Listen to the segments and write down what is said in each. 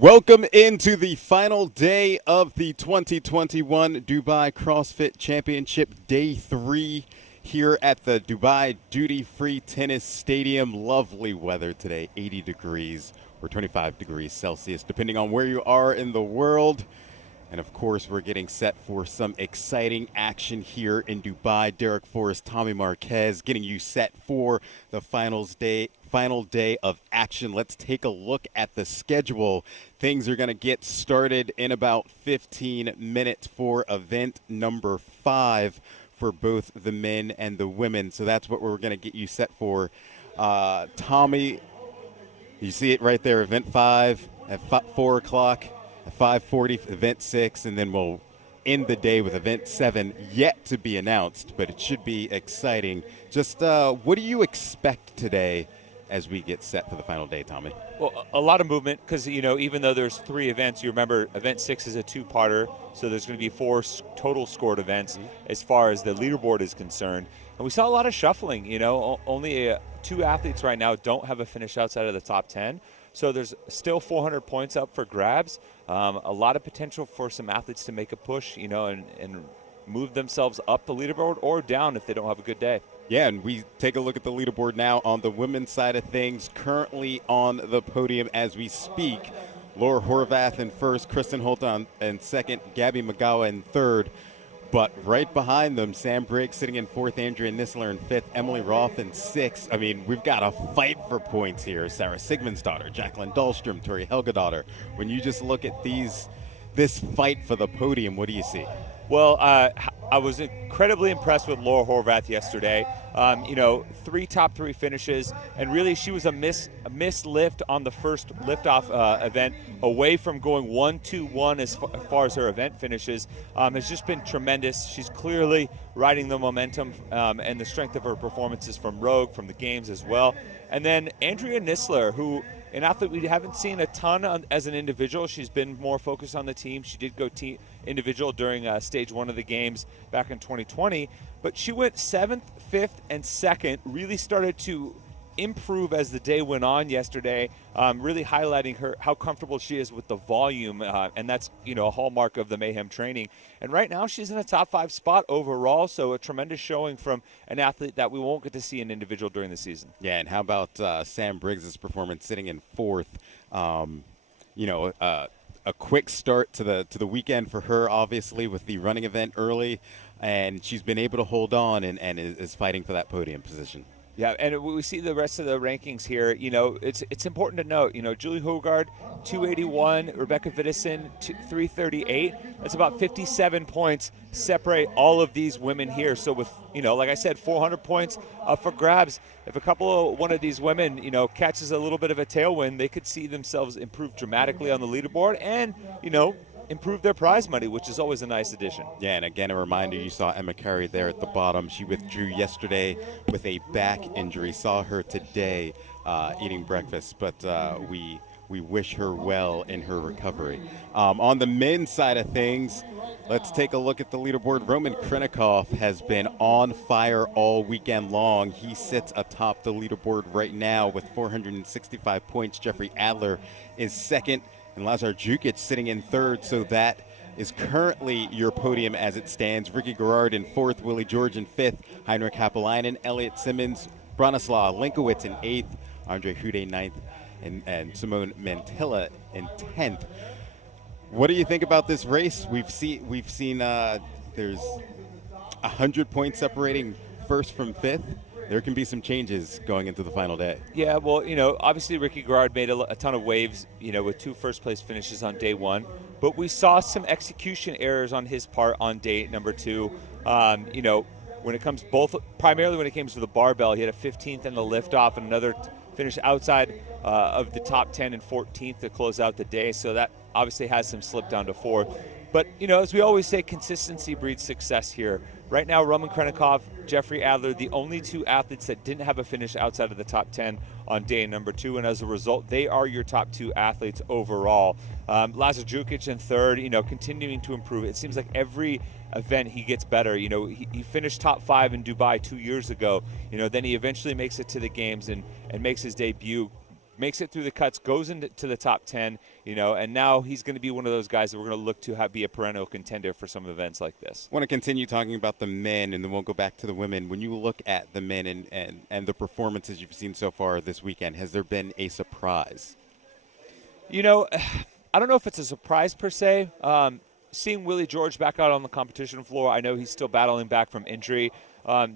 Welcome into the final day of the 2021 Dubai CrossFit Championship, Day 3 here at the Dubai Duty Free Tennis Stadium. Lovely weather today, 80 degrees or 25 degrees Celsius, depending on where you are in the world. And of course, we're getting set for some exciting action here in Dubai. Derek Forrest, Tommy Marquez, getting you set for the final day of action. Let's take a look at the schedule. Things are going to get started in about 15 minutes for event number 5 for both the men and the women. So that's what we're going to get you set for. Tommy, you see it right there, event 5 at 4 o'clock. At 5:40, event 6, and then we'll end the day with event 7, yet to be announced, but it should be exciting. Just what do you expect today as we get set for the final day, Tommy? Well, a lot of movement because, even though there's 3 events, you remember event 6 is a 2-parter, so there's going to be 4 total scored events as far as the leaderboard is concerned. And we saw a lot of shuffling, only 2 athletes right now don't have a finish outside of the top 10. So there's still 400 points up for grabs. A lot of potential for some athletes to make a push, and move themselves up the leaderboard or down if they don't have a good day. Yeah, and we take a look at the leaderboard now on the women's side of things. Currently on the podium as we speak, Laura Horvath in first, Kristen Holt in second, Gabby Magawa in third. But right behind them, Sam Briggs sitting in fourth, Andrea Nisler in fifth, Emily Roth in sixth. I mean, we've got a fight for points here. Sarah Sigmundsdottir, Jacqueline Dahlstrom, Tori Helgadottir. When you just look at this fight for the podium, what do you see? Well, I was incredibly impressed with Laura Horvath yesterday. 3 top 3 finishes, and really she was a miss lift on the first liftoff event, away from going 1-2-1 as far as her event finishes. Has just been tremendous. She's clearly riding the momentum and the strength of her performances from Rogue, from the games as well. And then Andrea Nisler, who an athlete we haven't seen a ton as an individual. She's been more focused on the team. She did go individual during stage 1 of the games back in 2020, but she went 7th, 5th, and 2nd, really started to improve as the day went on yesterday, really highlighting how comfortable she is with the volume, and that's a hallmark of the Mayhem training. And right now she's in a top 5 spot overall, so a tremendous showing from an athlete that we won't get to see an individual during the season. Yeah, and how about Sam Briggs' performance sitting in fourth? A quick start to the weekend for her, obviously, with the running event early, and she's been able to hold on and is fighting for that podium position. Yeah, and we see the rest of the rankings here. It's important to note, Julie Hogard, 281, Rebecca Vidison, 338. That's about 57 points separate all of these women here. So with, like I said, 400 points up for grabs. If one of these women, catches a little bit of a tailwind, they could see themselves improve dramatically on the leaderboard and, improve their prize money, which is always a nice addition. Yeah, and again, a reminder, you saw Emma Carey there at the bottom. She withdrew yesterday with a back injury. Saw her today eating breakfast, but we wish her well in her recovery. On the men's side of things, let's take a look at the leaderboard. Roman Krinikov has been on fire all weekend long. He sits atop the leaderboard right now with 465 points. Jeffrey Adler is second, and Lazar Jukic sitting in third, so that is currently your podium as it stands. Ricky Garrard in fourth, Willie George in fifth, Heinrich Happelainen, Elliot Simmons, Bronislaw Linkowitz in eighth, Andre Hude ninth, and Simone Mantilla in 10th. What do you think about this race? We've seen there's 100 points separating first from fifth. There can be some changes going into the final day. Yeah, well, obviously Ricky Garrard made a ton of waves, with 2 first-place finishes on day 1. But we saw some execution errors on his part on day number 2. When it comes primarily when it comes to the barbell, he had a 15th in the liftoff and another finish outside of the top 10 and 14th to close out the day. So that obviously has some slip down to 4th. But, as we always say, consistency breeds success here. Right now, Roman Krinikov, Jeffrey Adler, the only 2 athletes that didn't have a finish outside of the top 10 on day number 2, and as a result, they are your top 2 athletes overall. Lazar Jukic in third, continuing to improve. It seems like every event he gets better. He finished top 5 in Dubai 2 years ago. Then he eventually makes it to the games and makes his debut makes it through the cuts, goes into the top 10, and now he's going to be one of those guys that we're going to look to be a perennial contender for some events like this. I want to continue talking about the men, and then we'll go back to the women. When you look at the men and the performances you've seen so far this weekend, has there been a surprise? I don't know if it's a surprise per se. Seeing Willie George back out on the competition floor, I know he's still battling back from injury.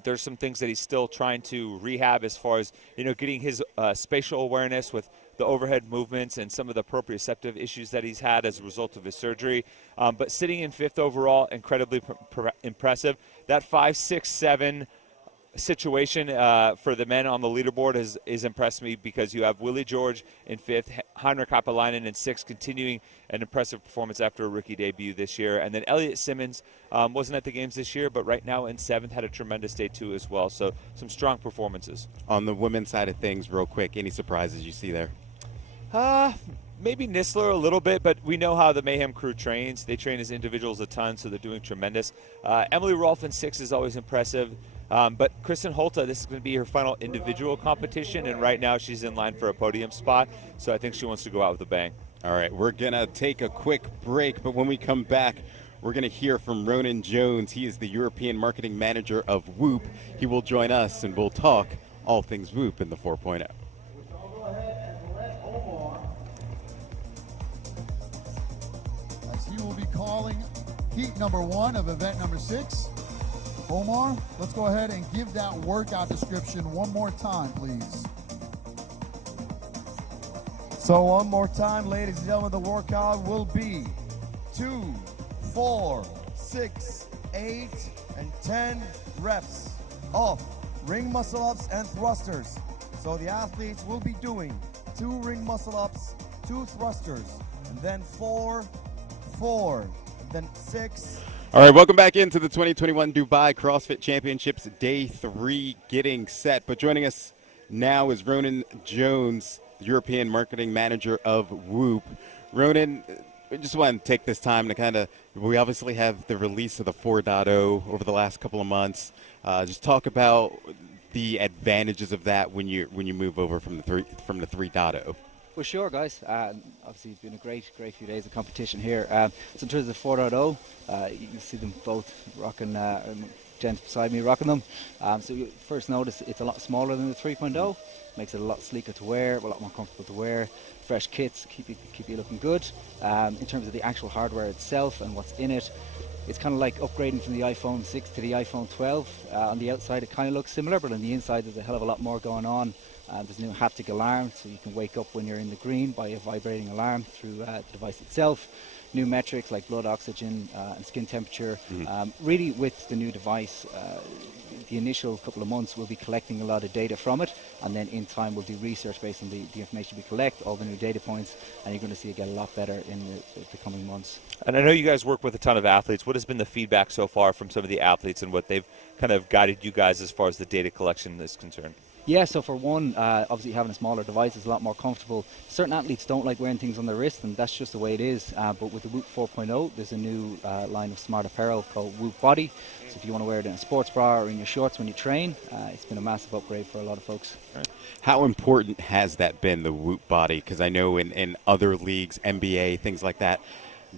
There's some things that he's still trying to rehab as far as, getting his spatial awareness with the overhead movements and some of the proprioceptive issues that he's had as a result of his surgery. But sitting in 5th overall, incredibly impressive. That 5, 6, 7 situation for the men on the leaderboard is impressed me, because you have Willie George in 5th, Heinrich Happelainen in 6th, continuing an impressive performance after a rookie debut this year. And then Elliot Simmons wasn't at the games this year, but right now in 7th, had a tremendous day too as well. So some strong performances. On the women's side of things, real quick, any surprises you see there? Maybe Nistler a little bit, but we know how the Mayhem crew trains. They train as individuals a ton, so they're doing tremendous. Emily Rolfe in 6 is always impressive. But Kristen Holta, this is going to be her final individual competition, and right now she's in line for a podium spot, so I think she wants to go out with a bang. All right, we're going to take a quick break, but when we come back, we're going to hear from Ronan Jones. He is the European Marketing Manager of Whoop. He will join us, and we'll talk all things Whoop in the 4.0. As he will be calling heat number 1 of event number 6. Omar, let's go ahead and give that workout description one more time, please. So one more time, ladies and gentlemen, the workout will be 2, 4, 6, 8, and 10 reps of ring muscle-ups and thrusters. So the athletes will be doing 2 ring muscle-ups, 2 thrusters, and then 4, then 6. All right, welcome back into the 2021 Dubai CrossFit Championships Day 3 getting set. But joining us now is Ronan Jones, the European Marketing Manager of Whoop. Ronan, we just want to take this time to we obviously have the release of the 4.0 over the last couple of months. Just talk about the advantages of that when you move over from the 3.0. Well, sure, guys. Obviously, it's been a great few days of competition here. So in terms of the 4.0, you can see them both rocking, gents beside me rocking them. So you first notice it's a lot smaller than the 3.0. Makes it a lot sleeker to wear, a lot more comfortable to wear. Fresh kits, keep you looking good. In terms of the actual hardware itself and what's in it, it's kind of like upgrading from the iPhone 6 to the iPhone 12. On the outside, it kind of looks similar, but on the inside, there's a hell of a lot more going on. There's a new haptic alarm, so you can wake up when you're in the green by a vibrating alarm through the device itself. New metrics like blood oxygen and skin temperature. Really, with the new device, the initial couple of months we'll be collecting a lot of data from it, and then in time we'll do research based on the information we collect, all the new data points, and you're going to see it get a lot better in the coming months. And I know you guys work with a ton of athletes. What has been the feedback so far from some of the athletes and what they've kind of guided you guys as far as the data collection is concerned? Yeah, so for one, obviously having a smaller device is a lot more comfortable. Certain athletes don't like wearing things on their wrist, and that's just the way it is. But with the Whoop 4.0, there's a new line of smart apparel called Whoop Body. So if you want to wear it in a sports bra or in your shorts when you train, it's been a massive upgrade for a lot of folks. How important has that been, the Whoop Body? Because I know in other leagues, NBA, things like that,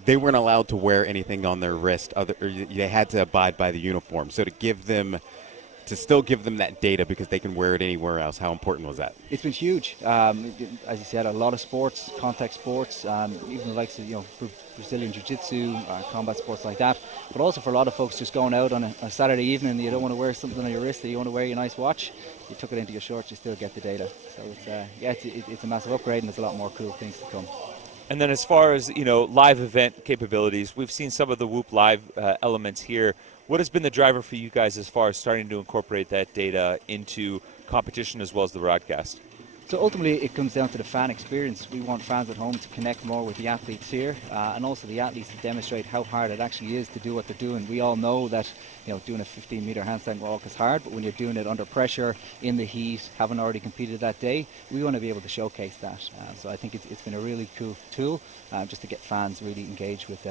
they weren't allowed to wear anything on their wrist. They had to abide by the uniform. So to still give them that data because they can wear it anywhere else, how important was that? It's been huge. As you said, a lot of sports, contact sports, even the likes of Brazilian Jiu-Jitsu, combat sports like that. But also for a lot of folks just going out on a Saturday evening, you don't want to wear something on your wrist, that you want to wear your nice watch. You tuck it into your shorts, you still get the data. So it's a massive upgrade, and there's a lot more cool things to come. And then as far as, live event capabilities, we've seen some of the Whoop Live elements here. What has been the driver for you guys as far as starting to incorporate that data into competition as well as the broadcast? So ultimately, it comes down to the fan experience. We want fans at home to connect more with the athletes here, and also the athletes to demonstrate how hard it actually is to do what they're doing. We all know that doing a 15-meter handstand walk is hard, but when you're doing it under pressure, in the heat, haven't already competed that day, we want to be able to showcase that. So I think it's been a really cool tool just to get fans really engaged with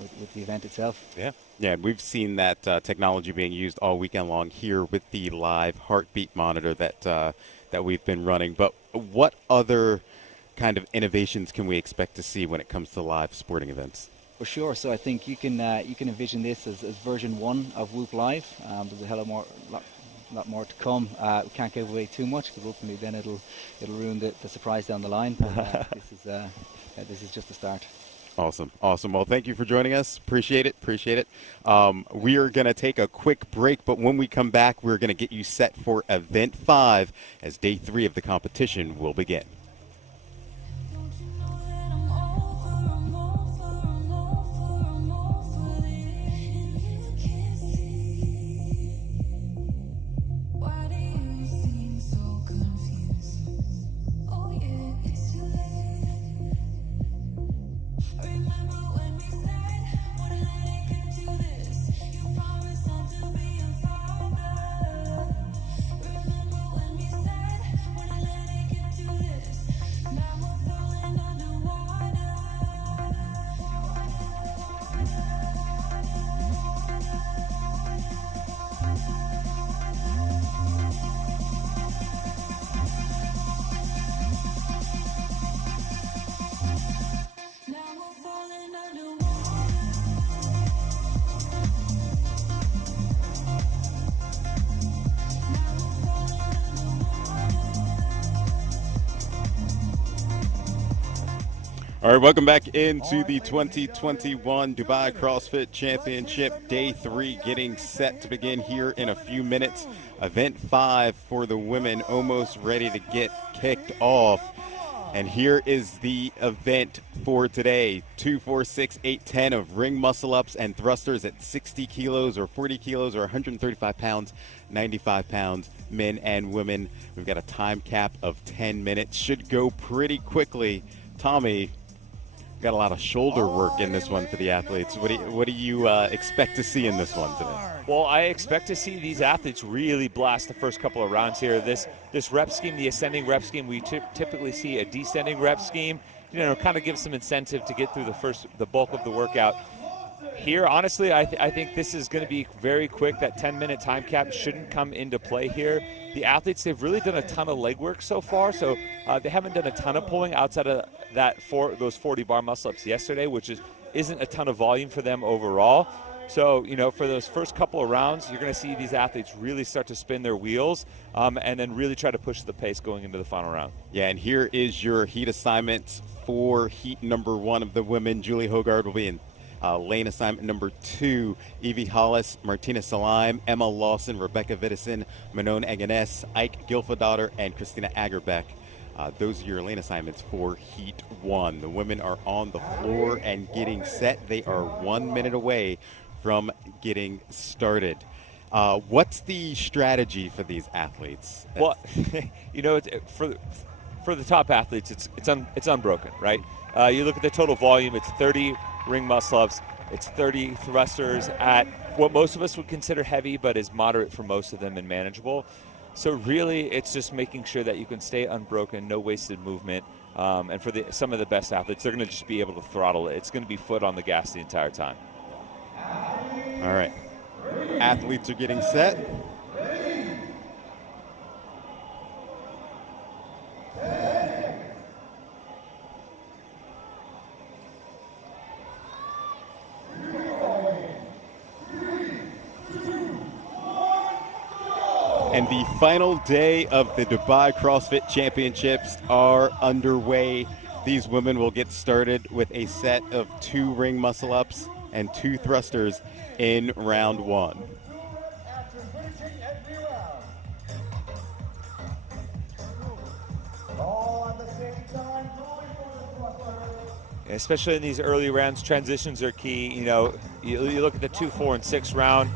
with the event itself. Yeah, and we've seen that technology being used all weekend long here with the live heartbeat monitor that we've been running. But what other kind of innovations can we expect to see when it comes to live sporting events? For sure. So I think you can envision this as version 1 of Whoop Live. There's a hell of lot more to come. We can't give away too much because ultimately then it'll ruin the surprise down the line. But this is just the start. Awesome. Well, thank you for joining us. Appreciate it. We are going to take a quick break, but when we come back, we're going to get you set for Event 5 as Day 3 of the competition will begin. All right, welcome back into the 2021 Dubai CrossFit Championship, Day 3, getting set to begin here in a few minutes. Event 5 for the women almost ready to get kicked off. And here is the event for today. 2, 4, 6, 8, 10 of ring muscle-ups and thrusters at 60 kilos or 40 kilos or 135 pounds, 95 pounds, men and women. We've got a time cap of 10 minutes. Should go pretty quickly. Tommy, got a lot of shoulder work in this one for the athletes. What do you expect to see in this one today? Well, I expect to see these athletes really blast the first couple of rounds here. This rep scheme, the ascending rep scheme, we typically see a descending rep scheme. Kind of gives some incentive to get through the bulk of the workout. Here, honestly, I think this is going to be very quick. That 10-minute time cap shouldn't come into play here. The athletes, they've really done a ton of leg work so far, so they haven't done a ton of pulling outside of those 40 bar muscle-ups yesterday, which isn't a ton of volume for them overall. So, for those first couple of rounds, you're going to see these athletes really start to spin their wheels and then really try to push the pace going into the final round. Yeah, and here is your heat assignments for heat number 1 of the women. Julie Hogard will be in lane assignment number 2, Evie Hollis, Martina Salaim, Emma Lawson, Rebecca Vidison, Manon Aganes, Ike Gilfadottir, and Christina Agerbeck. Those are your lane assignments for Heat 1. The women are on the floor and getting set. They are 1 minute away from getting started. What's the strategy for these athletes? Well, for the top athletes, it's unbroken, right? You look at the total volume, it's 30 ring muscle-ups, it's 30 thrusters at what most of us would consider heavy, but is moderate for most of them and manageable. So really, it's just making sure that you can stay unbroken, no wasted movement. And for some of the best athletes, they're going to just be able to throttle it. It's going to be foot on the gas the entire time. All right. Athletes are getting set. And the final day of the Dubai CrossFit Championships are underway. These women will get started with a set of 2 ring muscle-ups and 2 thrusters in round 1. Especially in these early rounds, transitions are key. You look at the 2, 4, and 6 round.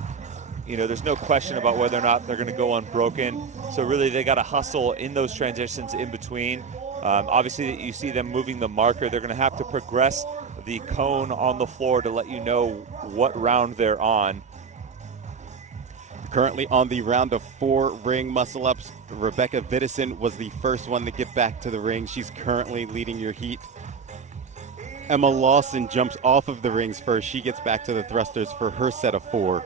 There's no question about whether or not they're going to go unbroken. So really, they got to hustle in those transitions in between. Obviously, you see them moving the marker. They're going to have to progress the cone on the floor to let you know what round they're on. Currently on the round of 4 ring muscle-ups, Rebecca Vidison was the first one to get back to the ring. She's currently leading your heat. Emma Lawson jumps off of the rings first. She gets back to the thrusters for her set of 4.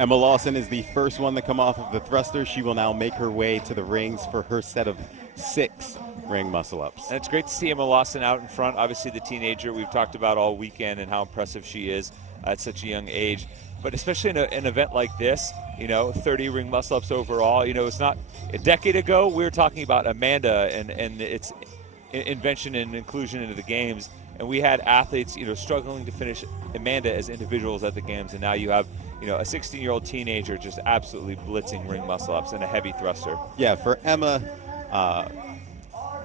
Emma Lawson is the first one to come off of the thruster. She will now make her way to the rings for her set of 6 ring muscle-ups. And it's great to see Emma Lawson out in front. Obviously the teenager we've talked about all weekend and how impressive she is at such a young age. But especially in an event like this, 30 ring muscle-ups overall, it's not – a decade ago we were talking about Amanda and its invention and inclusion into the games. And we had athletes, struggling to finish Amanda as individuals at the games. And now you have – a 16-year-old teenager just absolutely blitzing ring muscle-ups and a heavy thruster. Yeah, for Emma,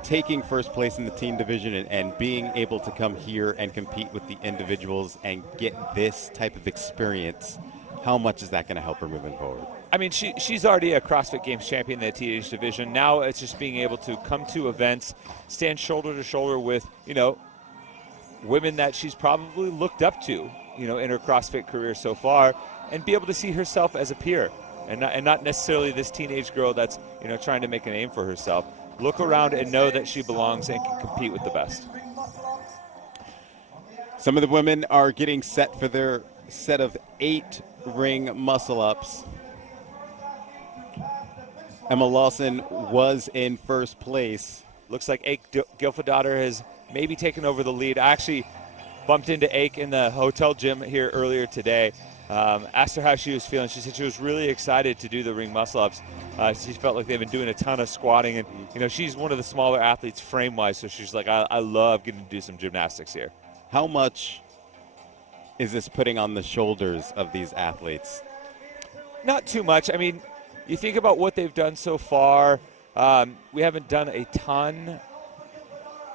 taking first place in the team division and being able to come here and compete with the individuals and get this type of experience, how much is that going to help her moving forward? I mean, she's already a CrossFit Games champion in the teenage division. Now it's just being able to come to events, stand shoulder to shoulder with, women that she's probably looked up to, in her CrossFit career so far, and be able to see herself as a peer and not necessarily this teenage girl that's, trying to make a name for herself. Look around and know that she belongs and can compete with the best. Some of the women are getting set for their set of 8 ring muscle-ups. Emma Lawson was in first place. Looks like Ake Gilfadottir has maybe taken over the lead. I actually bumped into Ake in the hotel gym here earlier today. Asked her how she was feeling. She said she was really excited to do the ring muscle-ups. She felt like they've been doing a ton of squatting. And, she's one of the smaller athletes frame-wise, so she's like, I love getting to do some gymnastics here. How much is this putting on the shoulders of these athletes? Not too much. I mean, you think about what they've done so far. We haven't done a ton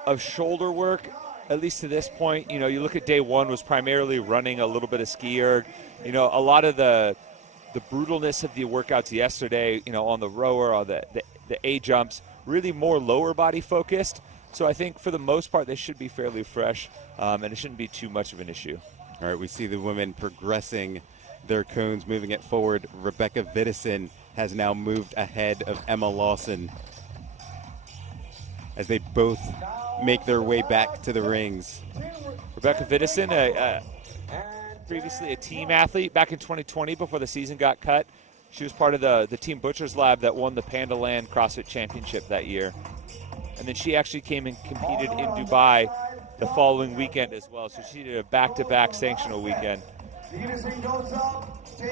of shoulder work, at least to this point. You look at day 1 was primarily running, a little bit of ski erg. A lot of the brutalness of the workouts yesterday, on the rower or the A jumps, really more lower body focused. So I think for the most part they should be fairly fresh, and it shouldn't be too much of an issue. All right, we see the women progressing their cones, moving it forward. Rebecca Vidison has now moved ahead of Emma Lawson as they both make their way back to the rings. Rebecca Vidison, previously a team athlete back in 2020 before the season got cut. She was part of the Team Butchers Lab that won the Panda Land CrossFit Championship that year. And then she actually came and competed in Dubai the following weekend as well. So she did a back-to-back sanctional weekend.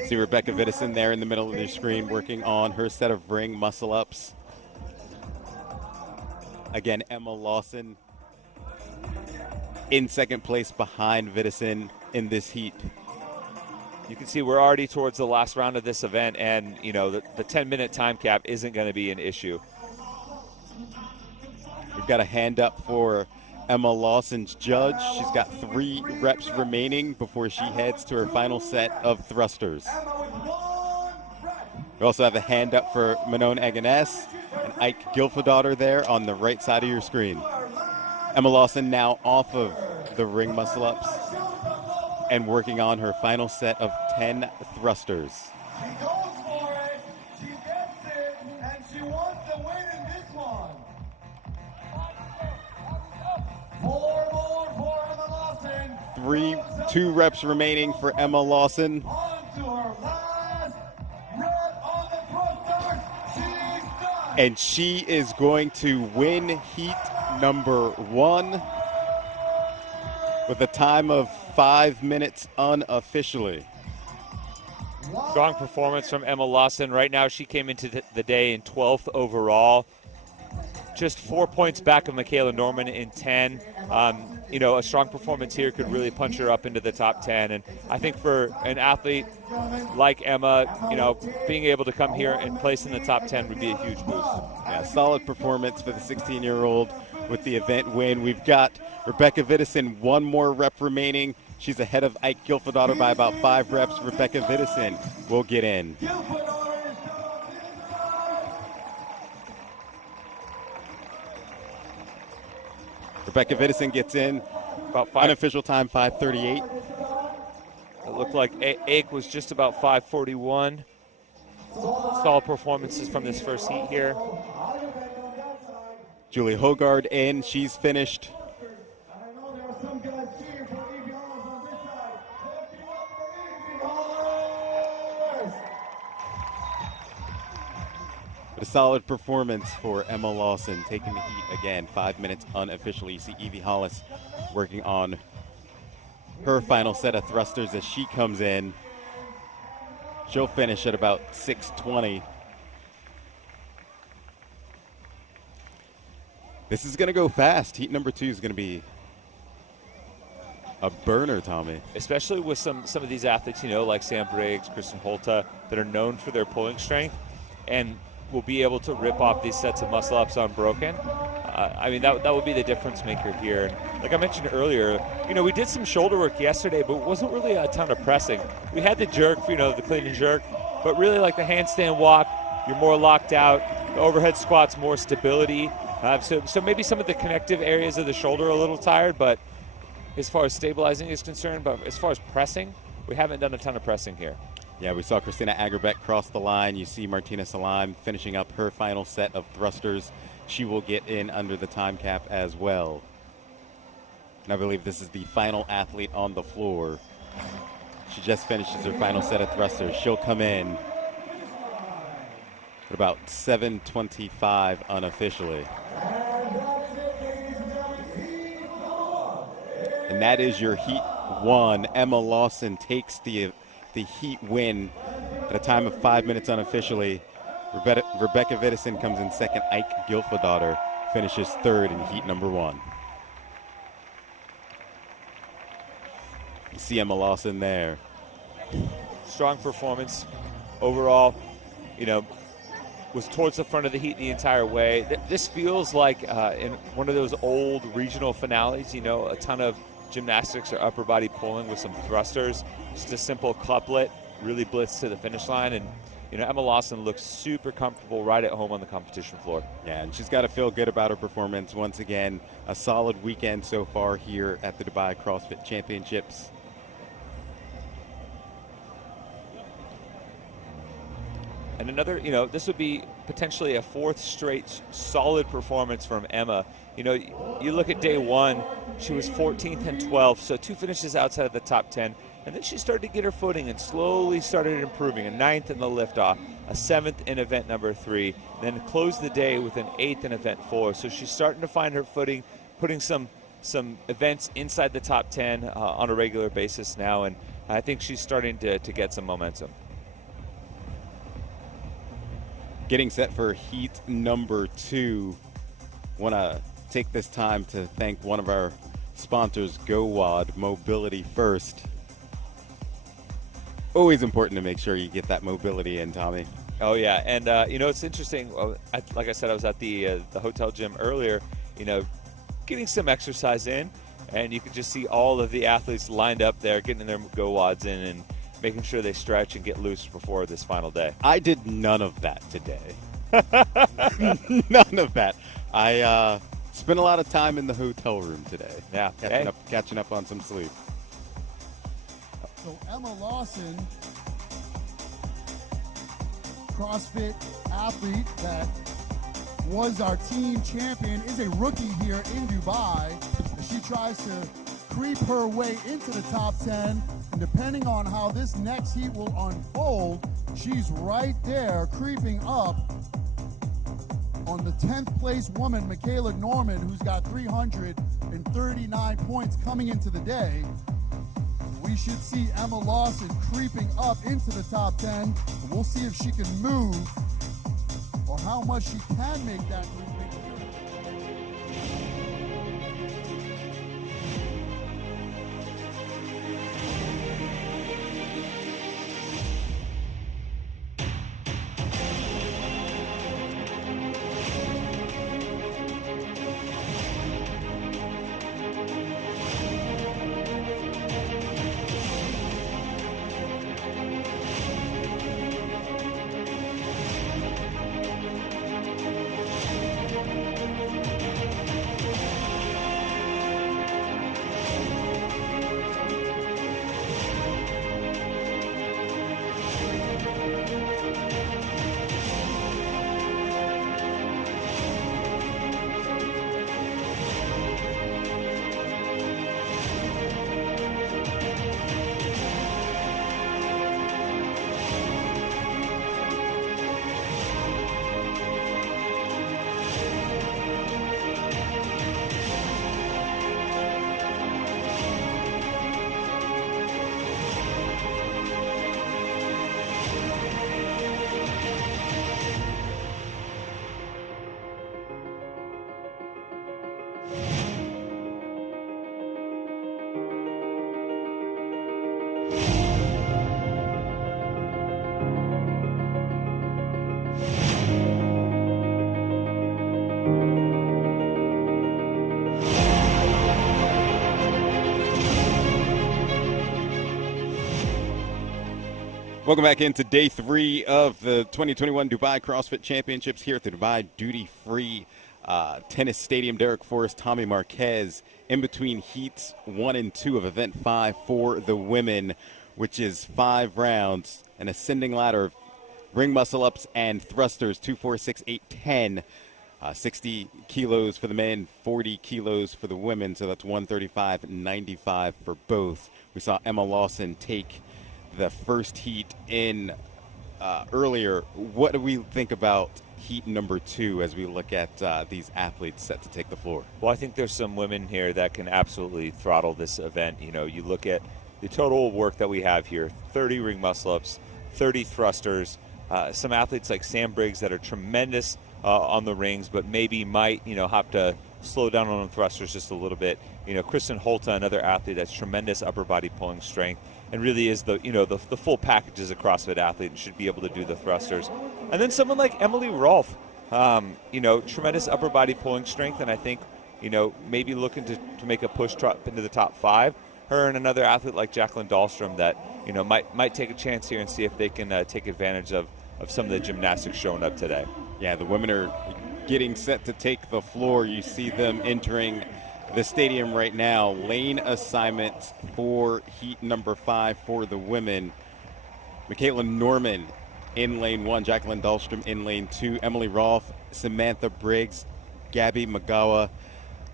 See Rebecca Vidison there in the middle of your screen working on her set of ring muscle-ups. Again, Emma Lawson in second place behind Vidison in this heat. You can see we're already towards the last round of this event, and the 10-minute time cap isn't going to be an issue. We've got a hand up for Emma Lawson's judge. She's got 3 reps remaining before she heads to her final set of thrusters. We also have a hand up for Manon Aganes and Ike Gilfadottir there on the right side of your screen. Emma Lawson now off of the ring muscle-ups and working on her final set of 10 thrusters. She goes for it, she gets it, and she wants to win in this one. 4 more for Emma Lawson. 2 reps remaining for Emma Lawson. On to her last rep on the thrusters. She's done. And she is going to win heat number 1 with a time of 5 minutes unofficially. Strong performance from Emma Lawson. Right now she came into the day in 12th overall. Just 4 points back of Michaela Norman in 10. A strong performance here could really punch her up into the top 10. And I think for an athlete like Emma, being able to come here and place in the top 10 would be a huge boost. Yeah, solid performance for the 16-year-old with the event win. We've got Rebecca Vidison, 1 more rep remaining. She's ahead of Ike Gilfadottir by about 5 reps. Rebecca Vidison will get in. Rebecca Vidison gets in. About 5. Unofficial time, 5:38. It looked like Ake was just about 5:41. solid performances from this first heat here. Julie Hogard in. She's finished. But a solid performance for Emma Lawson, taking the heat again. 5 minutes unofficially. You see Evie Hollis working on her final set of thrusters as she comes in. She'll finish at about 6:20. This is going to go fast. Heat number 2 is going to be a burner, Tommy. Especially with some of these athletes, you know, like Sam Briggs, Kristen Holta, that are known for their pulling strength and will be able to rip off these sets of muscle ups unbroken. I mean, that would be the difference maker here. And like I mentioned earlier, you know, we did some shoulder work yesterday, but it wasn't really a ton of pressing. We had the jerk, you know, the clean and jerk, but really like the handstand walk, you're more locked out. The overhead squat's more stability. So maybe some of the connective areas of the shoulder are a little tired, but as far as stabilizing is concerned, but as far as pressing, we haven't done a ton of pressing here. Yeah, we saw Christina Agerbeck cross the line. You see Martina Salam finishing up her final set of thrusters. She will get in under the time cap as well. And I believe this is the final athlete on the floor. She just finishes her final set of thrusters. She'll come in at about 7:25 unofficially. And that is your Heat 1. Emma Lawson takes the Heat win at a time of 5 minutes unofficially. Rebecca Vidison comes in second. Ike Gilfadottir finishes third in Heat number 1. You see Emma Lawson there. Strong performance overall, you know, was towards the front of the heat the entire way. This feels like in one of those old regional finales, you know, a ton of gymnastics or upper body pulling with some thrusters, just a simple couplet, really blitz to the finish line. And, you know, Emma Lawson looks super comfortable right at home on the competition floor. Yeah, and she's got to feel good about her performance. Once again, a solid weekend so far here at the Dubai CrossFit Championships. And another, you know, this would be potentially a fourth straight solid performance from Emma. You know, you look at day one, she was 14th and 12th, so 2 finishes outside of the top 10. And then she started to get her footing and slowly started improving. A 9th in the liftoff, a 7th in event number 3, then closed the day with an 8th in event 4. So she's starting to find her footing, putting some events inside the top 10 on a regular basis now. And I think she's starting to get some momentum. Getting set for Heat number 2. Want to take this time to thank one of our sponsors, GOWOD, Mobility First. Always important to make sure you get that mobility in, Tommy. Oh, yeah. And, you know, it's interesting. Like I said, I was at the hotel gym earlier, you know, getting some exercise in. And you could just see all of the athletes lined up there, getting their GOWODs in and making sure they stretch and get loose before this final day. I did none of that today. None of that. I spent a lot of time in the hotel room today. Yeah. Catching up on some sleep. So Emma Lawson, CrossFit athlete that was our team champion, is a rookie here in Dubai. She tries to creep her way into the top 10. And depending on how this next heat will unfold, she's right there creeping up on the 10th place woman, Michaela Norman, who's got 339 points coming into the day. We should see Emma Lawson creeping up into the top 10. And we'll see if she can move or how much she can make that move. Welcome back into day 3 of the 2021 Dubai CrossFit Championships here at the Dubai Duty Free Tennis Stadium. Derek Forrest, Tommy Marquez in between heats 1 and 2 of event 5 for the women, which is 5 rounds, an ascending ladder of ring muscle ups and thrusters, 2, 4, 6, 8, 10. 60 kilos for the men, 40 kilos for the women, so that's 135, 95 for both. We saw Emma Lawson take the first heat in earlier. What do we think about heat number 2 as we look at these athletes set to take the floor? Well, I think there's some women here that can absolutely throttle this event. You know, you look at the total work that we have here, 30 ring muscle-ups, 30 thrusters, some athletes like Sam Briggs that are tremendous on the rings, but maybe might, have to slow down on the thrusters just a little bit. Kristen Holta, another athlete that's tremendous upper body pulling strength, and really is the full package as a CrossFit athlete and should be able to do the thrusters. And then someone like Emily Rolfe, tremendous upper body pulling strength, and I think, maybe looking to make a push into the top 5. Her and another athlete like Jacqueline Dahlstrom that, might take a chance here and see if they can take advantage of some of the gymnastics showing up today. Yeah, the women are getting set to take the floor. You see them entering the stadium right now. Lane assignments for heat number 5 for the women. Michaela Norman in lane 1, Jacqueline Dahlstrom in lane 2, Emily Rolfe, Samantha Briggs, Gabby Magawa,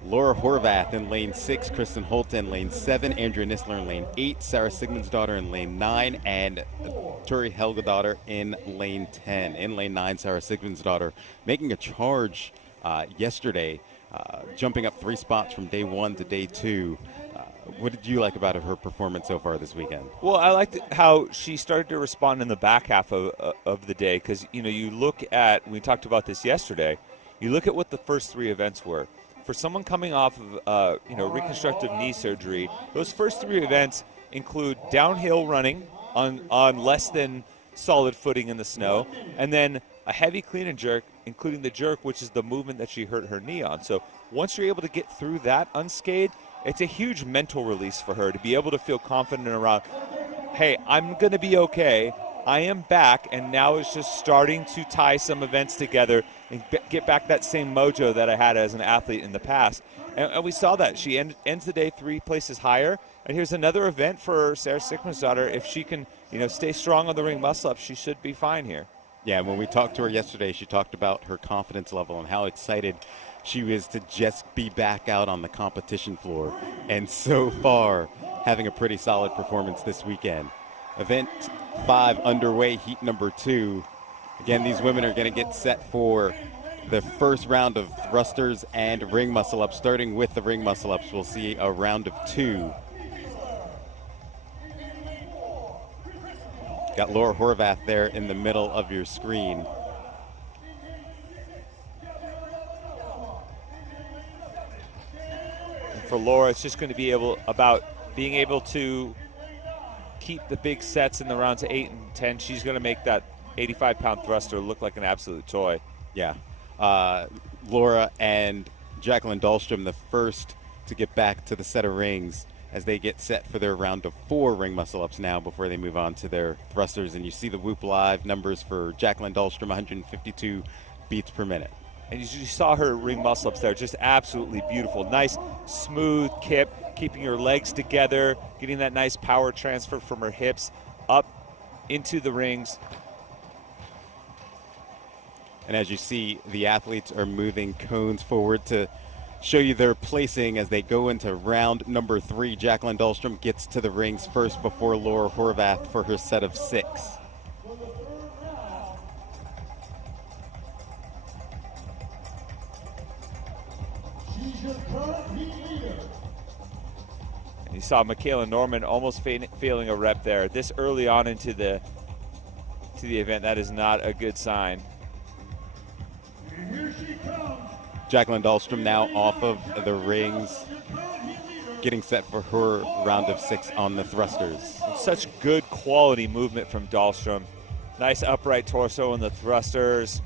Laura Horvath in lane 6, Kristen Holt in lane 7, Andrea Nisler in lane 8, Sarah Sigmundsdottir in lane 9, and Turi Helgadottir in lane 10. In lane 9, Sarah Sigmundsdottir making a charge yesterday, jumping up 3 spots from day 1 to day 2. What did you like about her performance so far this weekend? Well, I liked how she started to respond in the back half of the day because, you look at, we talked about this yesterday, you look at what the first 3 events were. For someone coming off of, reconstructive knee surgery, those first 3 events include downhill running on less than solid footing in the snow, and then a heavy clean and jerk, including the jerk, which is the movement that she hurt her knee on. So once you're able to get through that unscathed, it's a huge mental release for her to be able to feel confident around, hey, I'm going to be okay. I am back, and now it's just starting to tie some events together and get back that same mojo that I had as an athlete in the past. And we saw that. She ends the day 3 places higher. And here's another event for Sarah Sigmundsdottir. If she can, stay strong on the ring muscle-up, she should be fine here. Yeah, when we talked to her yesterday, she talked about her confidence level and how excited she was to just be back out on the competition floor. And so far, having a pretty solid performance this weekend. Event 5 underway, heat number 2. Again, these women are going to get set for the first round of thrusters and ring muscle-ups. Starting with the ring muscle-ups, we'll see a round of 2. Got Laura Horvath there in the middle of your screen. And for Laura, it's just going to be about being able to keep the big sets in the rounds of 8 and 10. She's going to make that 85-pound thruster look like an absolute toy. Yeah. Laura and Jacqueline Dahlstrom, the first to get back to the set of rings as they get set for their round of 4 ring muscle-ups now before they move on to their thrusters. And you see the Whoop Live numbers for Jacqueline Dahlstrom, 152 beats per minute. And you saw her ring muscle-ups there, just absolutely beautiful. Nice, smooth kip, keeping her legs together, getting that nice power transfer from her hips up into the rings. And as you see, the athletes are moving cones forward to show you their placing as they go into round number 3. Jacqueline Dahlstrom gets to the rings first before Laura Horvath for her set of 6. And you saw Michaela Norman almost failing a rep there. This early on into the event, that is not a good sign. Jacqueline Dahlstrom now off of the rings, getting set for her round of 6 on the thrusters. Such good quality movement from Dahlstrom. Nice upright torso in the thrusters.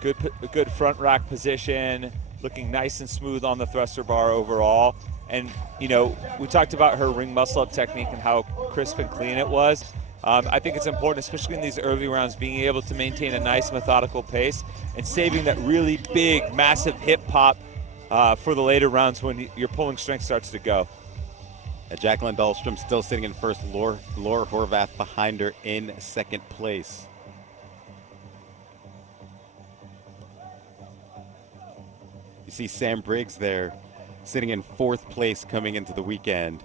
Good front rack position, looking nice and smooth on the thruster bar overall. And, we talked about her ring muscle-up technique and how crisp and clean it was. I think it's important, especially in these early rounds, being able to maintain a nice methodical pace and saving that really big, massive hip pop for the later rounds when your pulling strength starts to go. Jacqueline Dahlstrom still sitting in first, Laura Horvath behind her in second place. You see Sam Briggs there sitting in fourth place coming into the weekend.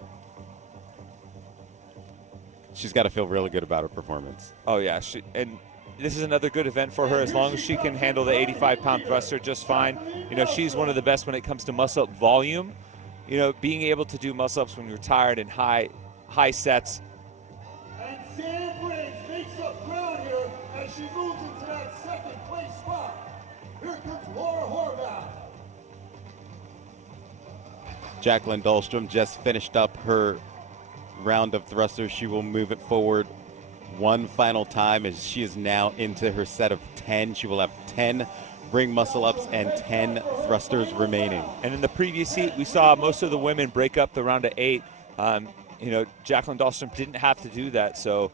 She's got to feel really good about her performance. Oh, yeah. And this is another good event for her as long as she can handle the 85-pound thruster just fine. You know, she's one of the best when it comes to muscle-up volume. You know, being able to do muscle-ups when you're tired in high sets. And Sam Briggs makes up ground here as she moves into that second place spot. Here comes Laura Horvath. Jacqueline Dahlstrom just finished up her round of thrusters. She will move it forward one final time as she is now into her set of 10. She will have 10 ring muscle ups and 10 thrusters remaining. And in the previous heat, we saw most of the women break up the round of 8. You know, Jacqueline Dahlstrom didn't have to do that, so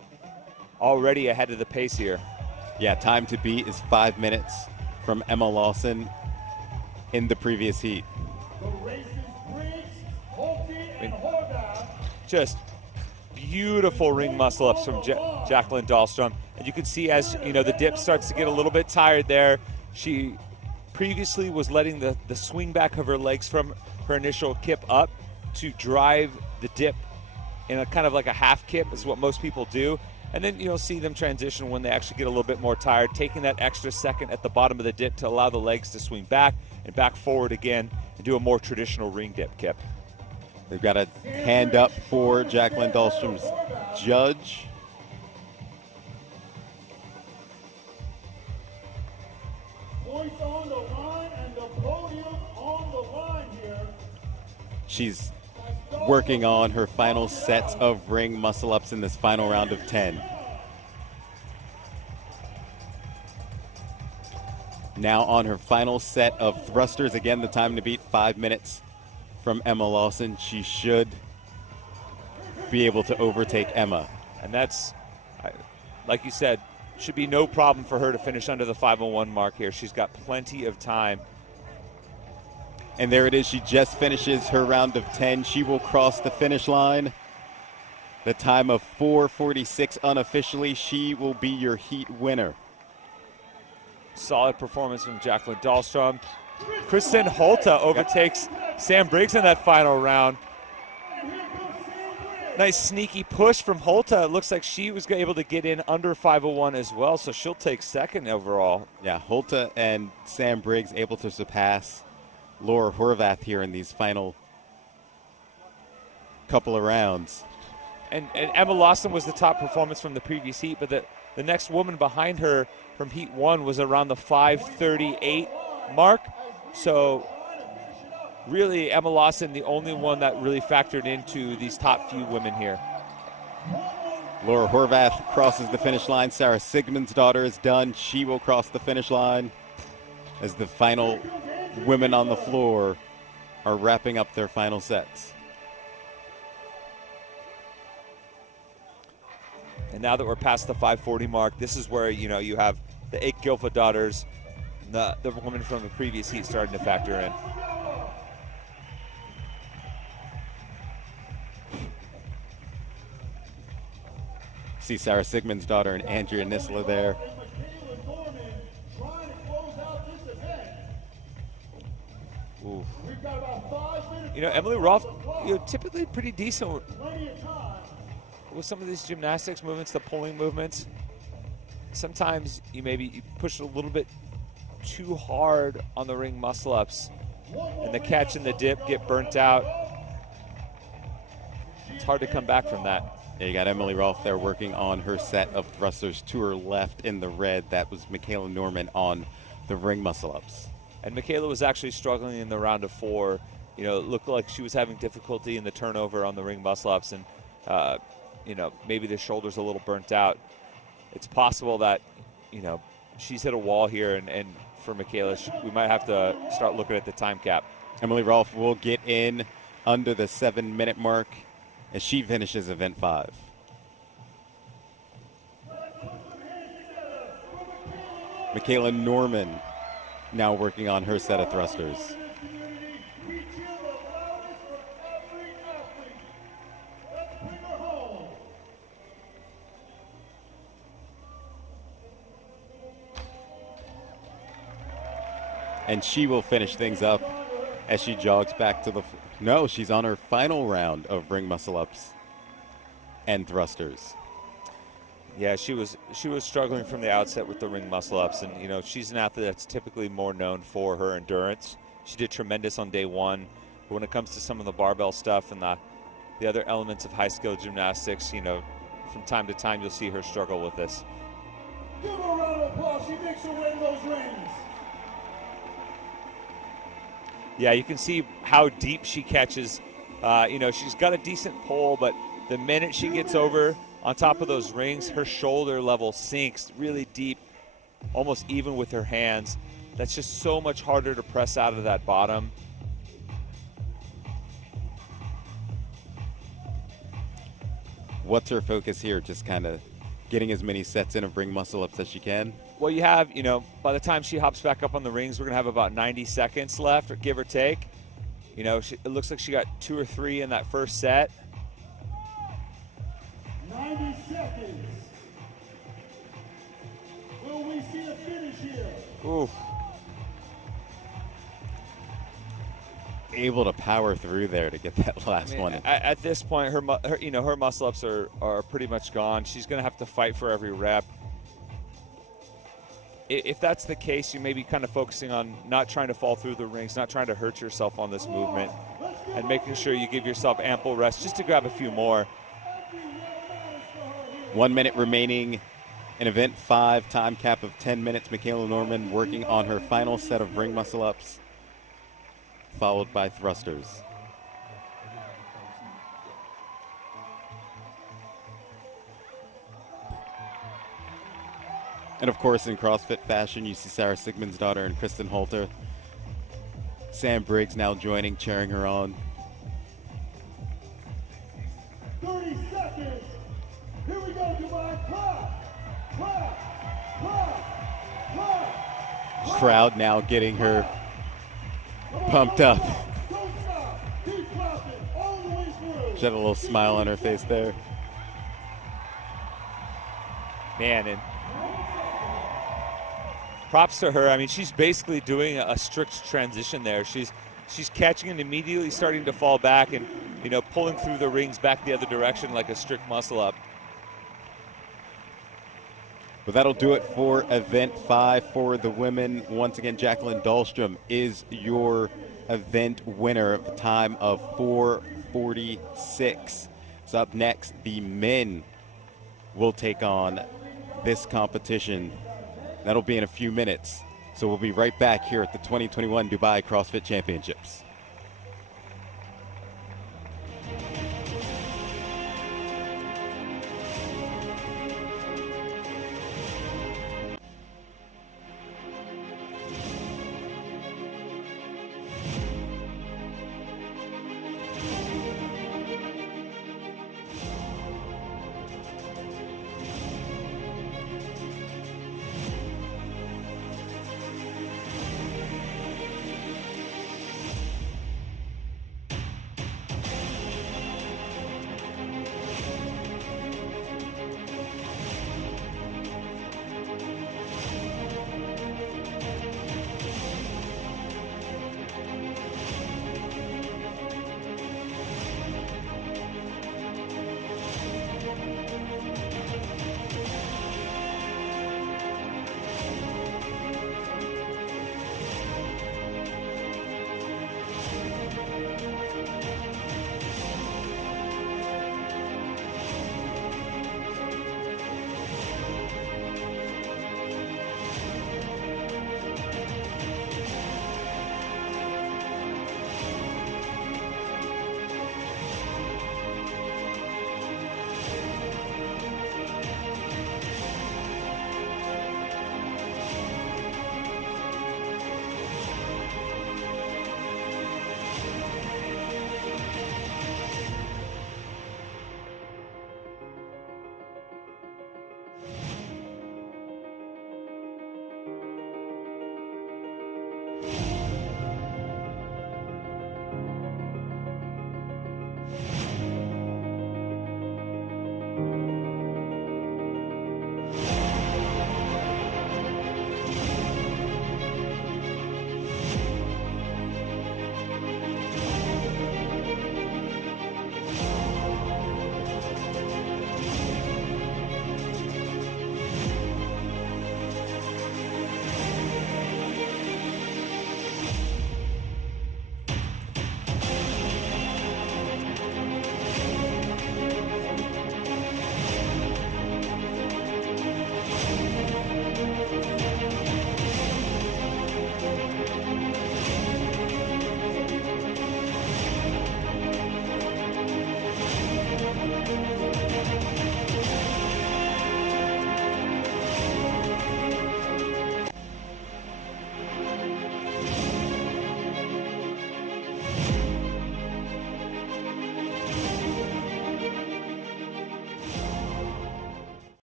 already ahead of the pace here. Yeah, time to beat is 5 minutes from Emma Lawson in the previous heat. The race is Briggs, Holtby, and Horvath. Just beautiful ring muscle ups from Jacqueline Dahlstrom. And you can see as, you know, the dip starts to get a little bit tired there. She previously was letting the swing back of her legs from her initial kip up to drive the dip in a kind of like a half kip is what most people do. And then you'll see them transition when they actually get a little bit more tired, taking that extra second at the bottom of the dip to allow the legs to swing back and back forward again and do a more traditional ring dip kip. They've got a hand up for Jacqueline Dahlstrom's judge. Points on the line and the podium on the line here. She's working on her final sets of ring muscle ups in this final round of 10. Now on her final set of thrusters. Again, the time to beat 5 minutes from Emma Lawson. She should be able to overtake Emma. And that's, like you said, should be no problem for her to finish under the 5:01 mark here. She's got plenty of time. And there it is. She just finishes her round of 10. She will cross the finish line. The time of 4:46 unofficially. She will be your heat winner. Solid performance from Jacqueline Dahlstrom. Kristen Holta overtakes Sam Briggs in that final round. Nice sneaky push from Holta. It looks like she was able to get in under 5:01 as well, so she'll take second overall. Yeah, Holta and Sam Briggs able to surpass Laura Horvath here in these final couple of rounds. And Emma Lawson was the top performance from the previous heat, but the next woman behind her from heat 1 was around the 5:38 mark. So really Emma Lawson, the only one that really factored into these top few women here. Laura Horvath crosses the finish line. Sarah Sigmund's daughter is done. She will cross the finish line as the final women on the floor are wrapping up their final sets. And now that we're past the 5:40 mark, this is where, you know, you have the Ike Gilfa daughters, the woman from the previous heat starting to factor in. See Sarah Sigmund's daughter and Andrea Nisler there. Ooh. You know, Emily Rolfe, you know, typically pretty decent with some of these gymnastics movements, the pulling movements. Sometimes you push a little bit too hard on the ring muscle ups, and the catch and the dip get burnt out. It's hard to come back from that. Yeah, you got Emily Rolfe there working on her set of thrusters to her left in the red. That was Michaela Norman on the ring muscle ups. And Michaela was actually struggling in the round of 4. You know, it looked like she was having difficulty in the turnover on the ring muscle ups, and you know, maybe the shoulder's a little burnt out. It's possible that, you know, she's hit a wall here, and for Michaela, we might have to start looking at the time cap. Emily Rolfe will get in under the 7-minute mark as she finishes event 5. Michaela Norman now working on her set of thrusters. And she will finish things up as she jogs back to the no, she's on her final round of ring muscle ups and thrusters. Yeah, she was struggling from the outset with the ring muscle ups, and you know, she's an athlete that's typically more known for her endurance. She did tremendous on day one, but when it comes to some of the barbell stuff and the other elements of high skill gymnastics, you know, from time to time you'll see her struggle with this. Give her a round of applause. She makes her way to those rings. Yeah, you can see how deep she catches. You know, she's got a decent pole, but the minute she gets over on top of those rings, her shoulder level sinks really deep, almost even with her hands. That's just so much harder to press out of that bottom. What's her focus here? Just kind of getting as many sets in of ring muscle ups as she can? Well, you have, you know, by the time she hops back up on the rings, we're going to have about 90 seconds left, or give or take. You know, it looks like she got 2 or 3 in that first set. 90 seconds. Will we see a finish here? Oof. Able to power through there to get that last one. At this point, her muscle ups are pretty much gone. She's going to have to fight for every rep. If that's the case, you may be kind of focusing on not trying to fall through the rings, not trying to hurt yourself on this movement, and making sure you give yourself ample rest just to grab a few more. 1 minute remaining in event 5, time cap of 10 minutes. Michaela Norman working on her final set of ring muscle ups, followed by thrusters. And of course, in CrossFit fashion, you see Sarah Sigmundsdottir and Kristen Holter. Sam Briggs now joining, cheering her on. 30 seconds. Here we go, Dubai. Clap, clap, clap, clap. Crowd now getting her pumped up. Don't stop. Keep clapping all the way through. She had a little smile on her face there. Man, and props to her. I mean, she's basically doing a strict transition there. She's catching and immediately starting to fall back and, you know, pulling through the rings back the other direction like a strict muscle up. But that'll do it for event 5 for the women. Once again, Jacqueline Dahlstrom is your event winner of the time of 4:46. So up next, the men will take on this competition. That'll be in a few minutes. So we'll be right back here at the 2021 Dubai CrossFit Championships.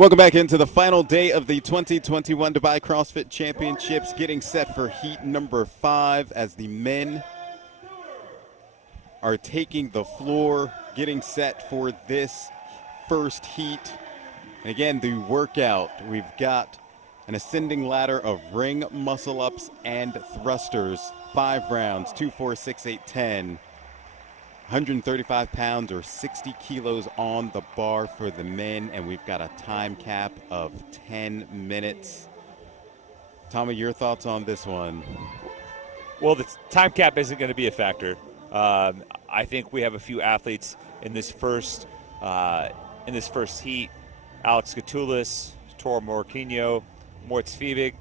Welcome back into the final day of the 2021 Dubai CrossFit Championships, getting set for heat number 5 as the men are taking the floor, getting set for this first heat. And again, the workout, we've got an ascending ladder of ring muscle-ups and thrusters, 5 rounds, 2, 4, 6, 8, 10. 135 pounds or 60 kilos on the bar for the men, and we've got a time cap of 10 minutes. Tommy, your thoughts on this one? Well, the time cap isn't going to be a factor. I think we have a few athletes in this first heat. Alex Gatulis, Tor Morquinho, Moritz Fiebig,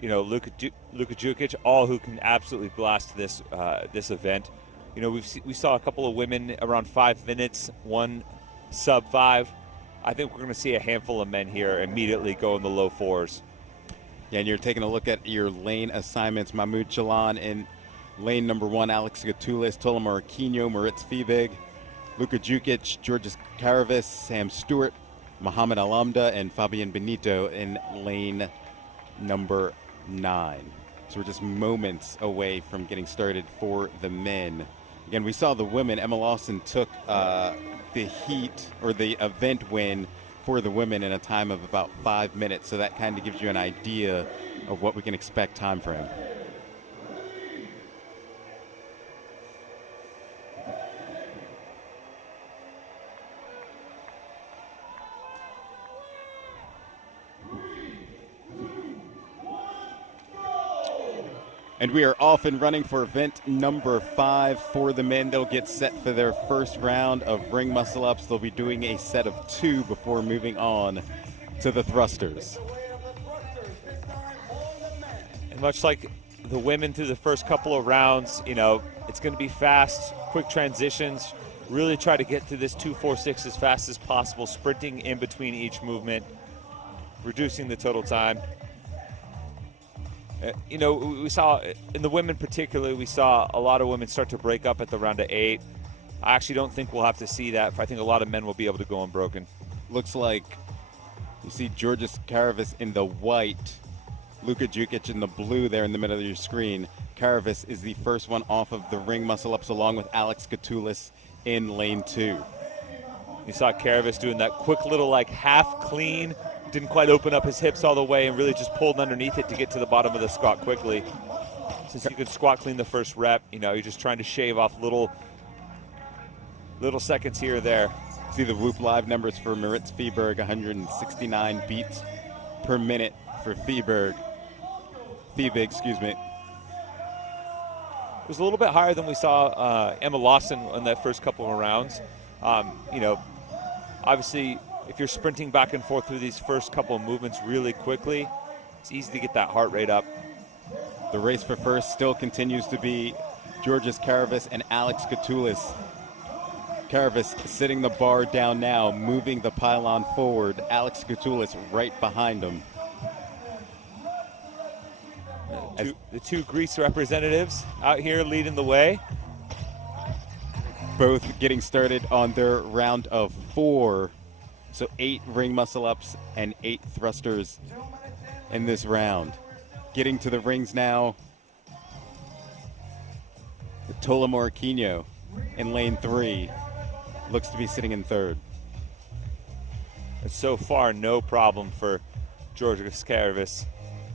Luka Jukic, all who can absolutely blast this event. We saw a couple of women around 5 minutes, one sub 5. I think we're going to see a handful of men here immediately go in the low 4s. Yeah, and you're taking a look at your lane assignments. Mahmoud Chalan in lane number 1, Alex Gatulis, Tola Morquinho, Moritz Fiebig, Luka Jukic, Georges Caravis, Sam Stewart, Mohamed Alamda, and Fabian Benito in lane number 9. So we're just moments away from getting started for the men. Again, we saw the women. Emma Lawson took the heat or the event win for the women in a time of about 5 minutes. So that kind of gives you an idea of what we can expect time frame. And we are off and running for event number 5 for the men. They'll get set for their first round of ring muscle ups. They'll be doing a set of 2 before moving on to the thrusters. And much like the women through the first couple of rounds, it's going to be fast, quick transitions. Really try to get to this 2-4-6 as fast as possible, sprinting in between each movement, reducing the total time. We saw, in the women particularly, we saw a lot of women start to break up at the round of 8. I actually don't think we'll have to see that. I think a lot of men will be able to go unbroken. Looks like you see Georges Caravis in the white, Luka Jukic in the blue there in the middle of your screen. Caravis is the first one off of the ring muscle-ups along with Alex Gatulis in lane 2. You saw Caravis doing that quick little half clean. Didn't quite open up his hips all the way and really just pulled underneath it to get to the bottom of the squat quickly. Since you could squat clean the first rep, you're just trying to shave off little seconds here or there. See the Whoop Live numbers for Moritz Fiebig, 169 beats per minute for Fiebig, excuse me. It was a little bit higher than we saw Emma Lawson in that first couple of rounds. Obviously, if you're sprinting back and forth through these first couple of movements really quickly, it's easy to get that heart rate up. The race for first still continues to be Georges Caravis and Alex Gatulis. Caravis sitting the bar down now, moving the pylon forward. Alex Gatulis right behind him. The two Greece representatives out here leading the way. Both getting started on their round of 4. So 8 ring muscle ups and 8 thrusters in this round. Getting to the rings now, Tola Morquinho in lane 3 looks to be sitting in 3rd. So far, no problem for Georges Caravis.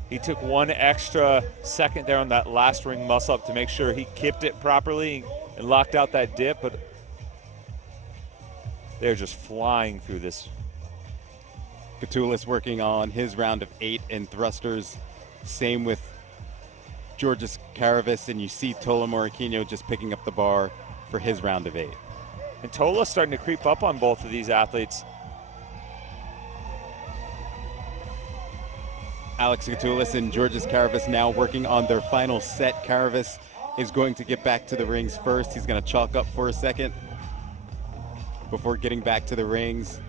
He took 1 extra second there on that last ring muscle up to make sure he kipped it properly and locked out that dip, but they're just flying through this. Gatulis working on his round of 8 in thrusters. Same with Georges Caravis, and you see Tola Morquinho just picking up the bar for his round of 8. And Tola's starting to creep up on both of these athletes. Alex Gatulis and Georges Caravis now working on their final set. Caravis is going to get back to the rings first. He's going to chalk up for a second before getting back to the rings.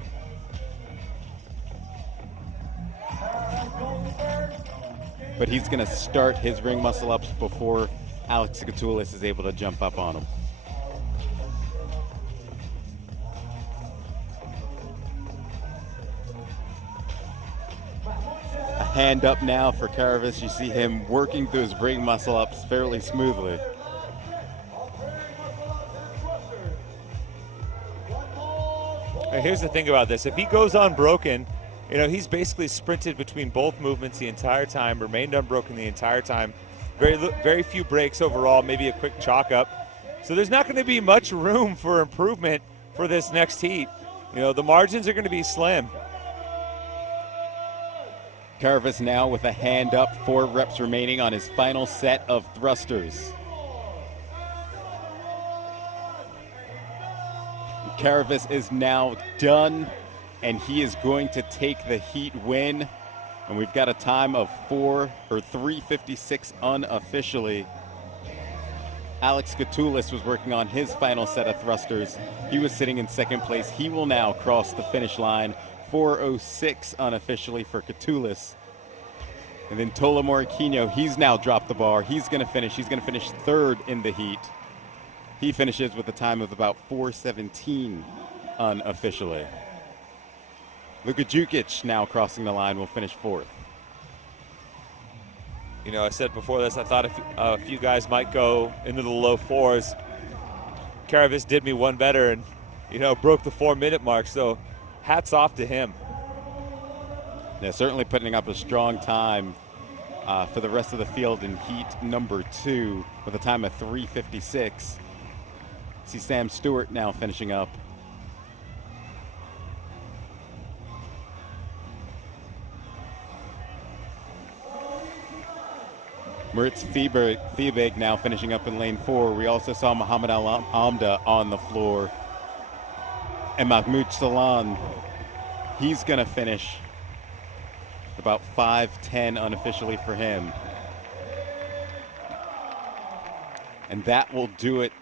But he's going to start his ring muscle ups before Alex Gatulis is able to jump up on him. hand up now for Karavis. You see him working through his ring muscle ups fairly smoothly. And here's the thing about this. If he goes unbroken, you know, he's basically sprinted between both movements the entire time, remained unbroken the entire time. Very few breaks overall, maybe a quick chalk up. So there's not going to be much room for improvement for this next heat. You know, the margins are going to be slim. Karavis now with a hand up, 4 reps remaining on his final set of thrusters. Karavis is now done, and he is going to take the heat win. And we've got a time of 3:56 unofficially. Alex Gatoulis was working on his final set of thrusters. He was sitting in second place. He will now cross the finish line. 4:06 unofficially for Gatoulis. And then Tola Morikino, he's now dropped the bar. He's going to finish. He's going to finish third in the heat. He finishes with a time of about 4:17 unofficially. Luka Jukic now crossing the line will finish fourth. You know, I said before this, I thought a few guys might go into the low 4s. Karavis did me one better and, you know, broke the 4-minute mark, so hats off to him. Yeah, certainly putting up a strong time for the rest of the field in heat number 2 with a time of 3:56. See Sam Stewart now finishing up. Moritz Fiebig now finishing up in lane 4. We also saw Muhammad Al-Amda on the floor. And Mahmoud Salan, he's going to finish about 5:10 unofficially for him. And that will do it.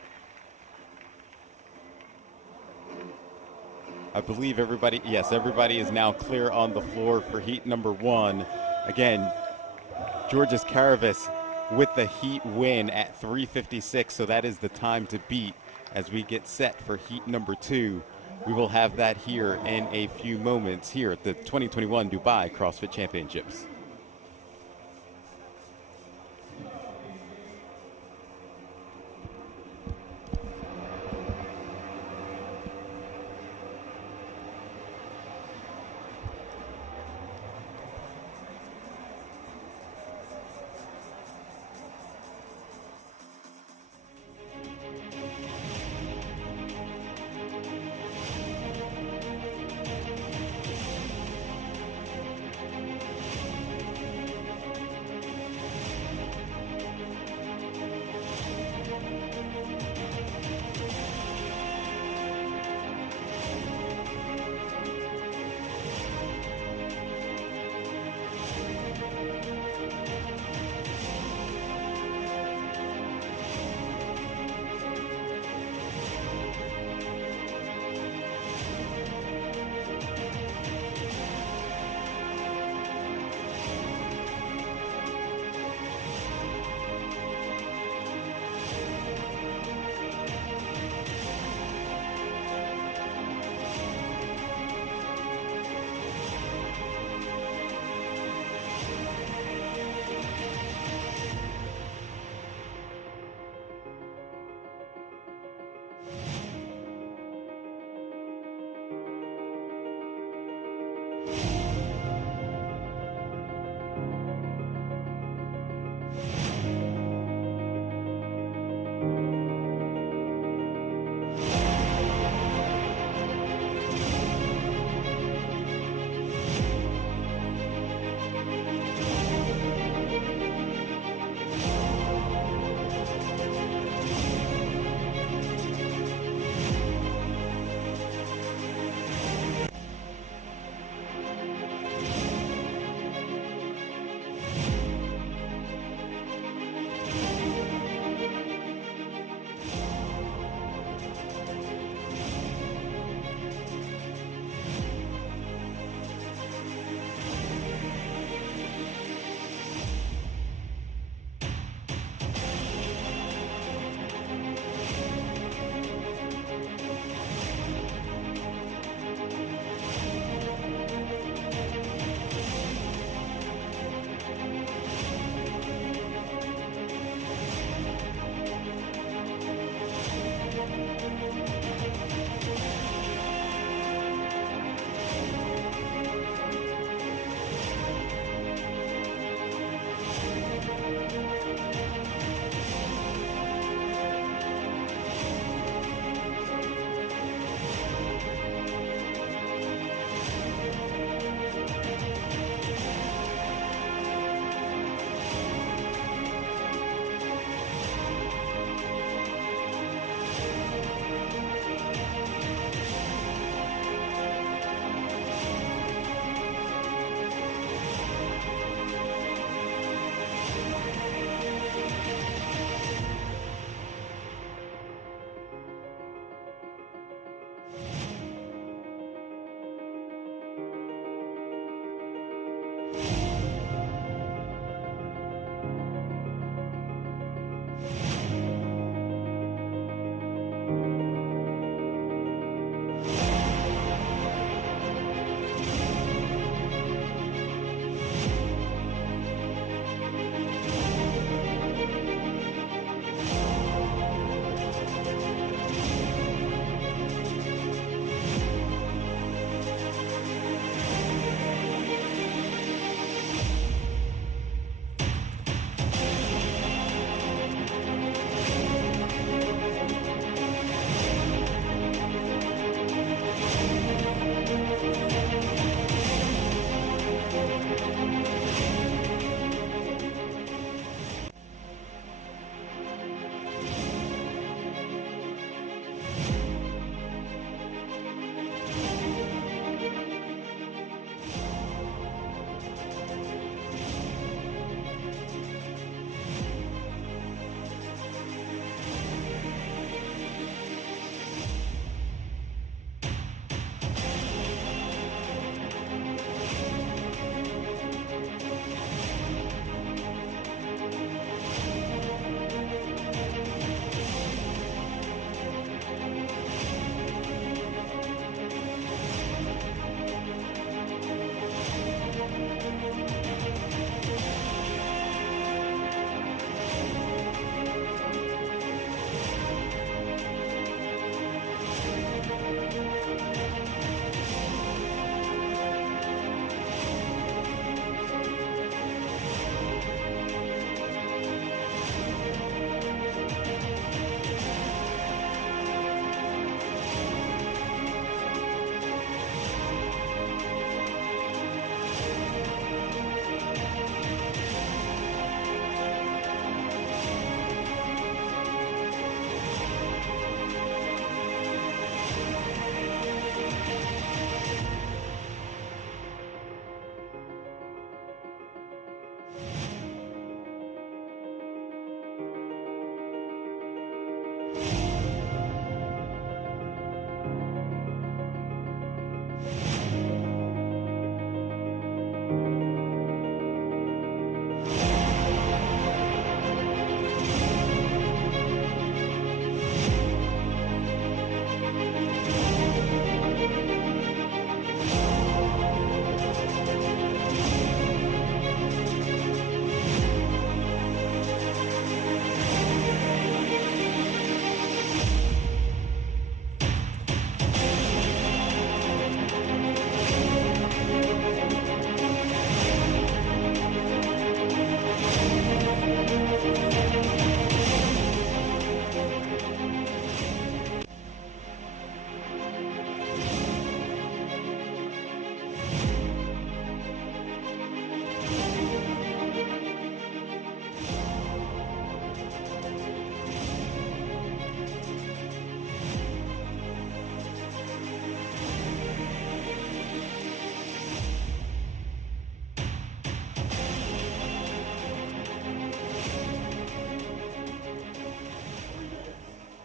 I believe everybody is now clear on the floor for heat number 1. Again, Georges Karavis with the heat win at 3:56, so that is the time to beat as we get set for heat number 2. We will have that here in a few moments here at the 2021 Dubai CrossFit Championships.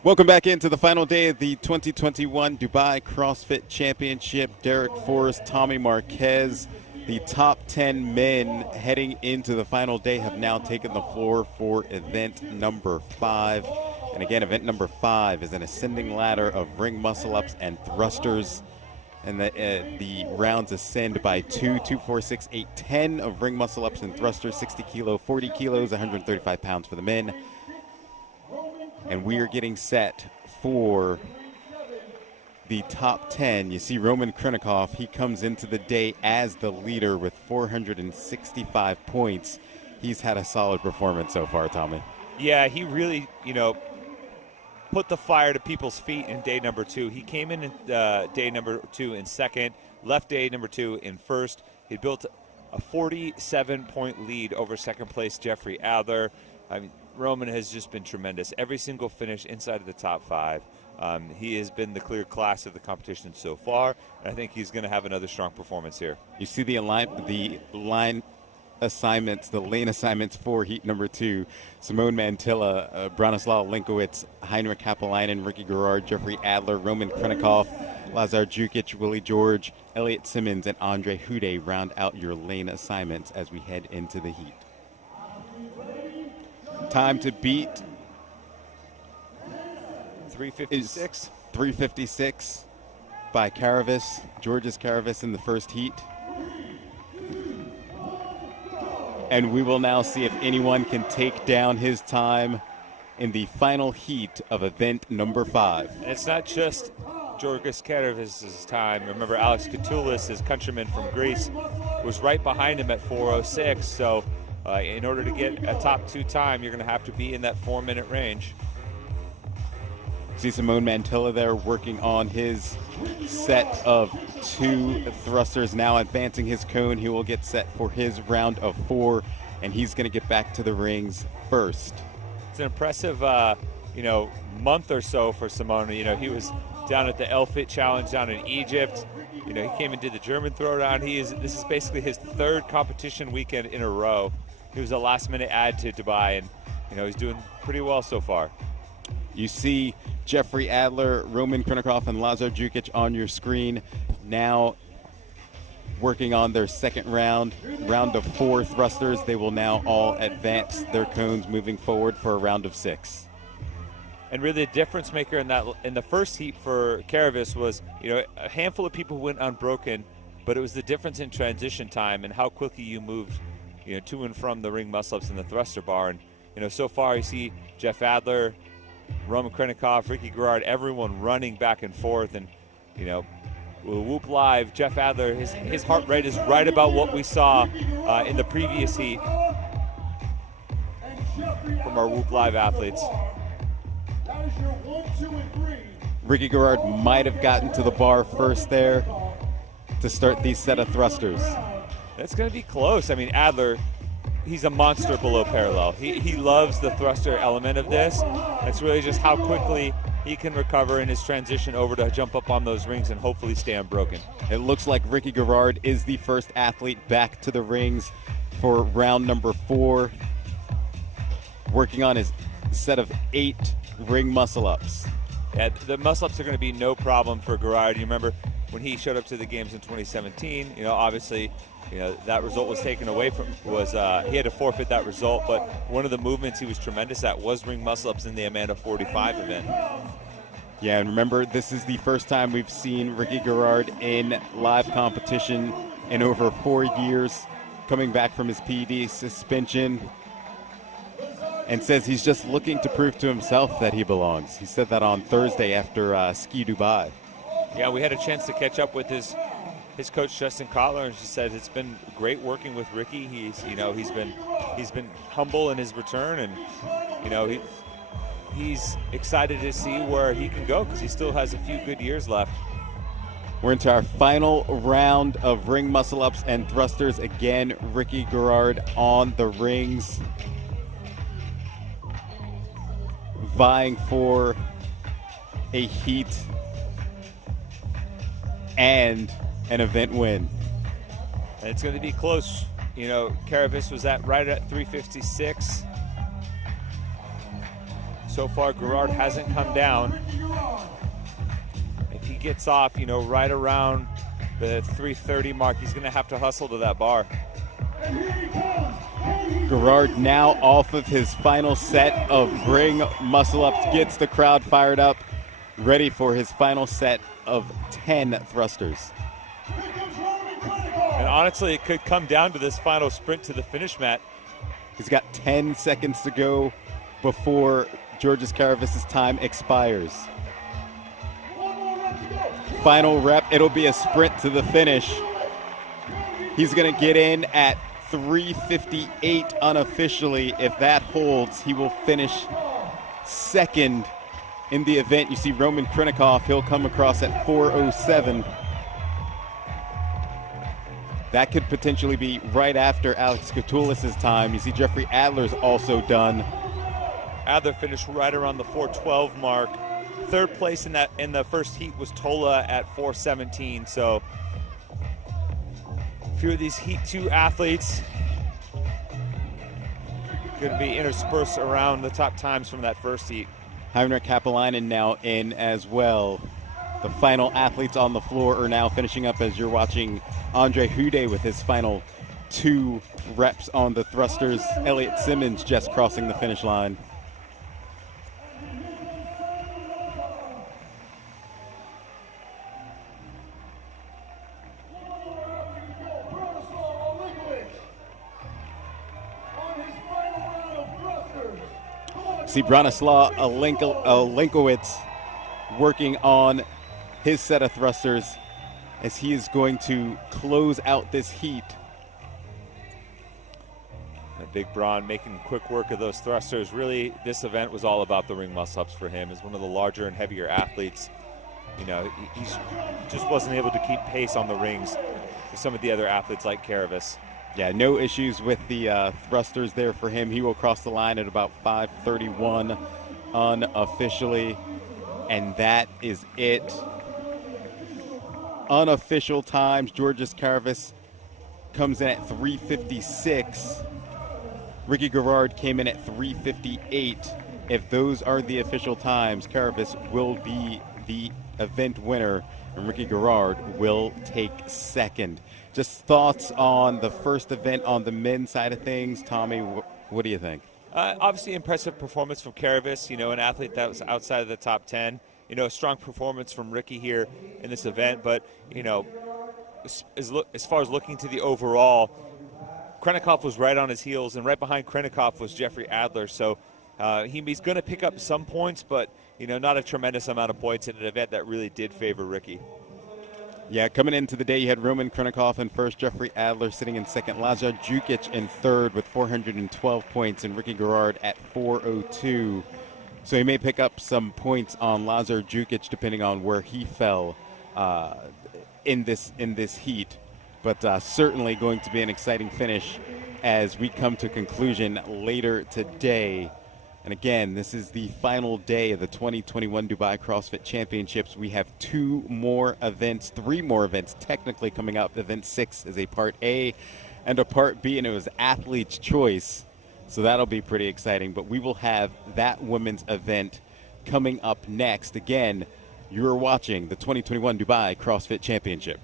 Welcome back into the final day of the 2021 Dubai CrossFit Championship. Derek Forrest, Tommy Marquez, the top 10 men heading into the final day have now taken the floor for event number 5. And again, event number 5 is an ascending ladder of ring muscle-ups and thrusters. And the rounds ascend by 2, 4, 6, 8, 10 of ring muscle-ups and thrusters, 60 kilo, 40 kilos, 135 pounds for the men. And we are getting set for the top 10. You see Roman Krinikov, he comes into the day as the leader with 465 points. He's had a solid performance so far, Tommy. Yeah, he really, put the fire to people's feet in day number 2. He came in day number 2 in second, left day number 2 in first. He built a 47-point lead over second place Jeffrey Adler. I mean, Roman has just been tremendous. Every single finish inside of the top 5. He has been the clear class of the competition so far, and I think he's going to have another strong performance here. You see the lane assignments for heat number 2. Simone Mantilla, Branislaw Linkowitz, Heinrich Happelainen, Ricky Garrard, Jeffrey Adler, Roman Krinikov, Lazar Jukic, Willie George, Elliot Simmons, and Andre Houdet round out your lane assignments as we head into the heat. Time to beat 356. 356 by Karavis, Georges Karavis in the first heat. And we will now see if anyone can take down his time in the final heat of event number 5. And it's not just Georges Karavis' time. Remember, Alex Katoulis, his countryman from Greece, was right behind him at 4:06. So in order to get a top 2 time, you're going to have to be in that 4-minute range. See Simone Mantilla there working on his set of 2 thrusters, now advancing his cone. He will get set for his round of 4, and he's going to get back to the rings first. It's an impressive, month or so for Simone. He was down at the Elfit Challenge down in Egypt. He came and did the German throwdown. This is basically his 3rd competition weekend in a row. He was a last-minute add to Dubai, and he's doing pretty well so far. You see Jeffrey Adler, Roman Krinikov, and Lazar Jukic on your screen now working on their second round of 4 thrusters. They will now all advance their cones moving forward for a round of 6. And really, the difference maker in the first heat for Karavis was, a handful of people went unbroken, but it was the difference in transition time and how quickly you moved, to and from the ring muscle-ups and the thruster bar. And so far you see Jeff Adler, Roman Krinikov, Ricky Garrard, everyone running back and forth, and Whoop Live, Jeff Adler, his heart rate is right about what we saw in the previous heat from our Whoop Live athletes. Ricky Garrard might have gotten to the bar first there to start these set of thrusters. That's going to be close. I mean, Adler, he's a monster below parallel. He loves the thruster element of this. It's really just how quickly he can recover in his transition over to jump up on those rings and hopefully stay unbroken. It looks like Ricky Garrard is the first athlete back to the rings for round number 4, working on his set of 8 ring muscle-ups. Yeah, the muscle-ups are going to be no problem for Garrard. You remember when he showed up to the games in 2017, obviously, that result was taken away from, he had to forfeit that result, but one of the movements he was tremendous at was ring muscle-ups in the Amanda 45 event. Yeah, and remember, this is the first time we've seen Ricky Garrard in live competition in over 4 years, coming back from his PED suspension, and says he's just looking to prove to himself that he belongs. He said that on Thursday after Ski Dubai. Yeah, we had a chance to catch up with his coach Justin Kotler, and she said it's been great working with Ricky. He's been humble in his return, and he's excited to see where he can go because he still has a few good years left. We're into our final round of ring muscle-ups and thrusters. Again, Ricky Garrard on the rings, vying for a heat and an event win. And it's going to be close. Karavis was right at 356. So far, GOWOD hasn't come down. If he gets off, you know, right around the 3:30 mark, he's going to have to hustle to that bar. GOWOD now off of his final set of ring muscle-ups, gets the crowd fired up, ready for his final set of 10 thrusters. And honestly, it could come down to this final sprint to the finish, Matt. He's got 10 seconds to go before Georges Caravis' time expires. Final rep, it'll be a sprint to the finish. He's going to get in at 3:58 unofficially. If that holds, he will finish second in the event. You see Roman Krinikov, he'll come across at 4:07. That could potentially be right after Alex Katoulis' time. You see Jeffrey Adler's also done. Adler finished right around the 4:12 mark. Third place in the first heat was Tola at 4:17. So a few of these Heat 2 athletes could be interspersed around the top times from that first heat. Heinrich Kapelainen now in as well. The final athletes on the floor are now finishing up as you're watching Andre Hude with his final 2 reps on the thrusters. Elliot Simmons just crossing the finish line. See Branislaw Olenkowicz working on his set of thrusters as he is going to close out this heat. And Big Braun making quick work of those thrusters. Really, this event was all about the ring muscle-ups for him. As one of the larger and heavier athletes, you know, he just wasn't able to keep pace on the rings with some of the other athletes like Caravis. Yeah, no issues with the thrusters there for him. He will cross the line at about 5:31 unofficially, and that is it. Unofficial times, Georges Caravis comes in at 3:56. Ricky GOWOD came in at 3:58. If those are the official times, Caravis will be the event winner, and Ricky GOWOD will take second. Just thoughts on the first event on the men's side of things. Tommy, what do you think? Obviously impressive performance from Caravis, you know, an athlete that was outside of the top 10. You know, a strong performance from Ricky here in this event. But, you know, as far as looking to the overall, Krinikov was right on his heels, and right behind Krinikov was Jeffrey Adler. So he's going to pick up some points, but, you know, not a tremendous amount of points in an event that really did favor Ricky. Yeah, coming into the day, you had Roman Krinikov in first, Jeffrey Adler sitting in second, Lazar Jukic in third with 412 points, and Ricky GOWOD at 402. So he may pick up some points on Lazar Jukic depending on where he fell in this heat. But certainly going to be an exciting finish as we come to conclusion later today. And again, this is the final day of the 2021 Dubai CrossFit Championships. We have 3 more events technically coming up. Event 6 is a Part A and a Part B, and it was Athlete's Choice. So that'll be pretty exciting. But we will have that women's event coming up next. Again, you're watching the 2021 Dubai CrossFit Championship.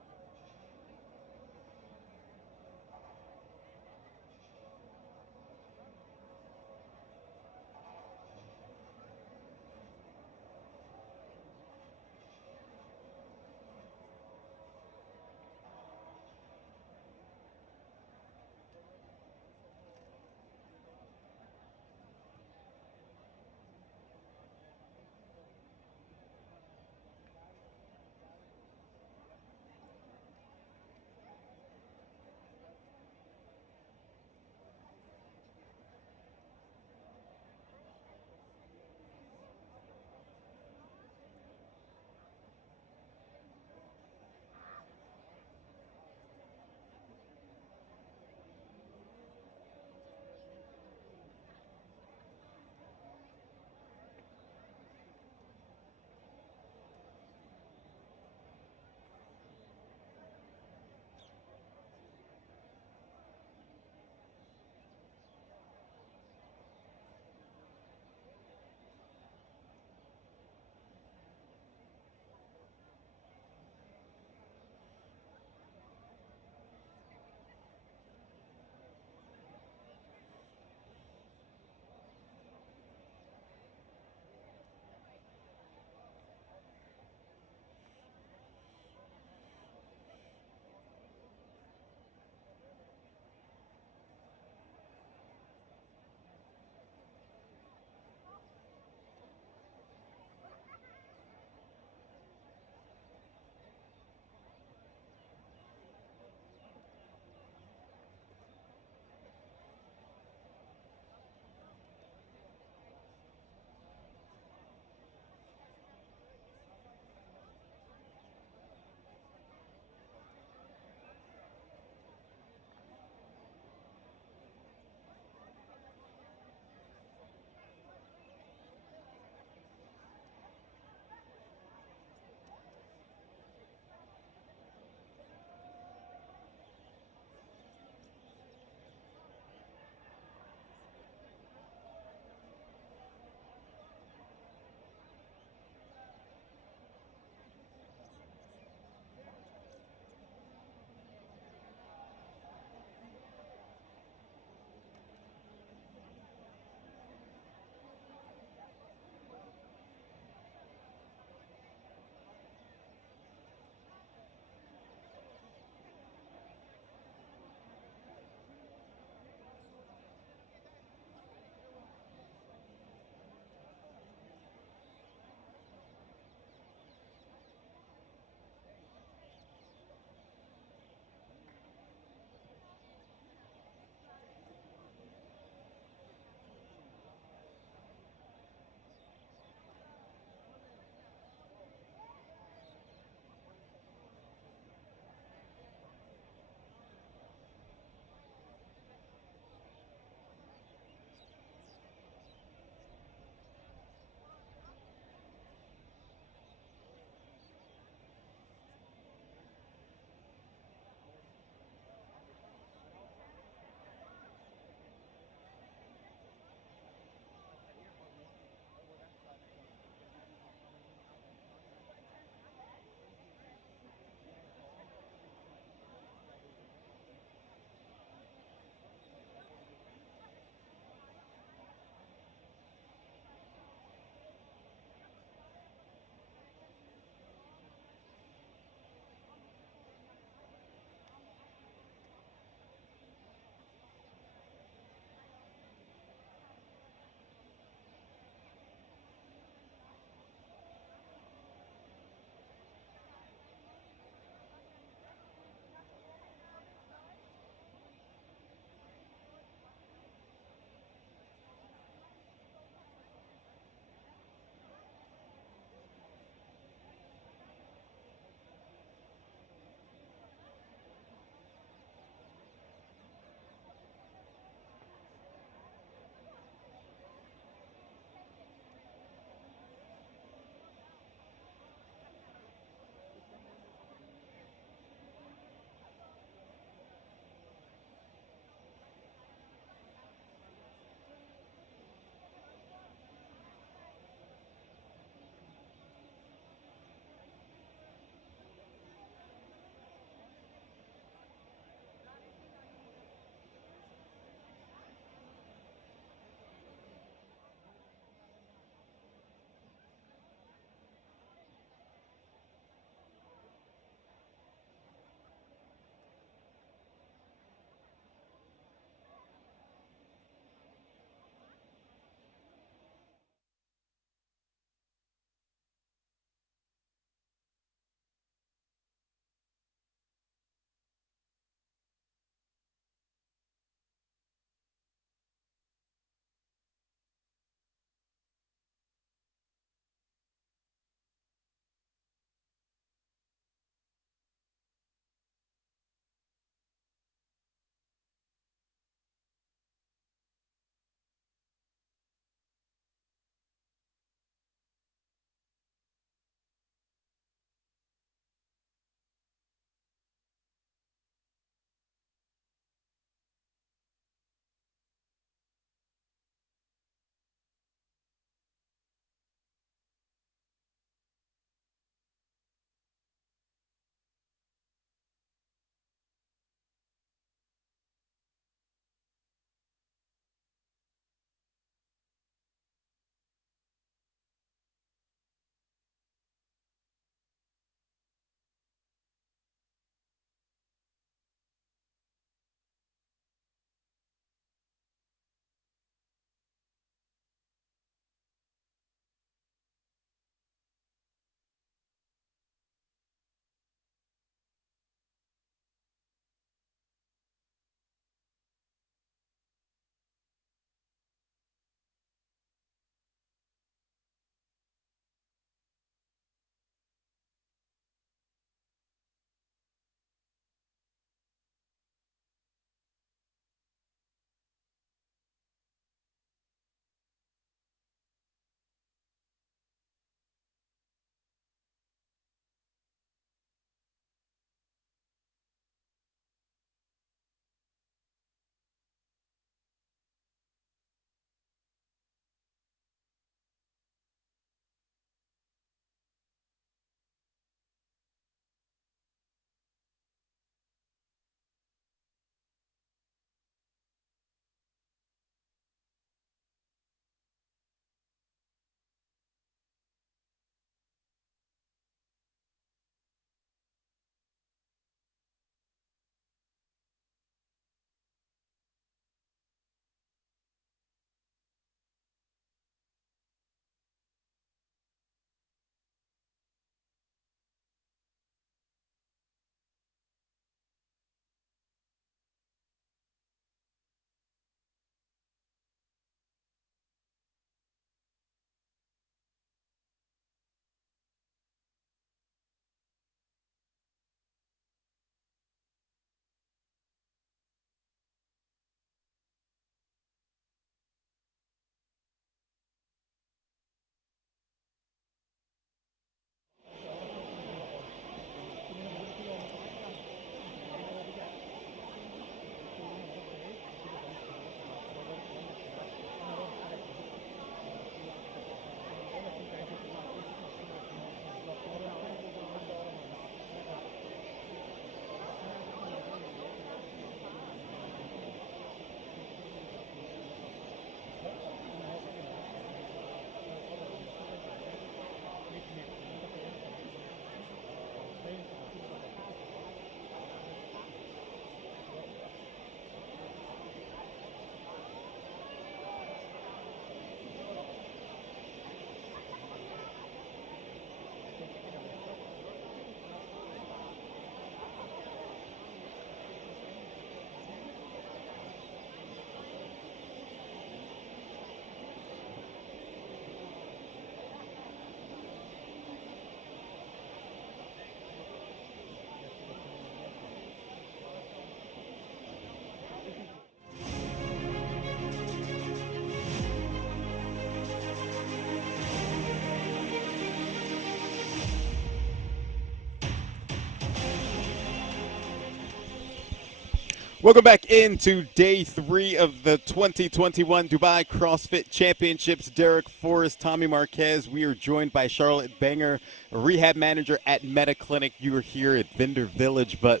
Welcome back into day 3 of the 2021 Dubai CrossFit Championships. Derek Forrest, Tommy Marquez. We are joined by Charlotte Banger, a rehab manager at MetaClinic. You are here at Vendor Village, but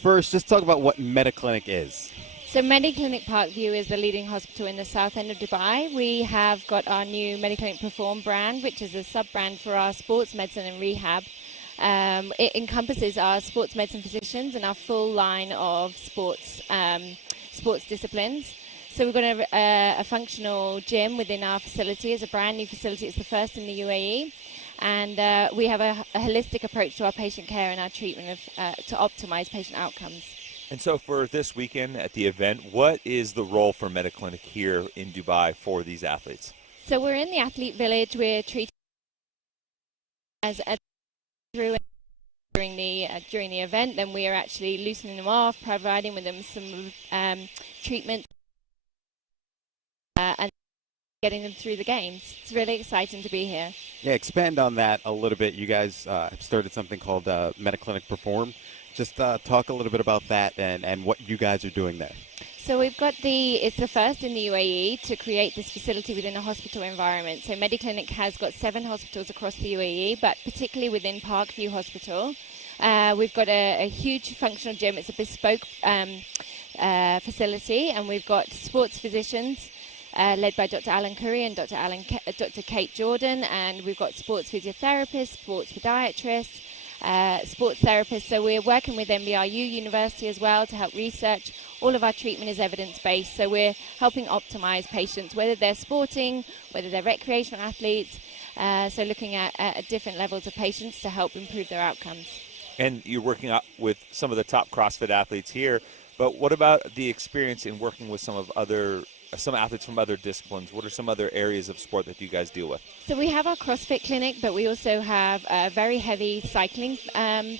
first, just talk about what MetaClinic is. So MediClinic Parkview is the leading hospital in the south end of Dubai. We have got our new MediClinic Perform brand, which is a sub-brand for our sports medicine and rehab. It encompasses our sports medicine physicians and our full line of sports disciplines. So we've got a functional gym within our facility. It's a brand new facility. It's the first in the UAE. And we have a holistic approach to our patient care and our treatment to optimize patient outcomes. And so for this weekend at the event, what is the role for MetaClinic here in Dubai for these athletes? So we're in the athlete village. We're treating as a during the event, then we are actually loosening them off, providing with them some treatment and getting them through the games. It's really exciting to be here. Yeah, expand on that a little bit. You guys have started something called MetaClinic Perform. Just talk a little bit about that and what you guys are doing there. So we've got it's the first in the UAE to create this facility within a hospital environment. So MediClinic has got 7 hospitals across the UAE, but particularly within Parkview Hospital. We've got a huge functional gym. It's a bespoke facility, and we've got sports physicians led by Dr. Alan Curry and Dr. Kate Jordan, and we've got sports physiotherapists, sports podiatrists, sports therapists. So we're working with MBRU University as well to help research. All of our treatment is evidence-based, so we're helping optimize patients, whether they're sporting, whether they're recreational athletes, so looking at different levels of patients to help improve their outcomes. And you're working out with some of the top CrossFit athletes here, but what about the experience in working with some athletes from other disciplines? What are some other areas of sport that you guys deal with? So we have our CrossFit clinic, but we also have a very heavy cycling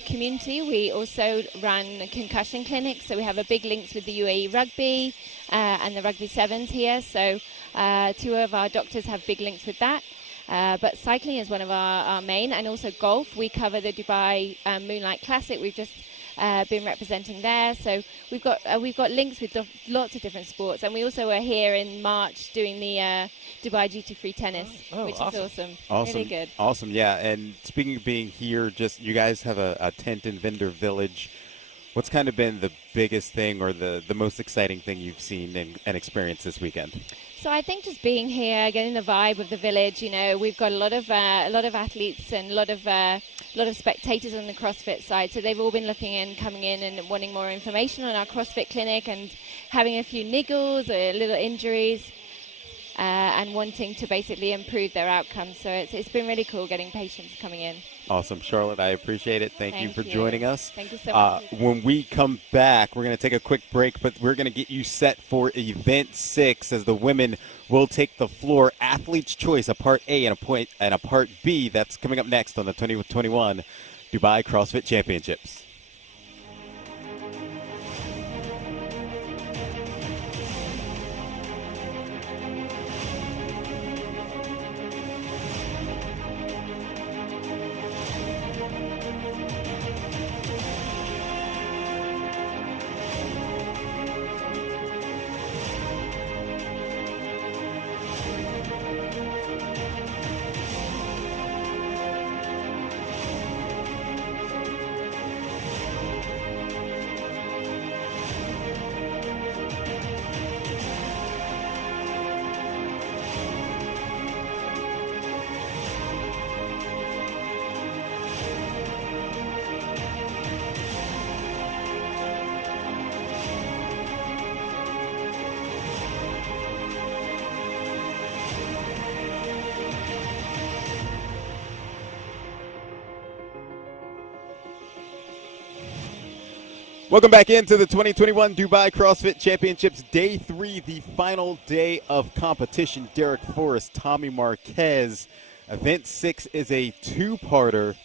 community. We also run concussion clinics, so we have a big links with the UAE Rugby and the Rugby Sevens here. So 2 of our doctors have big links with that. But cycling is one of our main, and also golf. We cover the Dubai Moonlight Classic. We've just been representing there, so we've got links with lots of different sports, and we also were here in March doing the Dubai GT3 tennis, which is awesome. Really good. Awesome, yeah. And speaking of being here, just you guys have a tent in Vendor Village. What's kind of been the biggest thing or the most exciting thing you've seen and experienced this weekend? So I think just being here, getting the vibe of the village. You know, we've got a lot of athletes and a lot of spectators on the CrossFit side. So they've all been coming in and wanting more information on our CrossFit clinic and having a few niggles or little injuries and wanting to basically improve their outcomes. So it's been really cool getting patients coming in. Awesome. Charlotte, I appreciate it. Thank you for joining us. Thank you so much. When we come back, we're going to take a quick break, but we're going to get you set for Event 6 as the women will take the floor. Athlete's Choice, a Part A and a Part B. That's coming up next on the 2021 Dubai CrossFit Championships. Welcome back into the 2021 Dubai CrossFit Championships, Day 3, the final day of competition. Derek Forrest, Tommy Marquez. Event 6 is a 2-parter,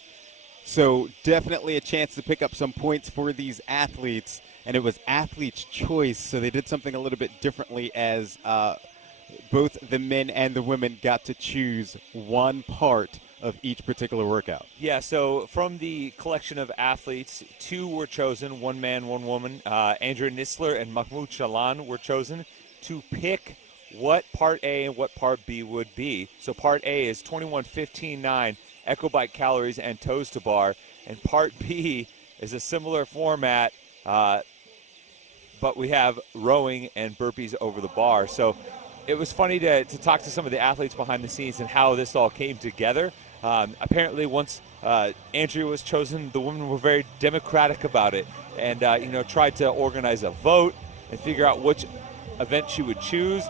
so definitely a chance to pick up some points for these athletes. And it was Athlete's Choice, so they did something a little bit differently as both the men and the women got to choose one part of each particular workout. Yeah, so from the collection of athletes, 2 were chosen, 1 man, 1 woman. Andrea Nisler and Mahmoud Shalan were chosen to pick what Part A and what Part B would be. So Part A is 21:15.9 Echo Bike calories and toes to bar, and Part B is a similar format, but we have rowing and burpees over the bar. So it was funny to talk to some of the athletes behind the scenes and how this all came together. Apparently, once Andrea was chosen, the women were very democratic about it, and tried to organize a vote and figure out which event she would choose.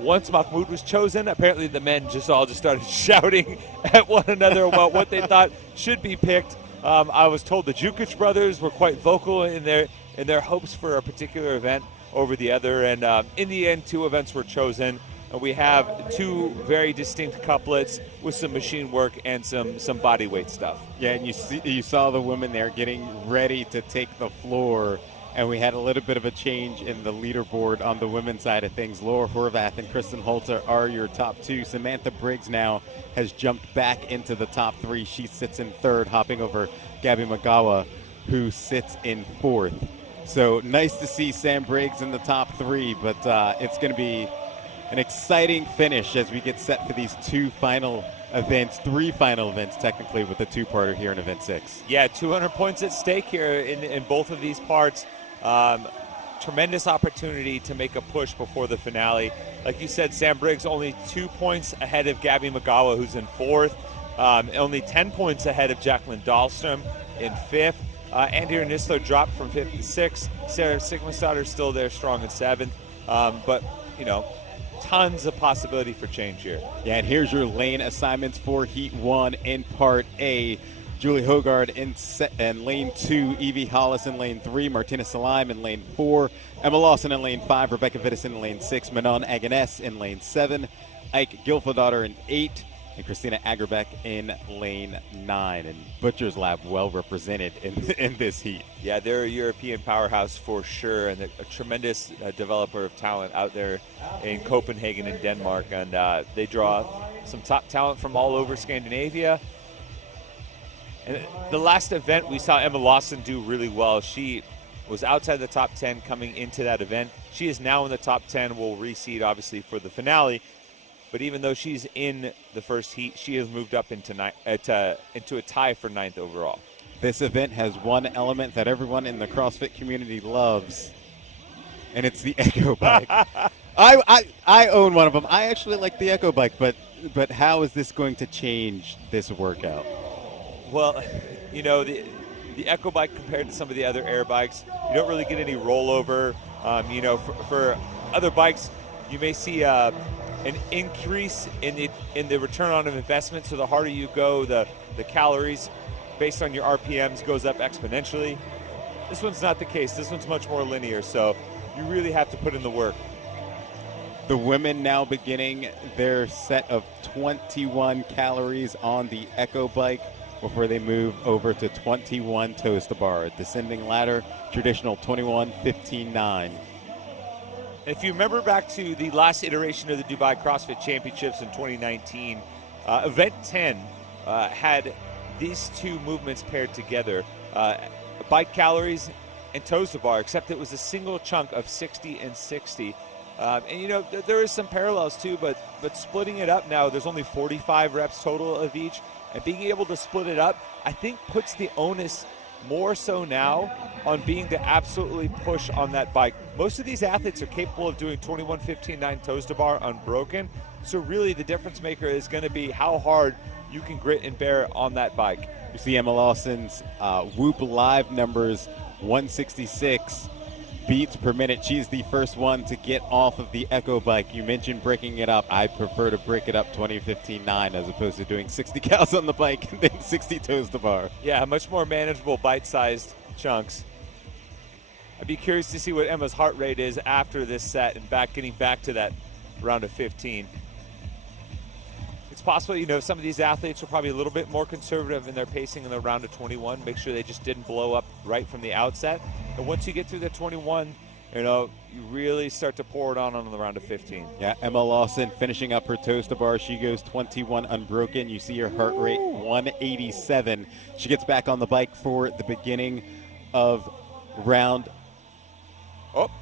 Once Mahmoud was chosen, apparently the men all started shouting at one another about what they thought should be picked. I was told the Jukic brothers were quite vocal in their hopes for a particular event over the other, and in the end, 2 events were chosen. We have 2 very distinct couplets with some machine work and some body weight stuff. Yeah, and you saw the women there getting ready to take the floor, and we had a little bit of a change in the leaderboard on the women's side of things. Laura Horvath and Kristen Holter are your top 2. Samantha Briggs now has jumped back into the top 3. She sits in 3rd, hopping over Gabby Magawa, who sits in 4th. So nice to see Sam Briggs in the top 3, but it's going to be an exciting finish as we get set for these 3 final events technically, with the 2-parter here in event 6. Yeah, 200 points at stake here in both of these parts. Tremendous opportunity to make a push before the finale. Like you said, Sam Briggs only 2 points ahead of Gabby Magawa, who's in 4th. Only 10 points ahead of Jacqueline Dahlstrom in 5th. Andrea Nisler dropped from 5th to 6th. Sarah Sigmundstadter still there strong in 7th. But, tons of possibility for change here. Yeah, and here's your lane assignments for Heat 1 in Part A. Julie Hogard in lane 2, Evie Hollis in lane 3, Martina Salaim in lane 4, Emma Lawson in lane 5, Rebecca Vittison in lane 6, Manon Aganes in lane 7, Ike Gilfadaughter in 8, and Christina Agerbeck in lane 9. And Butcher's Lab well represented in this heat. Yeah, they're a European powerhouse for sure, and a tremendous developer of talent out there in Copenhagen and Denmark. And they draw some top talent from all over Scandinavia. And the last event, we saw Emma Lawson do really well. She was outside the top 10 coming into that event. She is now in the top 10, will reseed obviously for the finale. But even though she's in the first heat, she has moved up into a tie for 9th overall. This event has one element that everyone in the CrossFit community loves, and it's the Echo Bike. I own one of them. I actually like the Echo Bike, but how is this going to change this workout? Well, the Echo Bike compared to some of the other air bikes, you don't really get any rollover. For other bikes, you may see an increase in the return on investment. So the harder you go, the calories based on your RPMs goes up exponentially. This one's not the case. This one's much more linear, so you really have to put in the work. The women now beginning their set of 21 calories on the Echo Bike before they move over to 21 toes to bar. Descending ladder, traditional 21:15.9. If you remember back to the last iteration of the Dubai CrossFit Championships in 2019, Event 10 had these 2 movements paired together, bike calories and toes to bar, except it was a single chunk of 60 and 60. There is some parallels too, but splitting it up now, there's only 45 reps total of each, and being able to split it up, I think puts the onus more so now on being to absolutely push on that bike. Most of these athletes are capable of doing 21:15.9 toes to bar unbroken, so really the difference maker is going to be how hard you can grit and bear on that bike. You see Emma Lawson's Whoop Live numbers, 166 beats per minute. She's the first one to get off of the Echo Bike. You mentioned breaking it up. I prefer to break it up 20:15.9 as opposed to doing 60 cals on the bike and then 60 toes to bar. Yeah, much more manageable bite-sized chunks. I'd be curious to see what Emma's heart rate is after this set and getting back to that round of 15. It's possible, some of these athletes were probably a little bit more conservative in their pacing in the round of 21, make sure they just didn't blow up right from the outset. And once you get through the 21 you know, you really start to pour it on the round of 15. Yeah, Emma Lawson finishing up her toes to bar. She goes 21 unbroken. You see her heart rate 187. She gets back on the bike for the beginning of round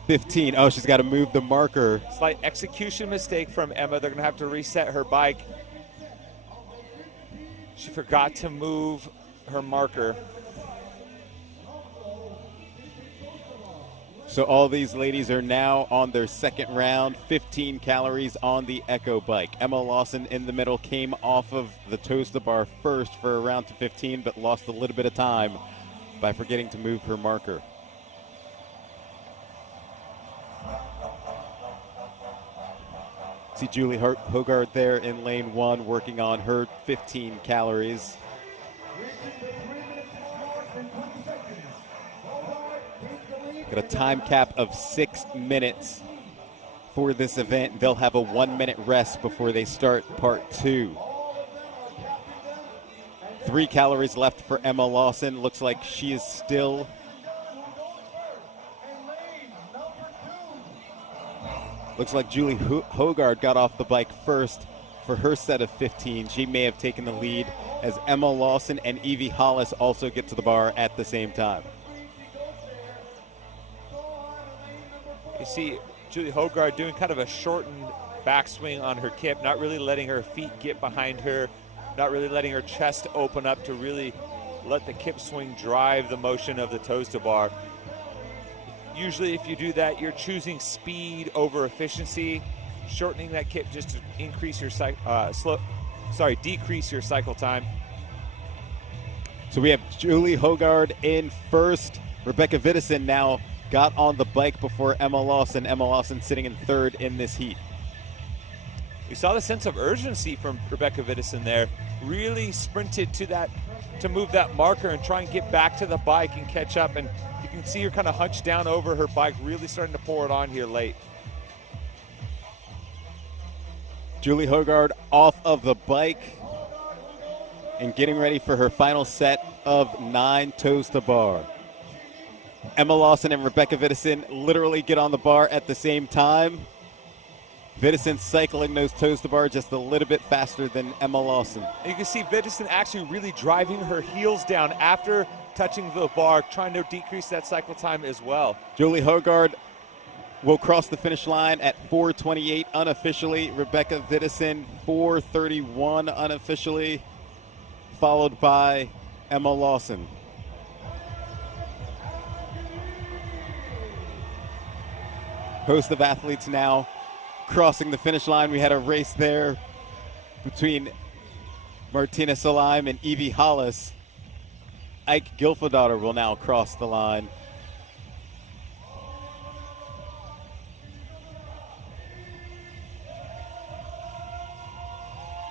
15. Oh, she's got to move the marker. Slight execution mistake from Emma. They're going to have to reset her bike. She forgot to move her marker. So all these ladies are now on their second round, 15 calories on the Echo bike. Emma Lawson in the middle came off of the toes to bar first for a round to 15, but lost a little bit of time by forgetting to move her marker. See Julie Hogard there in lane 1 working on her 15 calories. Got a time cap of 6 minutes for this event. They'll have a 1 minute rest before they start part 2. 3 calories left for Emma Lawson. Looks like she is still looks like Julie Hogard got off the bike first for her set of 15. She may have taken the lead as Emma Lawson and Evie Hollis also get to the bar at the same time. You see Julie Hogard doing kind of a shortened backswing on her kip, not really letting her feet get behind her, not really letting her chest open up to really let the kip swing drive the motion of the toes to bar. Usually if you do that, you're choosing speed over efficiency, shortening that kip just to increase your decrease your cycle time. So we have Julie Hogard in first. Rebecca Vidison now got on the bike before Emma Lawson. Emma Lawson sitting in third in this heat. You saw the sense of urgency from Rebecca Vidison there. Really sprinted to move that marker and try and get back to the bike and catch up. And you can see her kind of hunched down over her bike, really starting to pour it on here late. Julie Hogard off of the bike and getting ready for her final set of 9 toes to bar. Emma Lawson and Rebecca Vidison literally get on the bar at the same time. Vidison cycling those toes to bar just a little bit faster than Emma Lawson. And you can see Vidison actually really driving her heels down after touching the bar, trying to decrease that cycle time as well. Julie Hogard will cross the finish line at 4:28 unofficially. Rebecca Vidison 4:31 unofficially, followed by Emma Lawson. Host of athletes now crossing the finish line. We had a race there between Martina Salaim and Evie Hollis. Ike Gilfadaughter will now cross the line.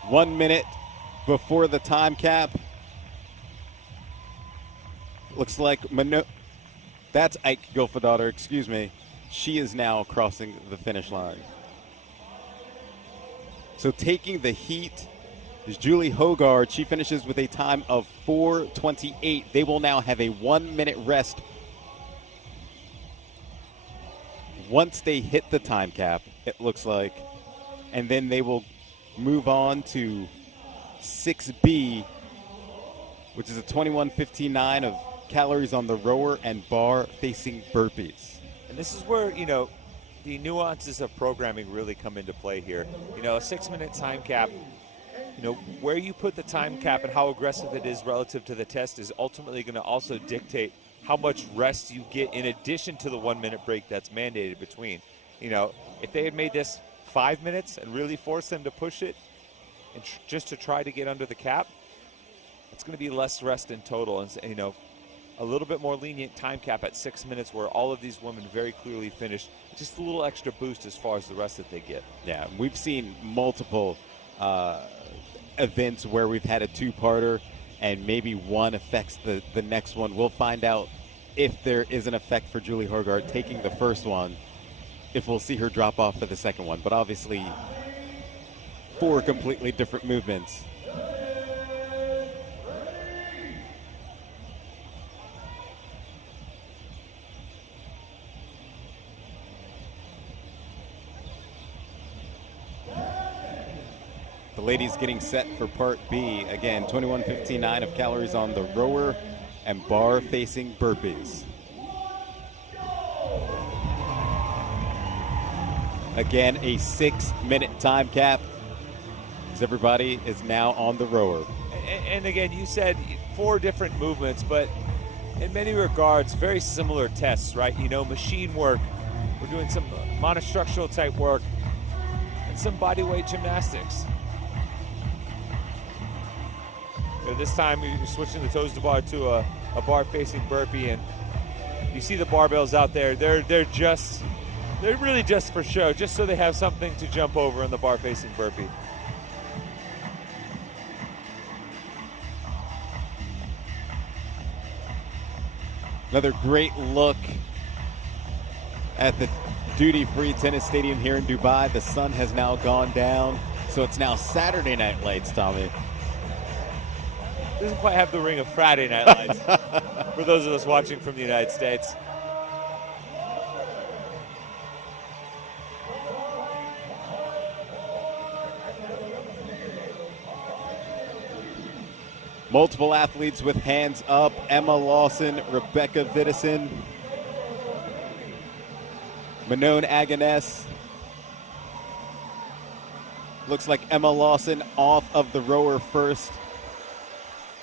One minute before the time cap. Looks like that's Ike Gilfadaughter, excuse me. She is now crossing the finish line. So taking the heat is Julie Hogard. She finishes with a time of 4:28. They will now have a 1 minute rest once they hit the time cap, it looks like. And then they will move on to 6B, which is a 21:59 of calories on the rower and bar facing burpees. And this is where, the nuances of programming really come into play here. A 6-minute time cap, where you put the time cap and how aggressive it is relative to the test is ultimately going to also dictate how much rest you get in addition to the 1 minute break that's mandated between. If they had made this 5 minutes and really forced them to push it and just to try to get under the cap, it's going to be less rest in total. And, a little bit more lenient time cap at 6 minutes where all of these women very clearly finished. Just a little extra boost as far as the rest that they get. Yeah, we've seen multiple events where we've had a two-parter and maybe one affects the next one. We'll find out if there is an effect for Julie Hogard taking the first one, if we'll see her drop off for the second one. But obviously, 4 completely different movements. ladies getting set for part B. Again, 21:59 of calories on the rower and bar facing burpees. Again, a 6-minute time cap, as everybody is now on the rower. And again, you said 4 different movements, but in many regards, very similar tests, right? You know, machine work. We're doing some monostructural type work and some body weight gymnastics. You know, this time you're switching the toes to bar to a bar facing burpee, and you see the barbells out there. They're really just for show, just so they have something to jump over in the bar facing burpee. Another great look at the duty-free tennis stadium here in Dubai. The sun has now gone down, so it's now Saturday night lights, Tommy. Doesn't quite have the ring of Friday night lights for those of us watching from the United States. Multiple athletes with hands up. Emma Lawson, Rebecca Vidison, Manon Agones. Looks like Emma Lawson off of the rower first,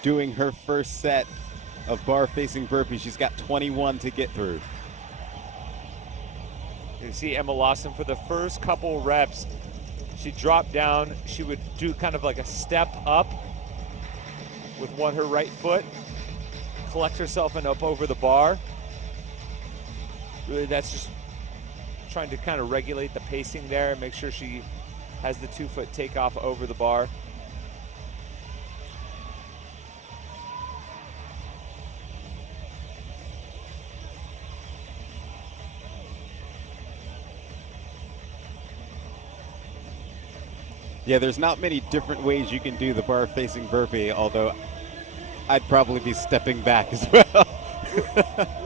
doing her first set of bar facing burpees. She's got 21 to get through. You see Emma Lawson for the first couple reps, she dropped down. She would do kind of like a step up with her right foot, collect herself and up over the bar. Really, that's just trying to kind of regulate the pacing there and make sure she has the 2-foot takeoff over the bar. Yeah, there's not many different ways you can do the bar facing burpee, although I'd probably be stepping back as well.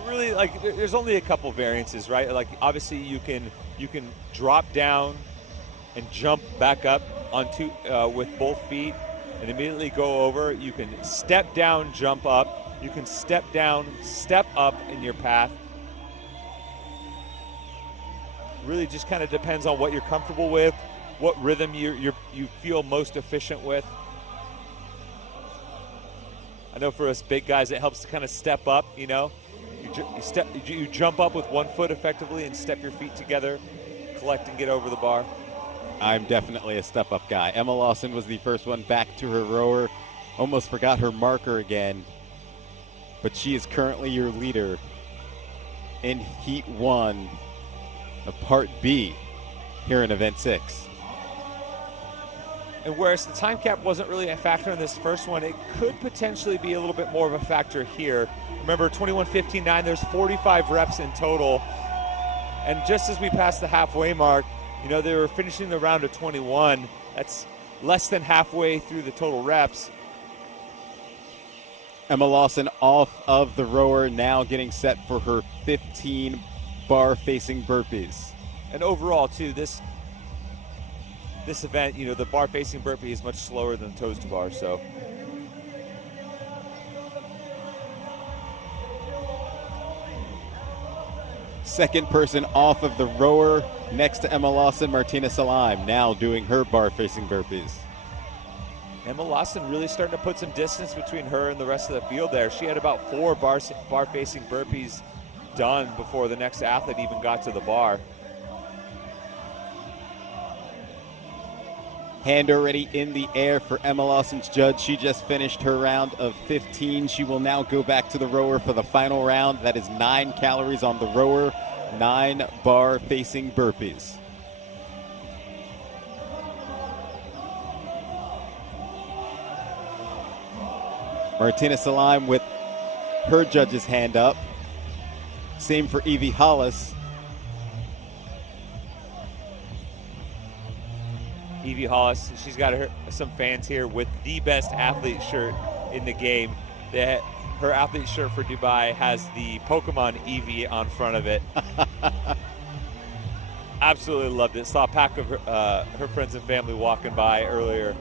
Really, like, there's only a couple variances, right? Like, obviously you can drop down and jump back up onto with both feet and immediately go over. You can step down, jump up. You can step down, step up in your path. Really just kind of depends on what you're comfortable with, what rhythm you feel most efficient with. I know for us big guys, it helps to kind of step up, you know. You jump up with one foot effectively and step your feet together, collect and get over the bar. I'm definitely a step-up guy. Emma Lawson was the first one back to her rower. Almost forgot her marker again, but she is currently your leader in Heat 1 of Part B here in Event 6. And whereas the time cap wasn't really a factor in this first one, it could potentially be a little bit more of a factor here. Remember, 21:59, there's 45 reps in total. And just as we passed the halfway mark, you know, they were finishing the round of 21. That's less than halfway through the total reps. Emma Lawson off of the rower, now getting set for her 15 bar-facing burpees. And overall, too, this event, you know, the bar-facing burpee is much slower than the toes to bar, so. Second person off of the rower next to Emma Lawson, Martina Salim, now doing her bar-facing burpees. Emma Lawson really starting to put some distance between her and the rest of the field there. She had about 4 bar-facing burpees done before the next athlete even got to the bar. Hand already in the air for Emma Lawson's judge. She just finished her round of 15. She will now go back to the rower for the final round. That is 9 calories on the rower, 9 bar-facing burpees. Martina Salim with her judge's hand up. Same for Evie Hollis. Evie Hollis, she's got some fans here with the best athlete shirt in the game. Her athlete shirt for Dubai has the Pokemon Eevee on front of it. Absolutely loved it. Saw a pack of her friends and family walking by earlier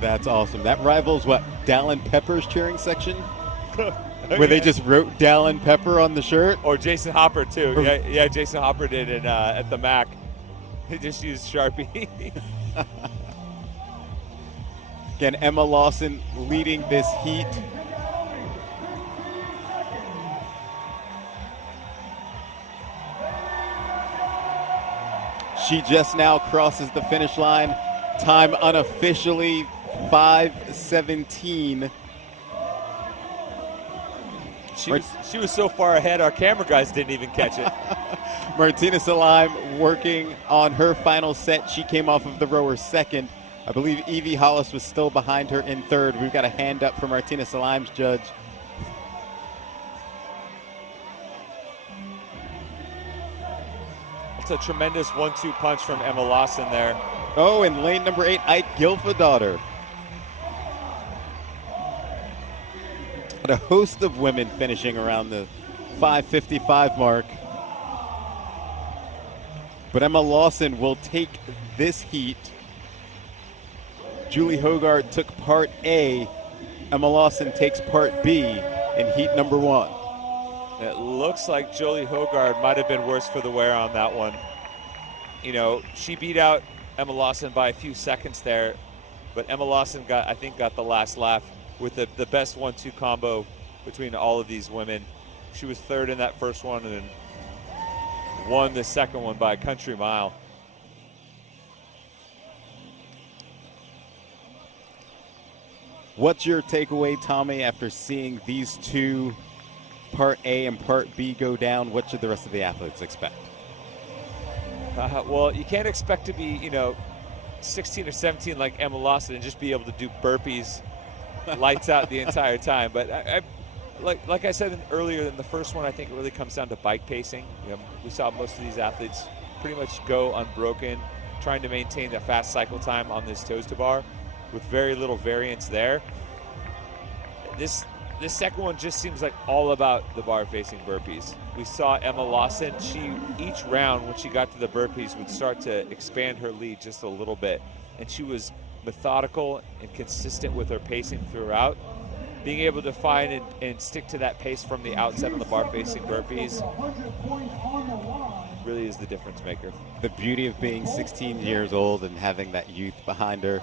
That's awesome. That rivals what Dallin Pepper's cheering section, where they just wrote Dallin Pepper on the shirt. Or Jason Hopper too. Yeah, Jason Hopper did it at the MAC. He just used Sharpie. Again, Emma Lawson leading this heat. She just now crosses the finish line. Time unofficially 5:17. She was so far ahead, our camera guys didn't even catch it. Martina Salim working on her final set. She came off of the rower second. I believe Evie Hollis was still behind her in third. We've got a hand up for Martina Salim's judge. It's a tremendous 1-2 punch from Emma Lawson there. Oh, in lane number 8, Ike Gilfadaughter. And a host of women finishing around the 5:55 mark. But Emma Lawson will take this heat. Julie Hogard took part A. Emma Lawson takes part B in heat number 1. It looks like Julie Hogard might have been worse for the wear on that one. You know, she beat out Emma Lawson by a few seconds there, but Emma Lawson got the last laugh with the best 1-2 combo between all of these women. She was third in that first one and then won the second one by a country mile. What's your takeaway, Tommy, after seeing these two, Part A and Part B, go down? What should the rest of the athletes expect? Well, you can't expect to be, 16 or 17 like Emma Lawson and just be able to do burpees lights out the entire time. But like I said earlier in the first one, I think it really comes down to bike pacing. We saw most of these athletes pretty much go unbroken, trying to maintain a fast cycle time on this toes to bar with very little variance there. This second one just seems like all about the bar facing burpees. We saw Emma Lawson, each round when she got to the burpees would start to expand her lead just a little bit. And she was methodical and consistent with her pacing throughout. Being able to find and stick to that pace from the outset on the bar facing burpees really is the difference maker. The beauty of being 16 years old and having that youth behind her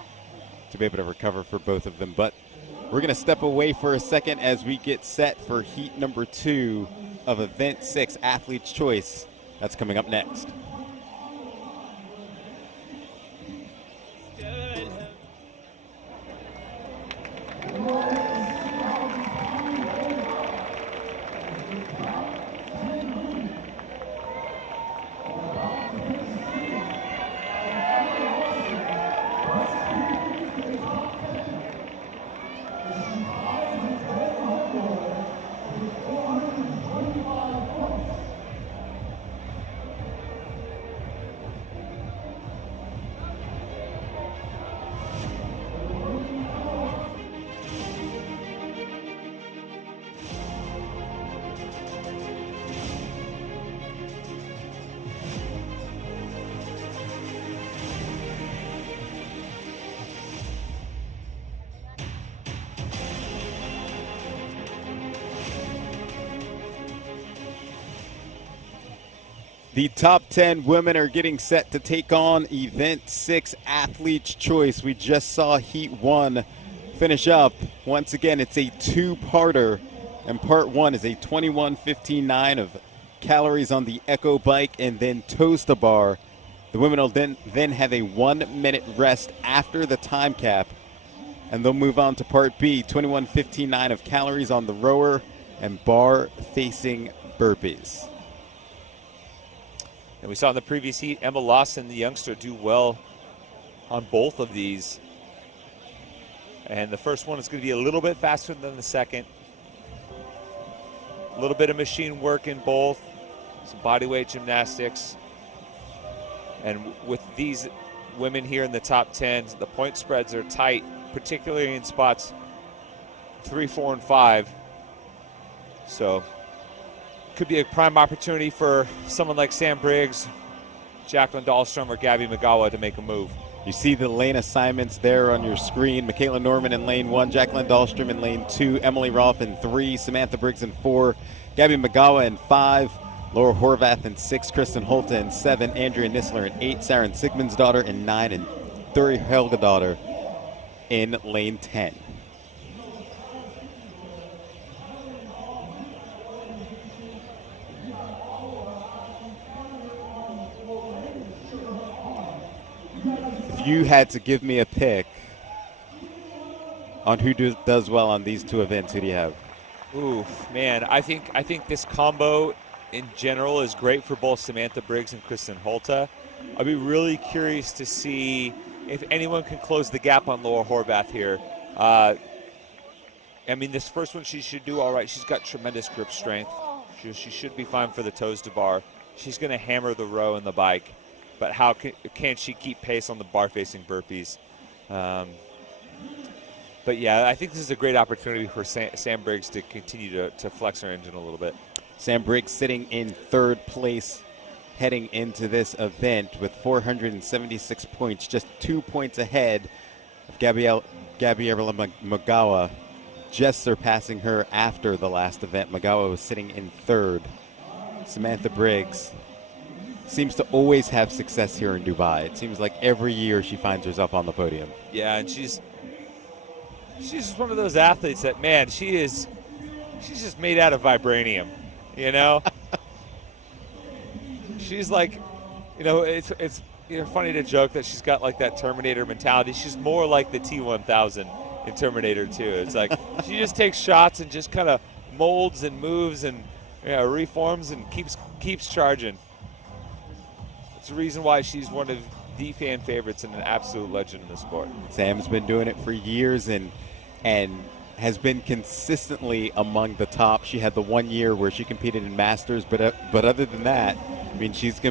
to be able to recover for both of them. But we're going to step away for a second as we get set for heat number 2 of Event 6, Athlete's Choice. That's coming up next. The top 10 women are getting set to take on Event 6, Athlete's Choice. We just saw Heat 1 finish up. Once again, it's a two-parter, and Part 1 is a 21:15.9 of calories on the Echo Bike and then toes to bar. The women will then have a 1-minute rest after the time cap, and they'll move on to Part B, 21:15.9 of calories on the rower and bar-facing burpees. And we saw in the previous heat, Emma Lawson, the youngster, do well on both of these. And the first one is going to be a little bit faster than the second. A little bit of machine work in both, some bodyweight gymnastics. And with these women here in the top 10, the point spreads are tight, particularly in spots 3, 4, and 5. So could be a prime opportunity for someone like Sam Briggs, Jacqueline Dahlstrom, or Gabby Magawa to make a move. You see the lane assignments there on your screen. Michaela Norman in lane 1, Jacqueline Dahlstrom in lane 2, Emily Rolfe in 3, Samantha Briggs in 4, Gabby Magawa in 5, Laura Horvath in 6, Kristen Holta in 7, Andrea Nisler in 8, Saren Sigmundsdottir in 9, and Thuri Helgadottir in lane 10. If you had to give me a pick on who does well on these two events, who do you have? Ooh, man, I think this combo in general is great for both Samantha Briggs and Kristen Holta. I'd be really curious to see if anyone can close the gap on Laura Horvath here. I mean, this first one she should do all right. She's got tremendous grip strength. She should be fine for the toes to bar. She's going to hammer the row and the bike. But how can she keep pace on the bar-facing burpees? But, yeah, I think this is a great opportunity for Sam Briggs to continue to flex her engine a little bit. Sam Briggs sitting in 3rd place heading into this event with 476 points, just 2 points ahead of Gabriela Magawa, just surpassing her after the last event. Magawa was sitting in 3rd. Samantha Briggs seems to always have success here in Dubai. It seems like every year she finds herself on the podium. Yeah, and she's just one of those athletes that, man, she's just made out of vibranium, you know? She's like, you know, it's funny to joke that she's got like that Terminator mentality. She's more like the T-1000 in Terminator 2. It's like she just takes shots and just kind of molds and moves and reforms and keeps charging. It's the reason why she's one of the fan favorites and an absolute legend in the sport. Sam's been doing it for years and has been consistently among the top. She had the 1 year where she competed in Masters, but other than that, I mean, she's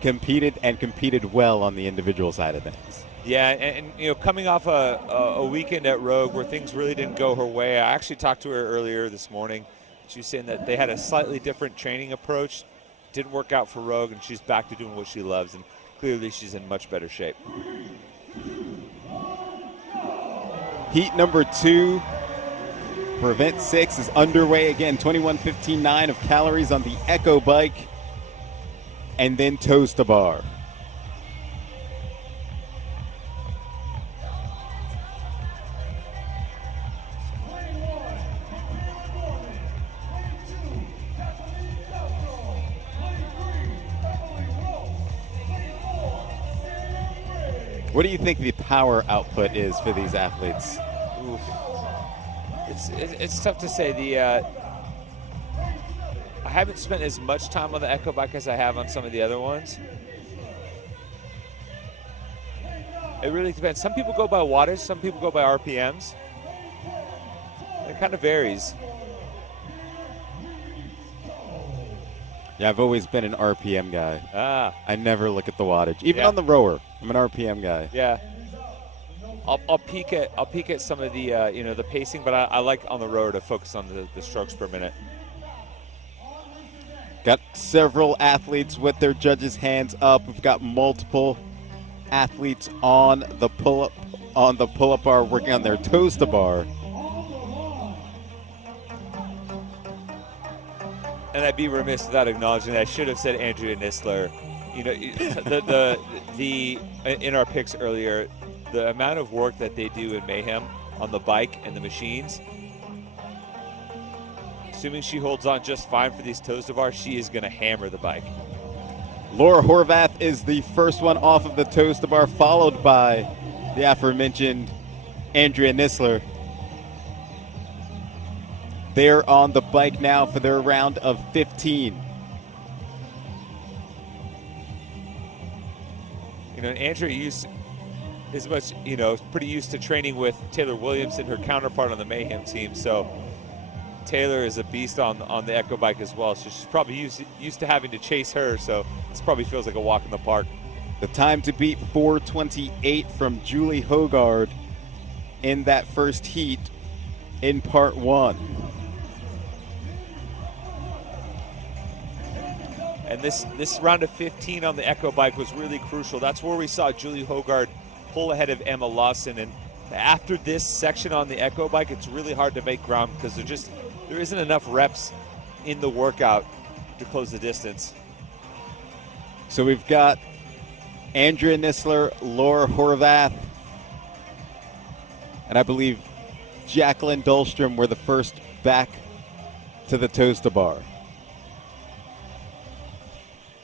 competed well on the individual side of things. Yeah, and you know, coming off a weekend at Rogue where things really didn't go her way, I actually talked to her earlier this morning. She was saying that they had a slightly different training approach. Didn't work out for Rogue, and she's back to doing what she loves, and clearly she's in much better shape. Heat number 2 for event 6 is underway again. 21:15.9 of calories on the Echo bike, and then toes to bar. What do you think the power output is for these athletes? Oof. It's tough to say. I haven't spent as much time on the Echo bike as I have on some of the other ones. It really depends. Some people go by wattage, some people go by RPMs. It kind of varies. Yeah, I've always been an RPM guy. I never look at the wattage. Even on the rower, I'm an RPM guy. Yeah. I'll peek at some of the the pacing, but I like on the rower to focus on the strokes per minute. Got several athletes with their judges' hands up. We've got multiple athletes on the pull-up bar working on their toes to bar. And I'd be remiss without acknowledging that I should have said Andrea Nisler. You know, the in our picks earlier, the amount of work that they do in Mayhem on the bike and the machines. Assuming she holds on just fine for these toes to bar, she is going to hammer the bike. Laura Horvath is the first one off of the toes to bar, followed by the aforementioned Andrea Nisler. They're on the bike now for their round of 15. You know, Andrea is much, pretty used to training with Taylor Williams and her counterpart on the Mayhem team. So Taylor is a beast on the Echo bike as well. So she's probably used to having to chase her. So this probably feels like a walk in the park. The time to beat 4:28 from Julie Hogard in that first heat in part 1. And this round of 15 on the Echo bike was really crucial. That's where we saw Julie Hogard pull ahead of Emma Lawson. And after this section on the Echo bike, it's really hard to make ground because there isn't enough reps in the workout to close the distance. So we've got Andrea Nisler, Laura Horvath, and I believe Jacqueline Dahlstrom were the first back to the toes to bar.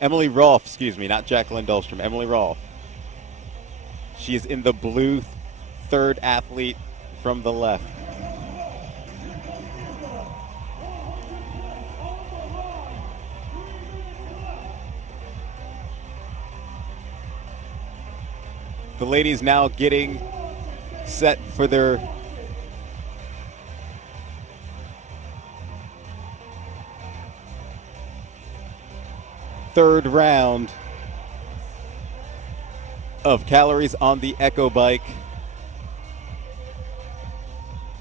Emily Rolfe, excuse me, not Jacqueline Dahlstrom, Emily Rolfe. She is in the blue, third athlete from the left. The ladies now getting set for their third round of calories on the Echo bike.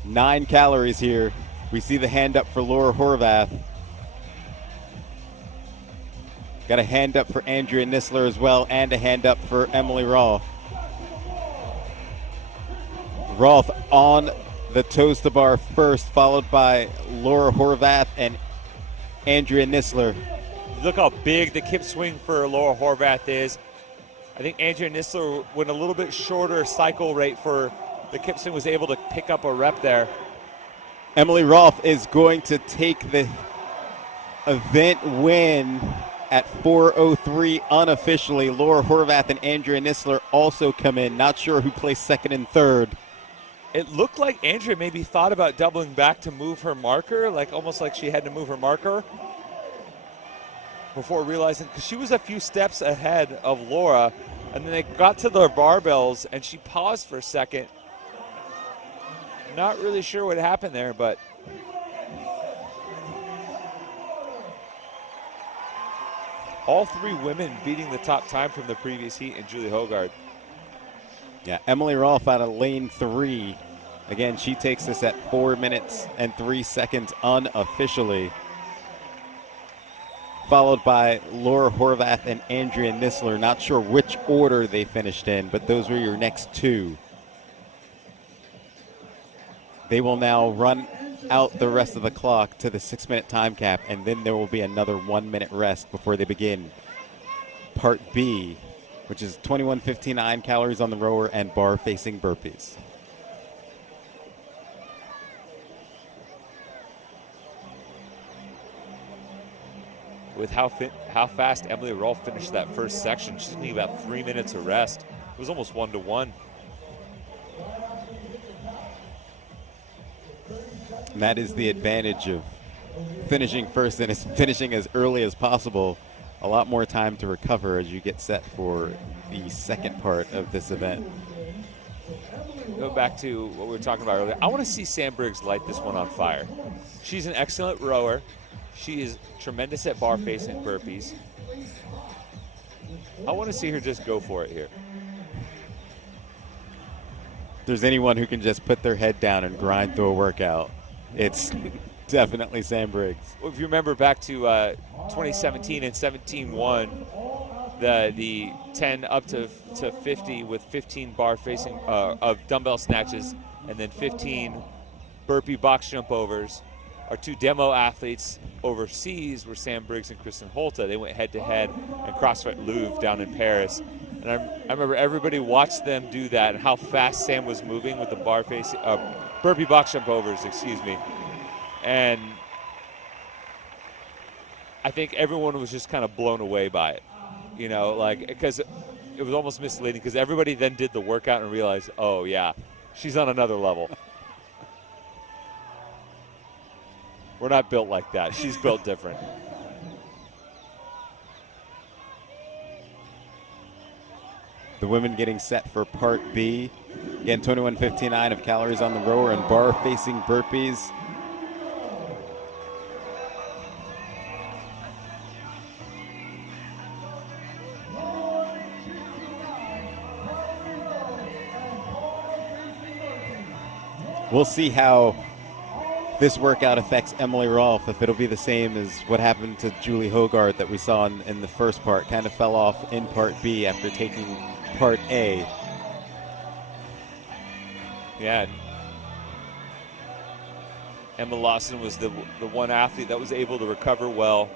9 calories here. We see the hand up for Laura Horvath. Got a hand up for Andrea Nisler as well, and a hand up for Emily Rolfe. Rolfe on the toes to bar first, followed by Laura Horvath and Andrea Nisler. Look how big the kip swing for Laura Horvath is. I think Andrea Nisler went a little bit shorter cycle rate for the kip swing, was able to pick up a rep there. Emily Rolfe is going to take the event win at 4:03 unofficially. Laura Horvath and Andrea Nisler also come in. Not sure who placed second and third. It looked like Andrea maybe thought about doubling back to move her marker, like almost like she had to move her marker before realizing, because she was a few steps ahead of Laura, and then they got to their barbells and she paused for a second. Not really sure what happened there, but all 3 women beating the top time from the previous heat in Julie Hogard. Yeah, Emily Rolfe out of lane 3. Again, she takes this at 4 minutes and 3 seconds unofficially. Followed by Laura Horvath and Andrea Nisler. Not sure which order they finished in, but those were your next 2. They will now run out the rest of the clock to the 6-minute time cap, and then there will be another 1-minute rest before they begin Part B, which is 21:59 calories on the rower and bar facing burpees. With how fast Emily Rolfe finished that first section, she's needing about 3 minutes of rest. It was almost 1-to-1. And that is the advantage of finishing first and finishing as early as possible. A lot more time to recover as you get set for the second part of this event. Go back to what we were talking about earlier. I want to see Sam Briggs light this one on fire. She's an excellent rower. She is tremendous at bar facing burpees. I want to see her just go for it here. If there's anyone who can just put their head down and grind through a workout, it's definitely Sam Briggs. Well, if you remember back to 2017 and 17-1, the 10 up to 50 with 15 bar facing of dumbbell snatches and then 15 burpee box jump overs. Our 2 demo athletes overseas were Sam Briggs and Kristen Holta. They went head-to-head in CrossFit Louvre down in Paris. And I remember everybody watched them do that and how fast Sam was moving with the bar face, burpee box jump overs, excuse me. And I think everyone was just kind of blown away by it, you know, like, because it was almost misleading because everybody then did the workout and realized, oh yeah, she's on another level. We're not built like that. She's built different. The women getting set for Part B. Again, 21:59 of calories on the rower and bar facing burpees. We'll see how this workout affects Emily Rolfe, if it'll be the same as what happened to Julie Hogard that we saw in the first part. Kind of fell off in Part B after taking Part A. Yeah. Emma Lawson was the one athlete that was able to recover well.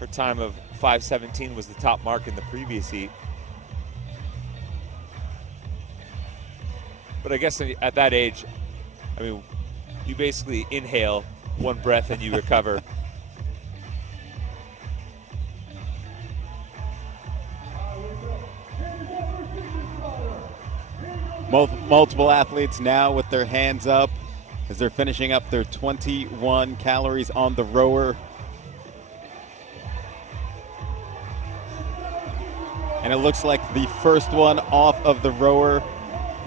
Her time of 5:17 was the top mark in the previous heat. But I guess at that age, I mean, you basically inhale one breath and you recover. Multiple athletes now with their hands up as they're finishing up their 21 calories on the rower. And it looks like the first one off of the rower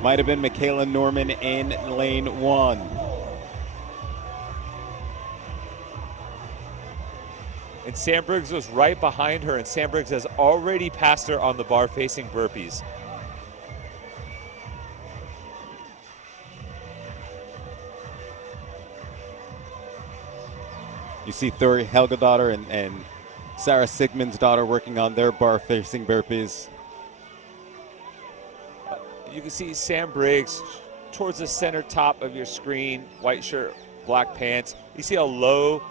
might have been Michaela Norman in lane 1. And Sam Briggs was right behind her, and Sam Briggs has already passed her on the bar facing burpees. You see Thuri Helgadottir and Sarah Sigmund's daughter working on their bar-facing burpees. You can see Sam Briggs towards the center top of your screen, white shirt, black pants. You see how low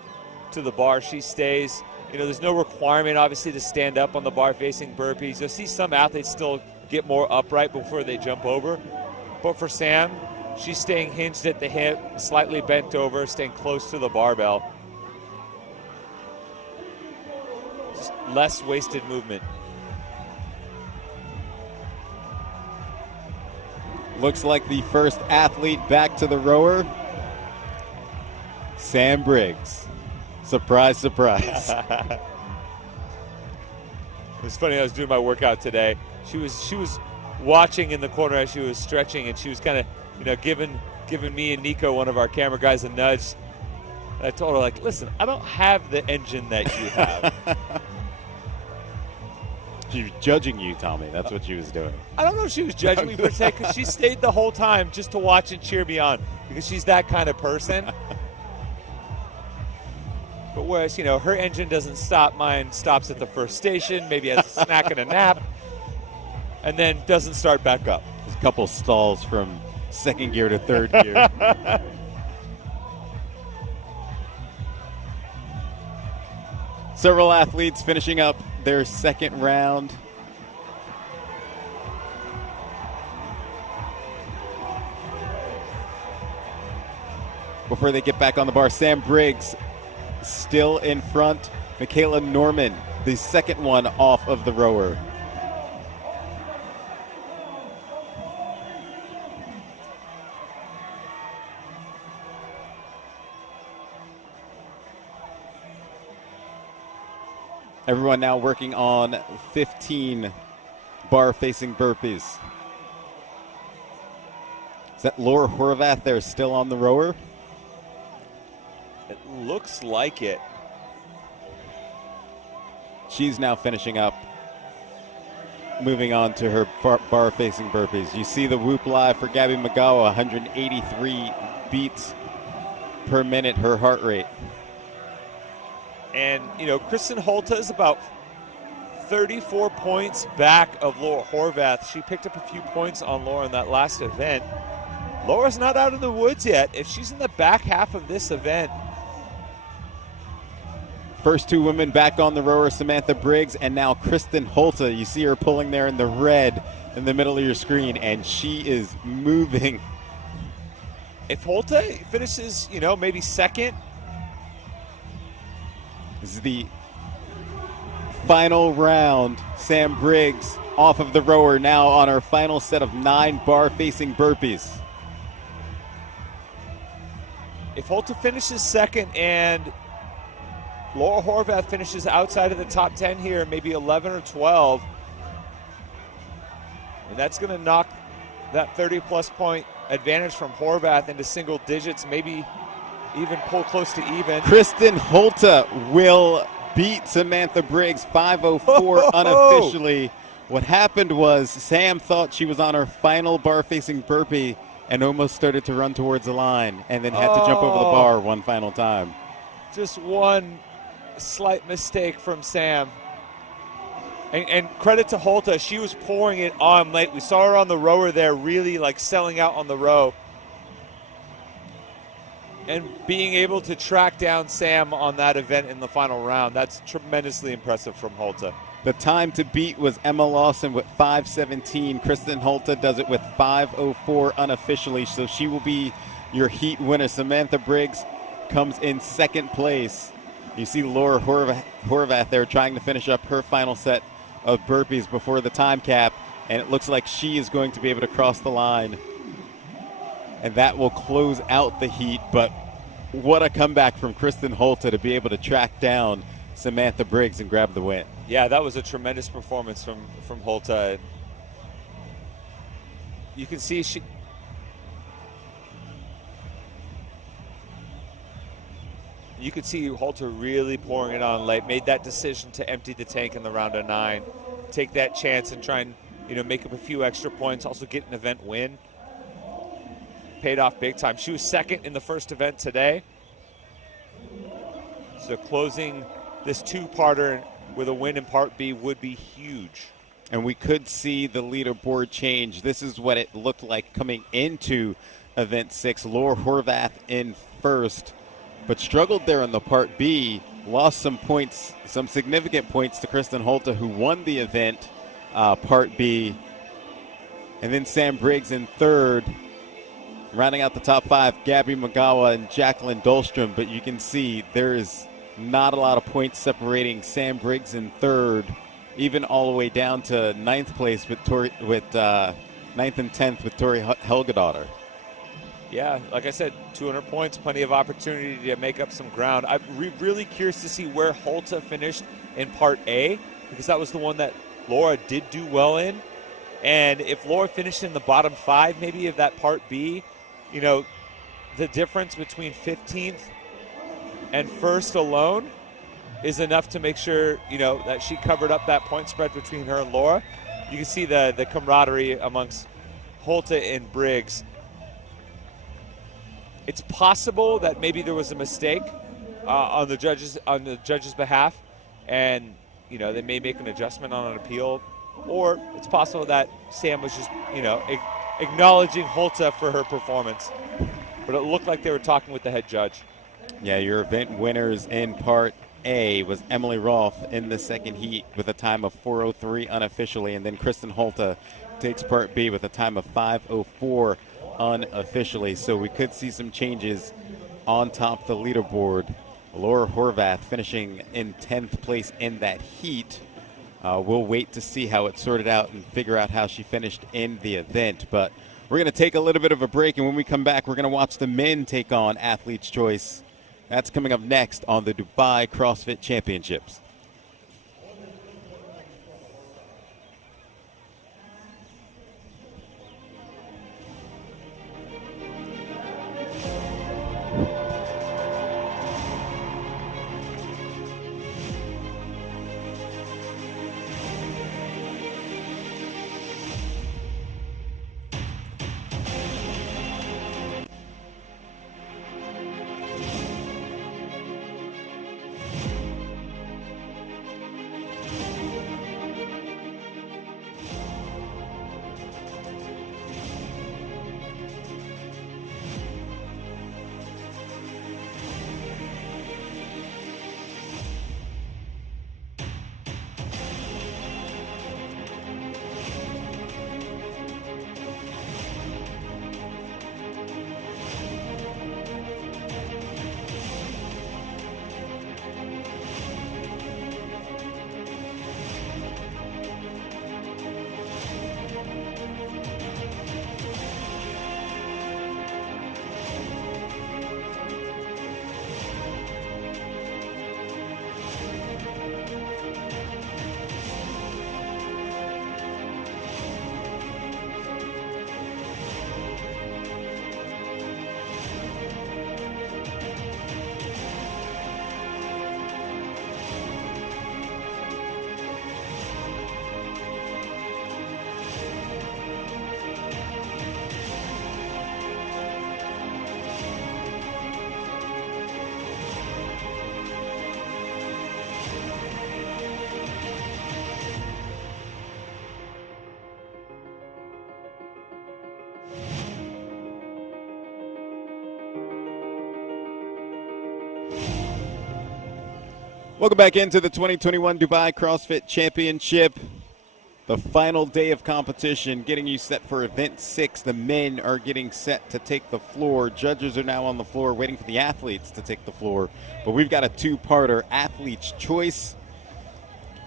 to the bar she stays. You know, there's no requirement, obviously, to stand up on the bar-facing burpees. You'll see some athletes still get more upright before they jump over. But for Sam, she's staying hinged at the hip, slightly bent over, staying close to the barbell. Just less wasted movement. Looks like the first athlete back to the rower, Sam Briggs. Surprise, surprise. It was funny, I was doing my workout today. She was watching in the corner as she was stretching, and she was kind of, you know, giving me and Nico, one of our camera guys, a nudge. And I told her, like, listen, I don't have the engine that you have. She was judging you, Tommy. That's what she was doing. I don't know if she was judging me per se, because she stayed the whole time just to watch and cheer me on, because she's that kind of person. But whereas, you know, her engine doesn't stop, mine stops at the first station, maybe has a snack and a nap, and then doesn't start back up. There's a couple stalls from second gear to third gear. Several athletes finishing up their second round. Before they get back on the bar, Sam Briggs still in front. Michaela Norman, the second one off of the rower. Everyone now working on 15 bar-facing burpees. Is that Laura Horvath there still on the rower? It looks like it. She's now finishing up, moving on to her bar-facing burpees. You see the whoop live for Gabby Magawa, 183 beats per minute, her heart rate. And, you know, Kristen Holta is about 34 points back of Laura Horvath. She picked up a few points on Laura in that last event. Laura's not out of the woods yet. If she's in the back half of this event. First two women back on the rower, Samantha Briggs and now Kristen Holta. You see her pulling there in the red in the middle of your screen, and she is moving. If Holta finishes, you know, maybe second. This is the final round. Sam Briggs off of the rower now on her final set of 9 bar-facing burpees. If Holta finishes second and Laura Horvath finishes outside of the top 10 here, maybe 11 or 12, and that's going to knock that 30-plus point advantage from Horvath into single digits, maybe even pull close to even. Kristen Holta will beat Samantha Briggs 5:04 unofficially. What happened was Sam thought she was on her final bar-facing burpee and almost started to run towards the line and then had to jump over the bar one final time. Just one slight mistake from Sam. And credit to Holta, she was pouring it on late. We saw her on the rower there, really like selling out on the row. And being able to track down Sam on that event in the final round, that's tremendously impressive from Holta. The time to beat was Emma Lawson with 5:17. Kristen Holta does it with 5:04 unofficially, so she will be your heat winner. Samantha Briggs comes in second place. You see Laura Horvath there trying to finish up her final set of burpees before the time cap, and it looks like she is going to be able to cross the line. And that will close out the heat, but what a comeback from Kristen Holta to be able to track down Samantha Briggs and grab the win. Yeah, that was a tremendous performance from Holta. You can see you could see Holta really pouring it on late, made that decision to empty the tank in the round of 9, take that chance and try and make up a few extra points, also get an event win. Paid off big time. She was second in the first event today. So closing this two-parter with a win in Part B would be huge. And we could see the leaderboard change. This is what it looked like coming into Event 6. Laura Horvath in first, but struggled there in the Part B. Lost some points, some significant points to Kristen Holta, who won the event, Part B. And then Sam Briggs in third. Rounding out the top 5, Gabby Magawa and Jacqueline Dahlstrom. But you can see there is not a lot of points separating Sam Briggs in third, even all the way down to ninth place with ninth and 10th with Tori Helgadottir. Yeah, like I said, 200 points, plenty of opportunity to make up some ground. I'm really curious to see where Holta finished in Part A, because that was the one that Laura did do well in. And if Laura finished in the bottom 5 maybe of that Part B, the difference between 15th and first alone is enough to make sure, that she covered up that point spread between her and Laura. You can see the camaraderie amongst Holta and Briggs. It's possible that maybe there was a mistake on the judges' behalf, and they may make an adjustment on an appeal, or it's possible that Sam was just acknowledging Holta for her performance. But it looked like they were talking with the head judge. Yeah, your event winners in Part A was Emily Rolfe in the second heat with a time of 4:03 unofficially, and then Kristen Holta takes Part B with a time of 5:04 unofficially. So we could see some changes on top of the leaderboard. Laura Horvath finishing in 10th place in that heat. We'll wait to see how it's sorted out and figure out how she finished in the event. But we're going to take a little bit of a break, and when we come back, we're going to watch the men take on Athlete's Choice. That's coming up next on the Dubai CrossFit Championships. Welcome back into the 2021 Dubai CrossFit Championship. The final day of competition, getting you set for event 6. The men are getting set to take the floor. Judges are now on the floor waiting for the athletes to take the floor. But we've got a two-parter, Athlete's Choice.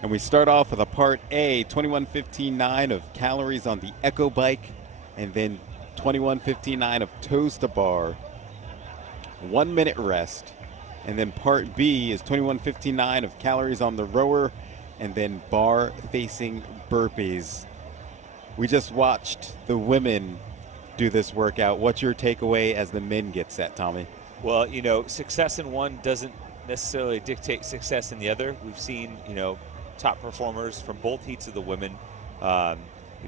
And we start off with a part A, 21:15.9 of calories on the Echo Bike, and then 21:15.9 of toes to bar. 1 minute rest. And then part B is 21:15.9 of calories on the rower, and then bar-facing burpees. We just watched the women do this workout. What's your takeaway as the men get set, Tommy? Well, success in one doesn't necessarily dictate success in the other. We've seen, top performers from both heats of the women. Laura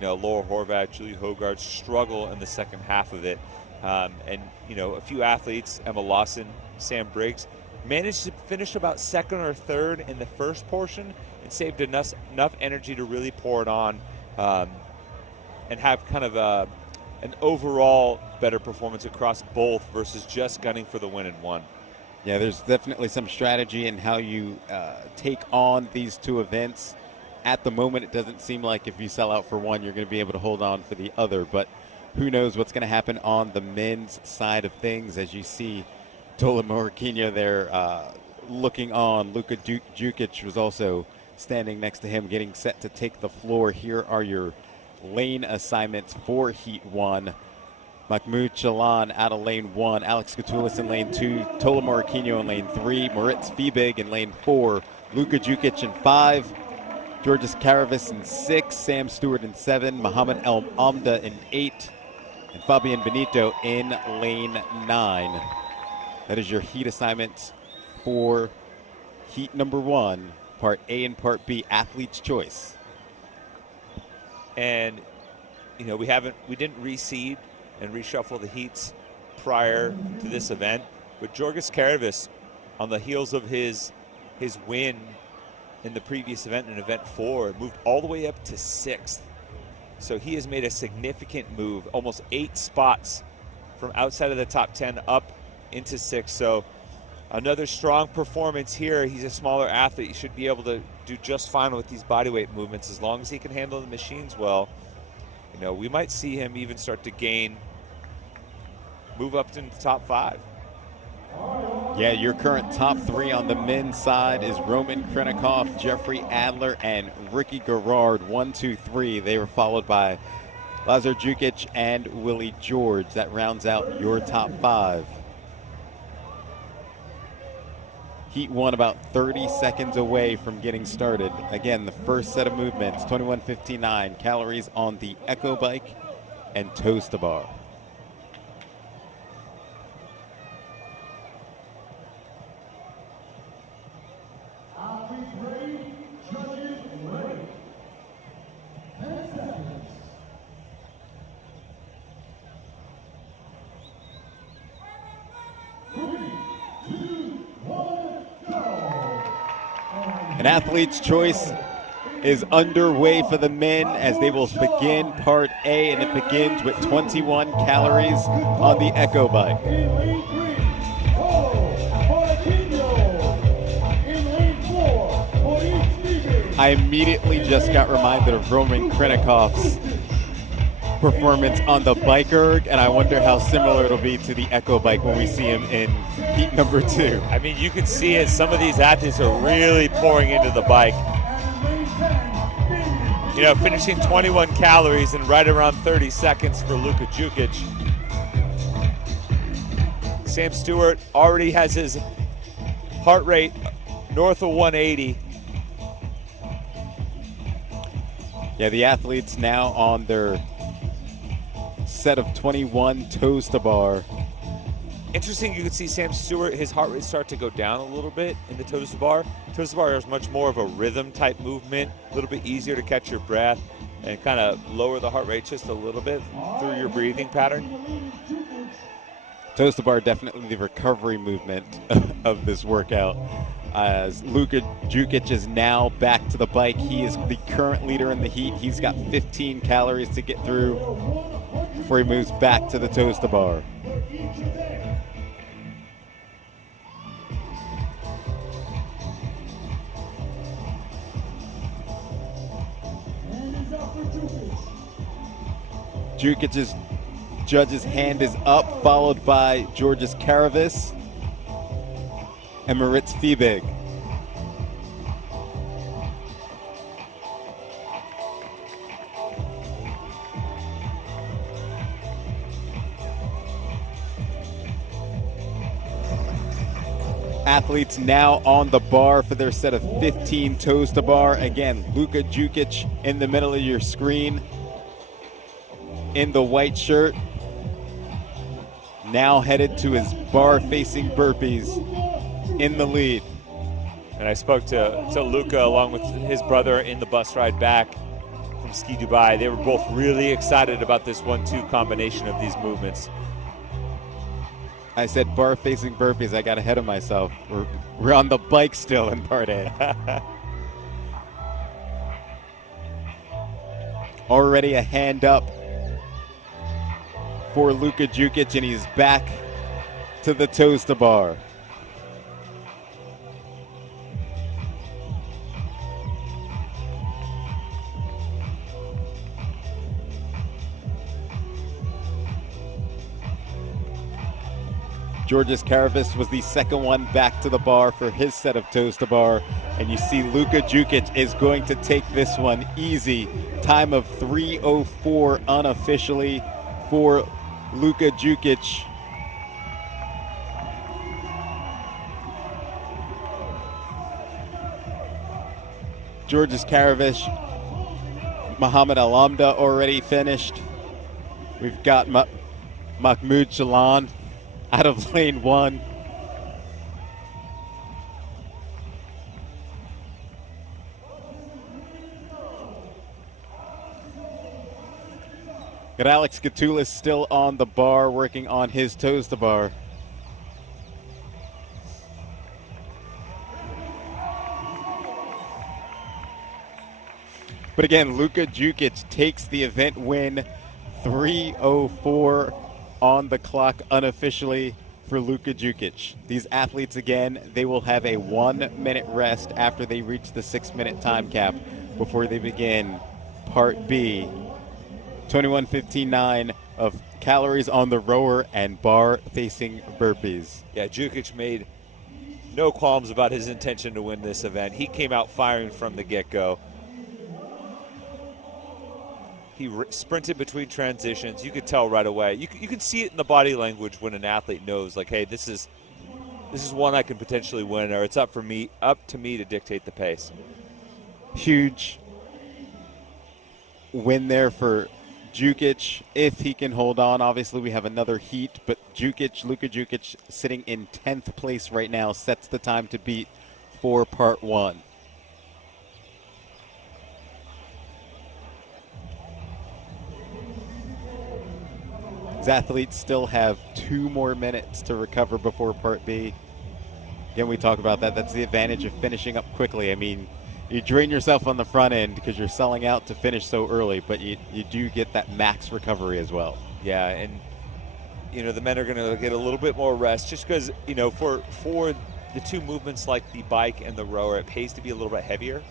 Horvath, Julie Hogard struggle in the second half of it. And a few athletes, Emma Lawson, Sam Briggs, managed to finish about second or third in the first portion and saved enough energy to really pour it on and have kind of an overall better performance across both versus just gunning for the win in one. Yeah, there's definitely some strategy in how you take on these two events. At the moment, it doesn't seem like if you sell out for one, you're going to be able to hold on for the other. But who knows what's going to happen on the men's side of things as you see Tola Morquinho there looking on. Luka Jukic was also standing next to him, getting set to take the floor. Here are your lane assignments for Heat 1. Mahmoud Chalan out of lane 1, Alex Katulis in lane 2, Tola Morquinho in lane 3, Moritz Fiebig in lane 4, Luka Jukic in 5, Georges Karavis in 6, Sam Stewart in 7, Muhammad El Amda in 8, and Fabian Benito in lane 9. That is your heat assignments for heat number 1, part A and part B, Athlete's Choice. And we didn't reseed and reshuffle the heats prior to this event, but Georges Karavis, on the heels of his win in the previous event, in event 4, moved all the way up to 6th. So he has made a significant move, almost 8 spots from outside of the top 10 up into 6th. So another strong performance here. He's a smaller athlete. He should be able to do just fine with these bodyweight movements as long as he can handle the machines well. We might see him even start to move up to the top 5. Yeah, your current top 3 on the men's side is Roman Krennikov, Jeffrey Adler, and Ricky Garrard. 1, 2, 3. They were followed by Lazar Jukic and Willie George. That rounds out your top 5. Heat 1 about 30 seconds away from getting started. Again, the first set of movements, 21:59, calories on the Echo Bike and toes to bar. Athletes ready, judges ready. 10 seconds. An Athlete's Choice is underway for the men as they will begin part A, and it begins with 21 calories on the Echo Bike. In lane 3, Morquinho. In lane 4, Moritz Fiebig. I immediately just got reminded of Roman Krennikov's performance on the bike erg, and I wonder how similar it'll be to the Echo Bike when we see him in heat number 2. I mean, you can see it. Some of these athletes are really pouring into the bike. Finishing 21 calories in right around 30 seconds for Luka Jukic. Sam Stewart already has his heart rate north of 180. Yeah, the athletes now on their set of 21 toes to bar. Interesting, you can see Sam Stewart, his heart rate start to go down a little bit in the toes to bar. Toes to bar is much more of a rhythm type movement, a little bit easier to catch your breath and kind of lower the heart rate just a little bit through your breathing pattern. Toes to bar, definitely the recovery movement of this workout. As Luka Jukic is now back to the bike, he is the current leader in the heat. He's got 15 calories to get through before he moves back to the toes to bar. Jukic's judge's hand is up, followed by Georges Karavis and Maritz Fiebig. Athletes now on the bar for their set of 15 toes to bar. Again, Luka Jukic in the middle of your screen in the white shirt. Now headed to his bar-facing burpees in the lead. And I spoke to Luka along with his brother in the bus ride back from Ski Dubai. They were both really excited about this 1-2 combination of these movements. I said bar-facing burpees. I got ahead of myself. We're on the bike still in part A. Already a hand up for Luka Jukic, and he's back to the toes to bar. Georges Karavis was the second one back to the bar for his set of toes to bar. And you see Luka Jukic is going to take this one easy. Time of 3:04 unofficially for Luka Jukic. Georges Karavis, Mohamed Alamda already finished. We've got Mahmoud Jalan out of lane one. Got Alex Gatoulis still on the bar, working on his toes to bar. But again, Luka Jukic takes the event win. 3:04 on the clock unofficially for Luka Jukic. These athletes, again, they will have a 1-minute rest after they reach the 6-minute time cap before they begin Part B. 21:15.9 of calories on the rower and bar-facing burpees. Yeah, Jukic made no qualms about his intention to win this event. He came out firing from the get-go. He sprinted between transitions. You could tell right away. You can see it in the body language when an athlete knows, like, hey, this is one I can potentially win, or it's up to me to dictate the pace. Huge win there for Jukic if he can hold on. Obviously, we have another heat, but Luka Jukic, sitting in 10th place right now, sets the time to beat for Part 1. These athletes still have 2 more minutes to recover before Part B. Again, we talk about that. That's the advantage of finishing up quickly. I mean, you drain yourself on the front end because you're selling out to finish so early, but you do get that max recovery as well. Yeah, and, the men are going to get a little bit more rest just because, for the 2 movements like the bike and the rower, it pays to be a little bit heavier.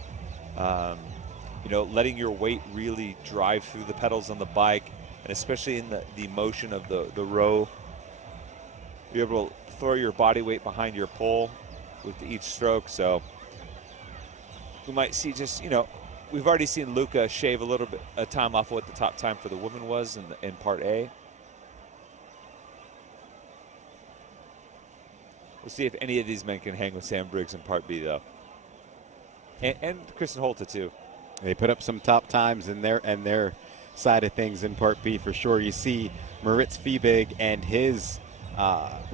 Letting your weight really drive through the pedals on the bike, and especially in the motion of the row, you're able to throw your body weight behind your pole with each stroke. So we might see we've already seen Luka shave a little bit of time off what the top time for the women was in Part A. We'll see if any of these men can hang with Sam Briggs in Part B, though. And Kristen Holta, too. They put up some top times in their side of things in Part B for sure. You see Maritz Fiebig and his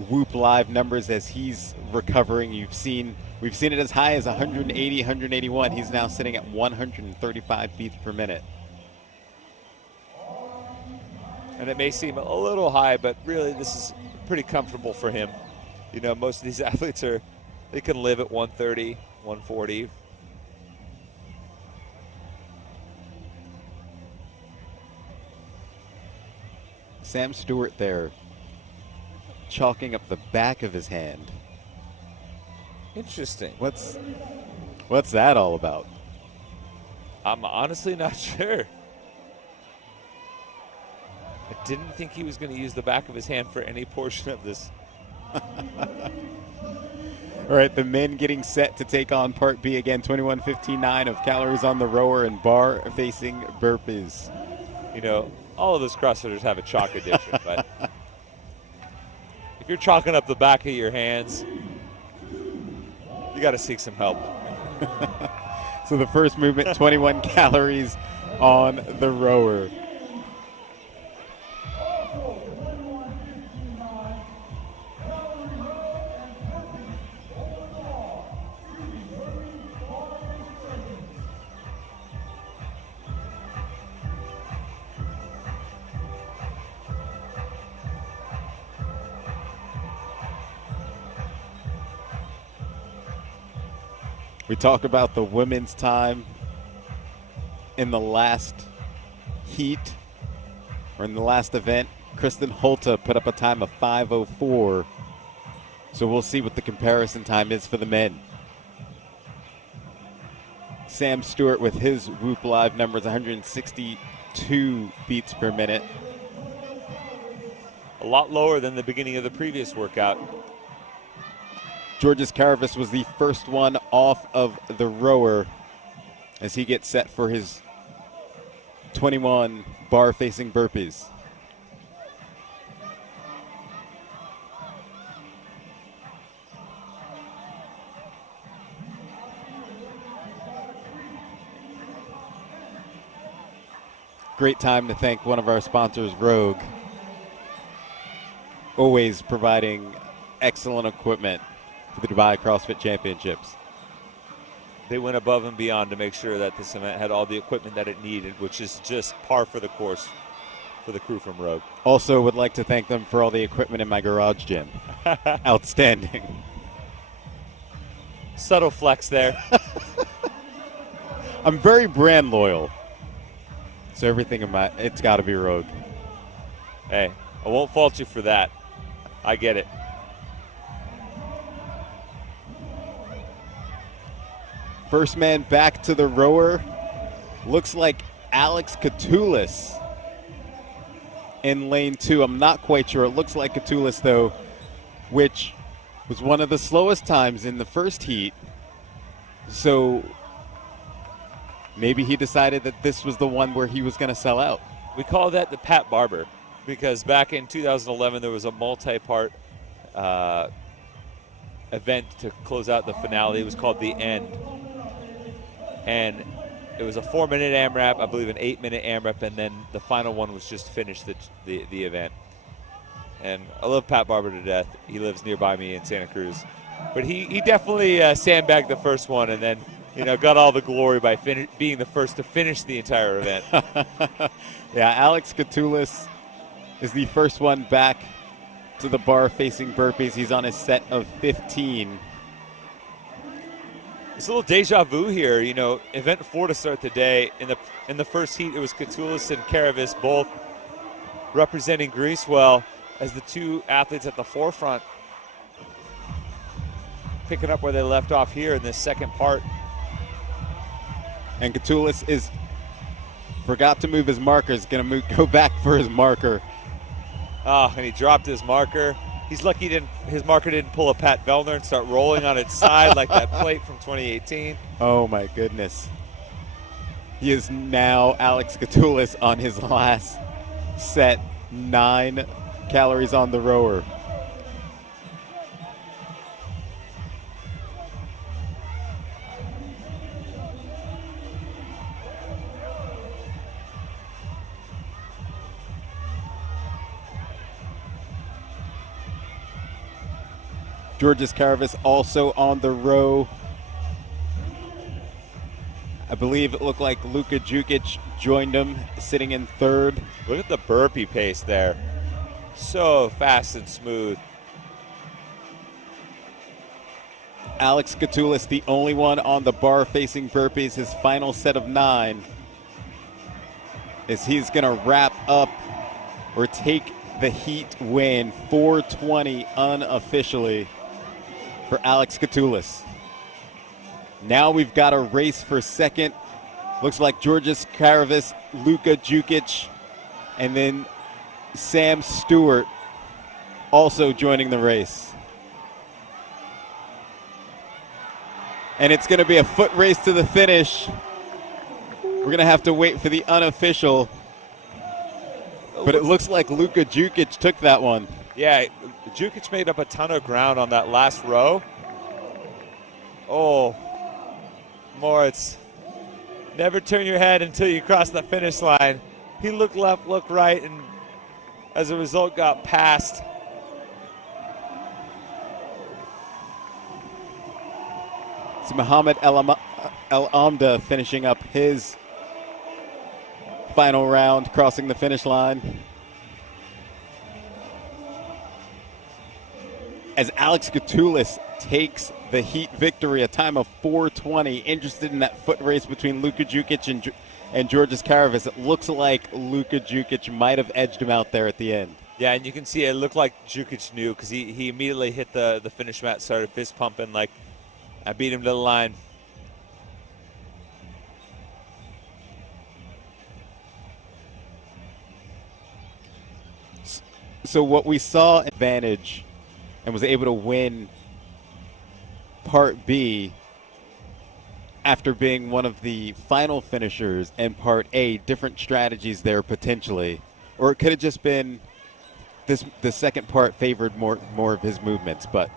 Whoop Live numbers as he's recovering. We've seen it as high as 180, 181. He's now sitting at 135 beats per minute. And it may seem a little high, but really this is pretty comfortable for him. Most of these athletes they can live at 130, 140. Sam Stewart there, chalking up the back of his hand. Interesting. What's that all about? I'm honestly not sure. didn't think he was going to use the back of his hand for any portion of this. All right, the men getting set to take on Part B again, 21:59 of calories on the rower and bar facing burpees. You know, all of those CrossFitters have a chalk addiction, but if you're chalking up the back of your hands, you got to seek some help. So the first movement, 21 calories on the rower. We talk about the women's time in the last heat, or in the last event. Kristen Holta put up a time of 5:04. So we'll see what the comparison time is for the men. Sam Stewart with his Whoop Live numbers, 162 beats per minute. A lot lower than the beginning of the previous workout. Georges Caravis was the first one off of the rower as he gets set for his 21 bar-facing burpees. Great time to thank one of our sponsors, Rogue. Always providing excellent equipment for the Dubai CrossFit Championships. They went above and beyond to make sure that this event had all the equipment that it needed, which is just par for the course for the crew from Rogue. Also would like to thank them for all the equipment in my garage gym. Outstanding. Subtle flex there. I'm very brand loyal. So everything in my, it's got to be Rogue. Hey, I won't fault you for that. I get it. First man back to the rower. Looks like Alex Catoulis in lane 2. I'm not quite sure. It looks like Catoulis, though, which was one of the slowest times in the first heat. So maybe he decided that this was the one where he was going to sell out. We call that the Pat Barber because back in 2011 there was a multi-part event to close out the finale. It was called The End. And it was a 4-minute AMRAP, I believe an 8-minute AMRAP, and then the final one was just to finish the event. And I love Pat Barber to death. He lives nearby me in Santa Cruz. But he definitely sandbagged the first one and then got all the glory by being the first to finish the entire event. Yeah, Alex Catoulis is the first one back to the bar facing burpees. He's on his set of 15. It's a little deja vu here. Event 4 to start the day. In the first heat, it was Catoulis and Caravis both representing Greece well as the two athletes at the forefront, picking up where they left off here in this second part. And Catoulis forgot to move his marker. He's going to go back for his marker. Oh, and he dropped his marker. He's lucky his marker didn't pull a Pat Vellner and start rolling on its side like that plate from 2018. Oh, my goodness. He is now Alex Catoulis on his last set, 9 calories on the rower. Georges Caravis also on the row. I believe it looked like Luka Jukic joined him, sitting in third. Look at the burpee pace there. So fast and smooth. Alex Catoulis, the only one on the bar facing burpees, his final set of 9. As he's going to wrap up or take the heat win, 420 unofficially for Alex Catoulis. Now we've got a race for second. Looks like Georges Caravis, Luka Jukic, and then Sam Stewart also joining the race. And it's going to be a foot race to the finish. We're going to have to wait for the unofficial. But it looks like Luka Jukic took that one. Yeah, Jukic made up a ton of ground on that last row. Oh, Moritz, never turn your head until you cross the finish line. He looked left, looked right, and as a result got passed. It's Muhammad El Amda finishing up his final round, crossing the finish line. As Alex Gatulis takes the heat victory, a time of 4:20. Interested in that foot race between Luka Jukic and Georges Karavis. It looks like Luka Jukic might have edged him out there at the end. Yeah, and you can see it looked like Jukic knew because he immediately hit the finish mat, started fist pumping like, I beat him to the line. So what we saw advantage and was able to win Part B after being one of the final finishers in Part A, different strategies there potentially. Or it could have just been the second part favored more of his movements, but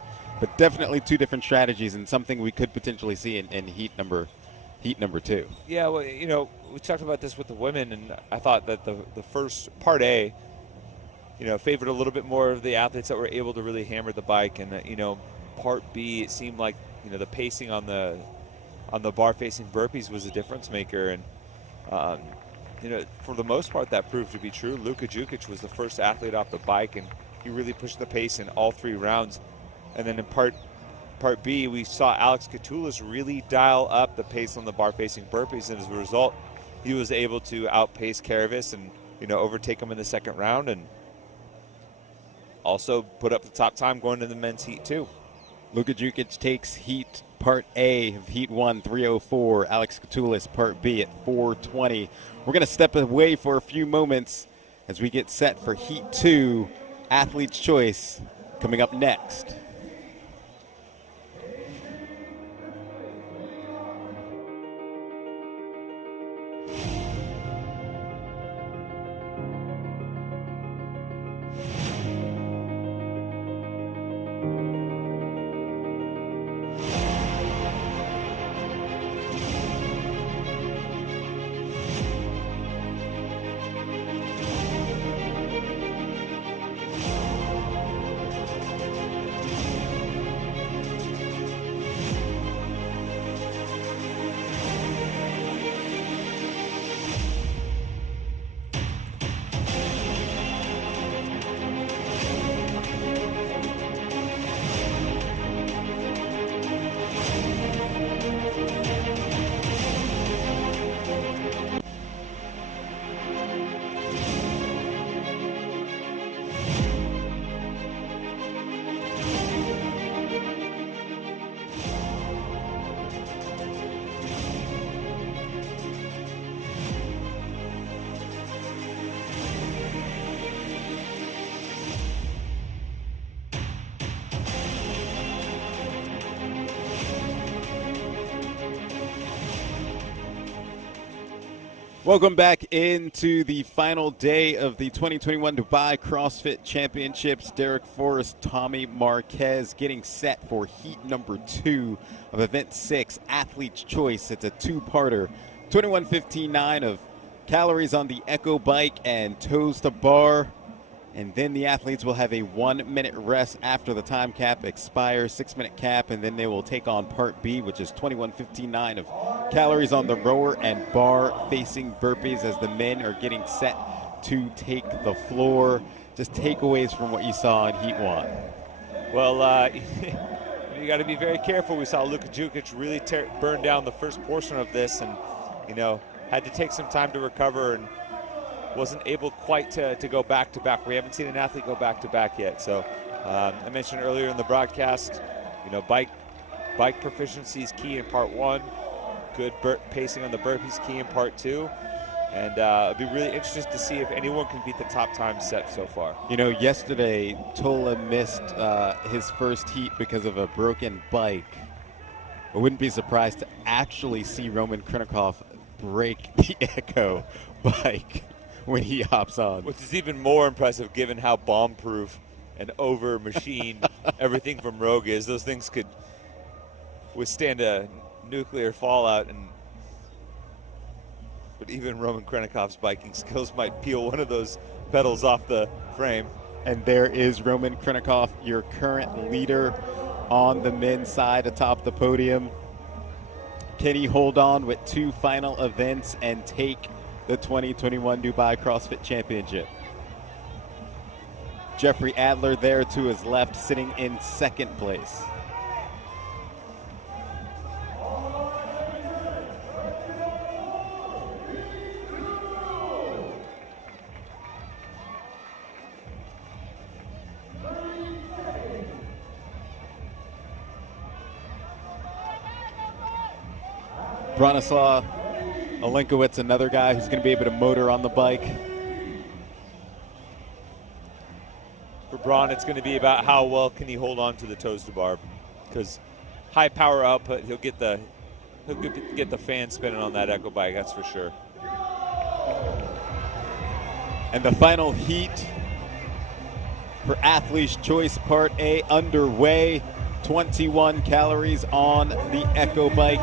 definitely two different strategies and something we could potentially see in heat number 2. Yeah, well, you know, we talked about this with the women, and I thought that the first Part A, you know, favored a little bit more of the athletes that were able to really hammer the bike, and you know, Part B, it seemed like, you know, the pacing on the bar facing burpees was a difference maker, and you know, for the most part that proved to be true. Luka Jukic was the first athlete off the bike, and he really pushed the pace in all 3 rounds. And then in Part B, we saw Alex Gatulis really dial up the pace on the bar facing burpees, and as a result, he was able to outpace Karavis and, you know, overtake him in the second round, and also put up the top time going to the men's heat too. Luka Jukic takes heat Part A of Heat 1, 3:04. Alex Gatulis, Part B at 4:20. We're going to step away for a few moments as we get set for Heat 2, Athlete's Choice, coming up next. Welcome back into the final day of the 2021 Dubai CrossFit Championships. Derek Forrest, Tommy Marquez getting set for heat number 2 of event 6, Athlete's Choice. It's a 2-parter, 21:59 of calories on the Echo bike and toes to bar. And then the athletes will have a 1-minute rest after the time cap expires, 6-minute cap, and then they will take on Part B, which is 21:59 of calories on the rower and bar facing burpees as the men are getting set to take the floor. Just takeaways from what you saw in Heat 1. Well, you got to be very careful. We saw Luka Jukic really burn down the first portion of this, and, you know, had to take some time to recover and wasn't able quite to go back-to-back. We haven't seen an athlete go back-to-back yet. So I mentioned earlier in the broadcast, you know, bike proficiency is key in Part 1. Good pacing on the burpees key in Part 2. And it'll be really interesting to see if anyone can beat the top time set so far. You know, yesterday Tola missed his first heat because of a broken bike. I wouldn't be surprised to actually see Roman Krinikov break the Echo bike when he hops on. Which is even more impressive given how bomb-proof and over-machined everything from Rogue is. Those things could withstand a nuclear fallout, but even Roman Krenikov's biking skills might peel one of those pedals off the frame. And there is Roman Krinikov, your current leader on the men's side atop the podium. Can he hold on with 2 final events and take the 2021 Dubai CrossFit Championship? Jeffrey Adler there to his left, sitting in second place. Bronislaw Olenkowicz, another guy who's going to be able to motor on the bike. For Braun, it's going to be about how well can he hold on to the toes to bar, because high power output, he'll get the fan spinning on that Echo bike, that's for sure. And the final heat for Athlete's Choice Part A underway. 21 calories on the Echo bike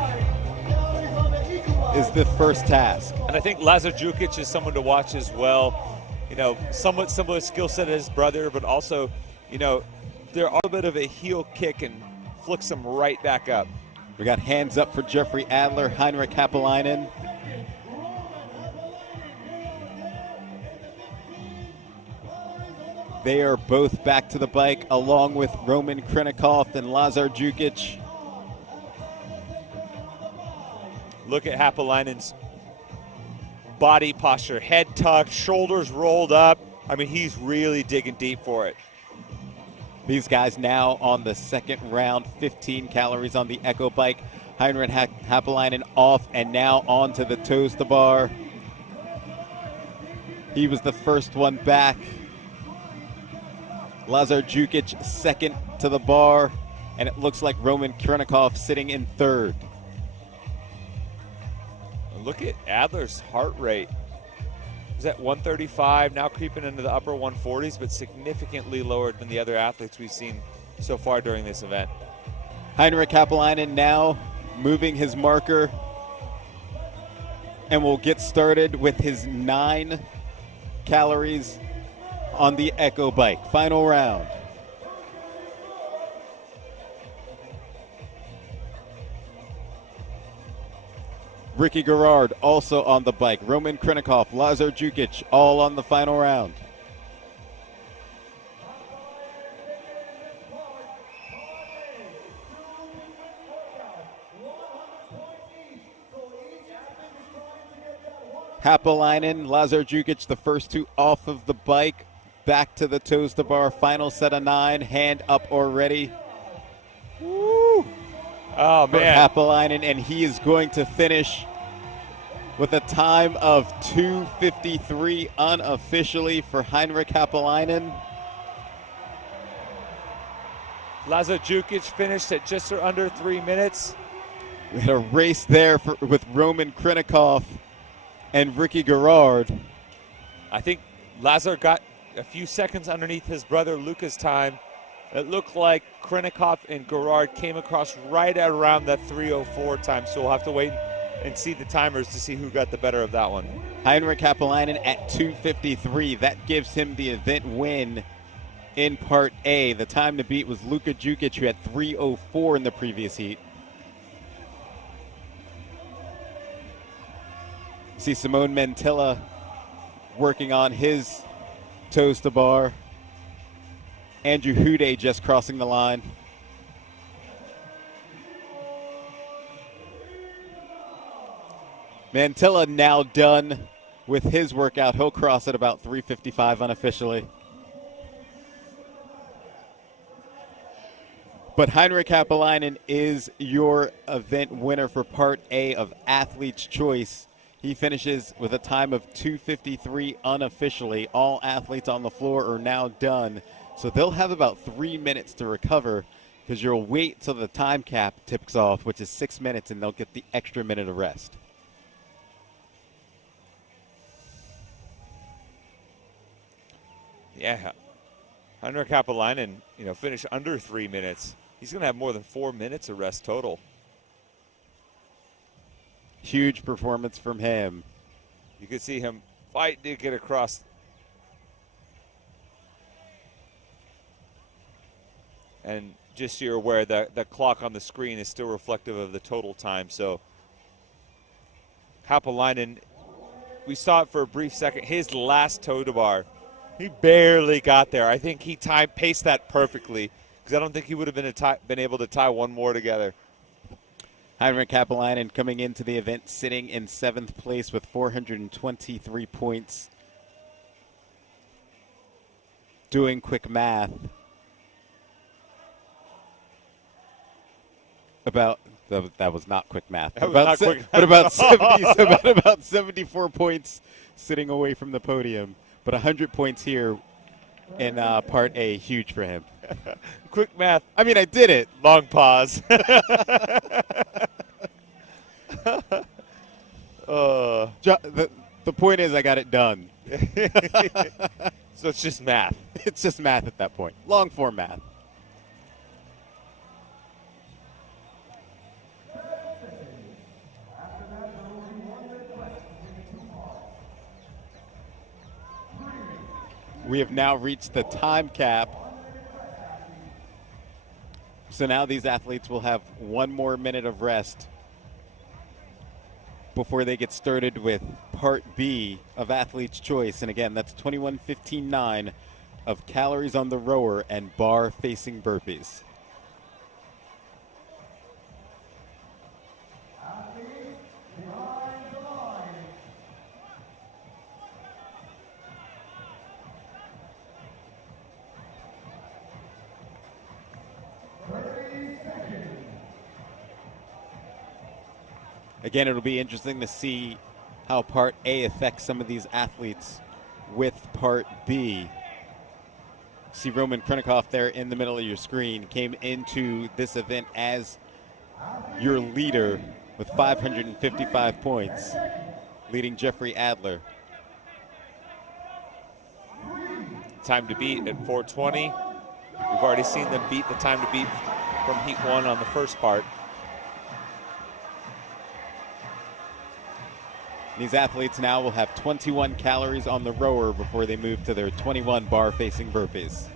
is the first task. And I think Lazar Jukic is someone to watch as well. You know, somewhat similar skill set as his brother, but also, you know, they're a little bit of a heel kick and flicks him right back up. We got hands up for Jeffrey Adler, Heinrich Happelainen. They are both back to the bike, along with Roman Krinikov and Lazar Jukic. Look at Happelainen's body posture, head tucked, shoulders rolled up. I mean, he's really digging deep for it. These guys now on the second round, 15 calories on the Echo bike. Heinrich Happelainen off and now on to the toes to bar. He was the first one back. Lazar Jukic second to the bar, and it looks like Roman Krinikov sitting in third. Look at Adler's heart rate. He's at 135, now creeping into the upper 140s, but significantly lower than the other athletes we've seen so far during this event. Heinrich Happelainen now moving his marker, and will get started with his 9 calories on the Echo bike. Final round. Ricky Garrard also on the bike. Roman Krinikov, Lazar Jukic, all on the final round. Happelainen, Lazar Jukic, the first 2 off of the bike. Back to the toes to bar. Final set of 9. Hand up already. Woo! Oh, man. Happelainen, and he is going to finish with a time of 2:53 unofficially for Heinrich Happelainen. Lazar Jukic finished at just under 3 minutes. We had a race there with Roman Krinikov and Ricky Garrard. I think Lazar got a few seconds underneath his brother Luca's time. It looked like Krinikov and Garrard came across right at around that 3:04 time, so we'll have to wait and see the timers to see who got the better of that one. Heinrich Happelainen at 2:53. That gives him the event win in Part A. The time to beat was Luka Jukic, who had 3:04 in the previous heat. See Simone Mantilla working on his toes to bar. Andrew Hude just crossing the line. Mantilla now done with his workout. He'll cross at about 3:55 unofficially. But Heinrich Happelainen is your event winner for Part A of Athlete's Choice. He finishes with a time of 2:53 unofficially. All athletes on the floor are now done. So they'll have about 3 minutes to recover because you'll wait till the time cap tips off, which is 6 minutes, and they'll get the extra minute of rest. Yeah. Henrik Haapalainen, finished under 3 minutes. He's going to have more than 4 minutes of rest total. Huge performance from him. You could see him fight to get across. And just so you're aware, the clock on the screen is still reflective of the total time. So Haapalainen, we saw it for a brief second. His last toe to bar, he barely got there. I think he paced that perfectly because I don't think he would have been able to tie one more together. Henrik Haapalainen coming into the event sitting in 7th place with 423 points. Doing quick math. That was not quick math. About 74 points sitting away from the podium. But 100 points here in Part A, huge for him. Quick math. I mean, I did it. Long pause. The point is I got it done. So it's just math. It's just math at that point. Long form math. We have now reached the time cap. So now these athletes will have 1 more minute of rest before they get started with Part B of Athlete's Choice. And again, that's 21:15.9 of calories on the rower and bar facing burpees. Again, it'll be interesting to see how Part A affects some of these athletes with Part B. See Roman Krennikov there in the middle of your screen, came into this event as your leader with 555 points, leading Jeffrey Adler. Time to beat at 4:20. We've already seen them beat the time to beat from Heat 1 on the first part. These athletes now will have 21 calories on the rower before they move to their 21 bar-facing burpees.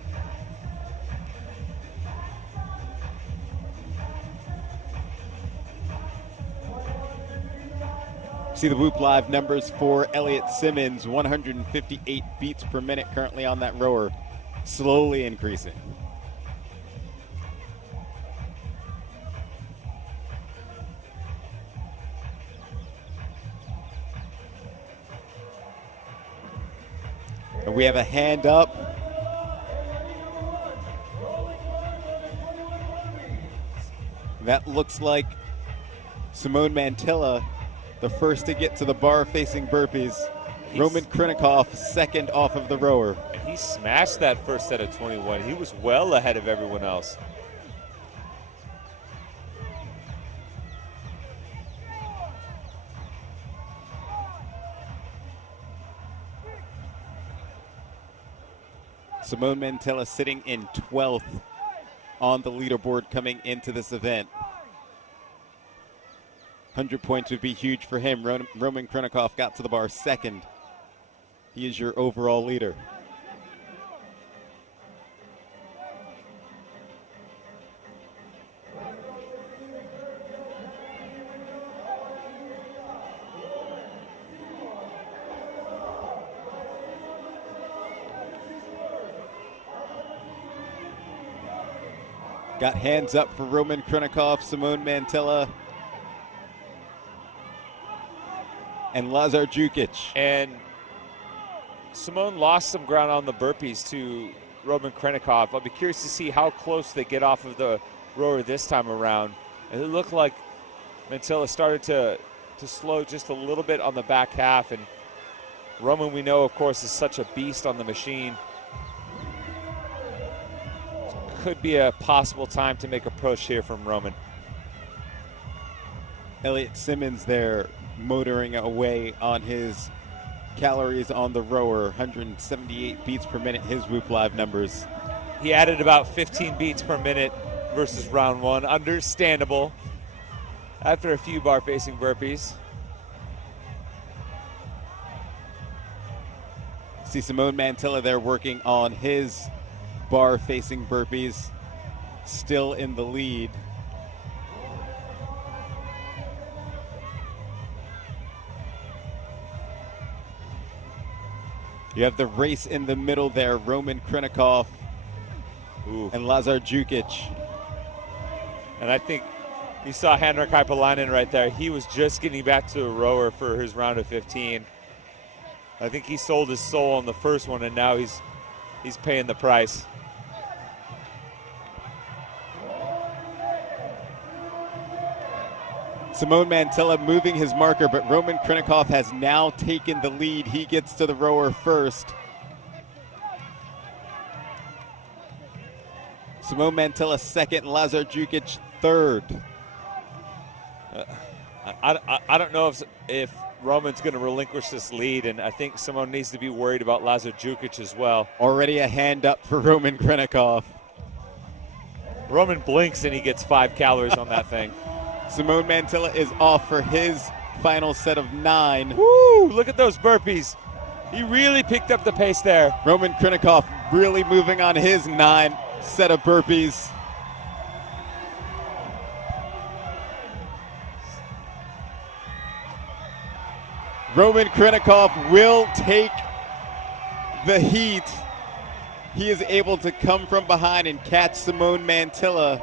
See the Whoop Live numbers for Elliott Simmons, 158 beats per minute currently on that rower, slowly increasing. And we have a hand up. That looks like Simone Mantilla, the first to get to the bar-facing burpees. Roman Krennikov, second off of the rower. And he smashed that first set of 21. He was well ahead of everyone else. Simone Mantilla sitting in 12th on the leaderboard coming into this event. 100 points would be huge for him. Roman Krennikov got to the bar second. He is your overall leader. Got hands up for Roman Krennikov, Simone Mantilla, and Lazar Jukic. And Simone lost some ground on the burpees to Roman Krennikov. I'll be curious to see how close they get off of the rower this time around. And it looked like Mantilla started to to slow just a little bit on the back half. And Roman, we know, of course, is such a beast on the machine. Could be a possible time to make a push here from Roman. Elliot Simmons there motoring away on his calories on the rower, 178 beats per minute, his Whoop Live numbers. He added about 15 beats per minute versus round one. Understandable after a few bar facing burpees. See Simone Mantilla there working on his bar facing burpees, still in the lead. You have the race in the middle there, Roman Krinikov and Lazar Jukic. And I think you saw Henrik Hypolainen right there. He was just getting back to a rower for his round of 15. I think he sold his soul on the first one, and now he's paying the price. Simone Mantilla moving his marker, but Roman Krinikov has now taken the lead. He gets to the rower first. Simone Mantilla second, Lazar Jukic third. I don't know if Roman's going to relinquish this lead, and I think Simone needs to be worried about Lazar Jukic as well. Already a hand up for Roman Krinikov. Roman blinks and he gets 5 calories on that thing. Simone Mantilla is off for his final set of 9. Woo! Look at those burpees. He really picked up the pace there. Roman Krinikov really moving on his 9 set of burpees. Roman Krinikov will take the heat. He is able to come from behind and catch Simone Mantilla.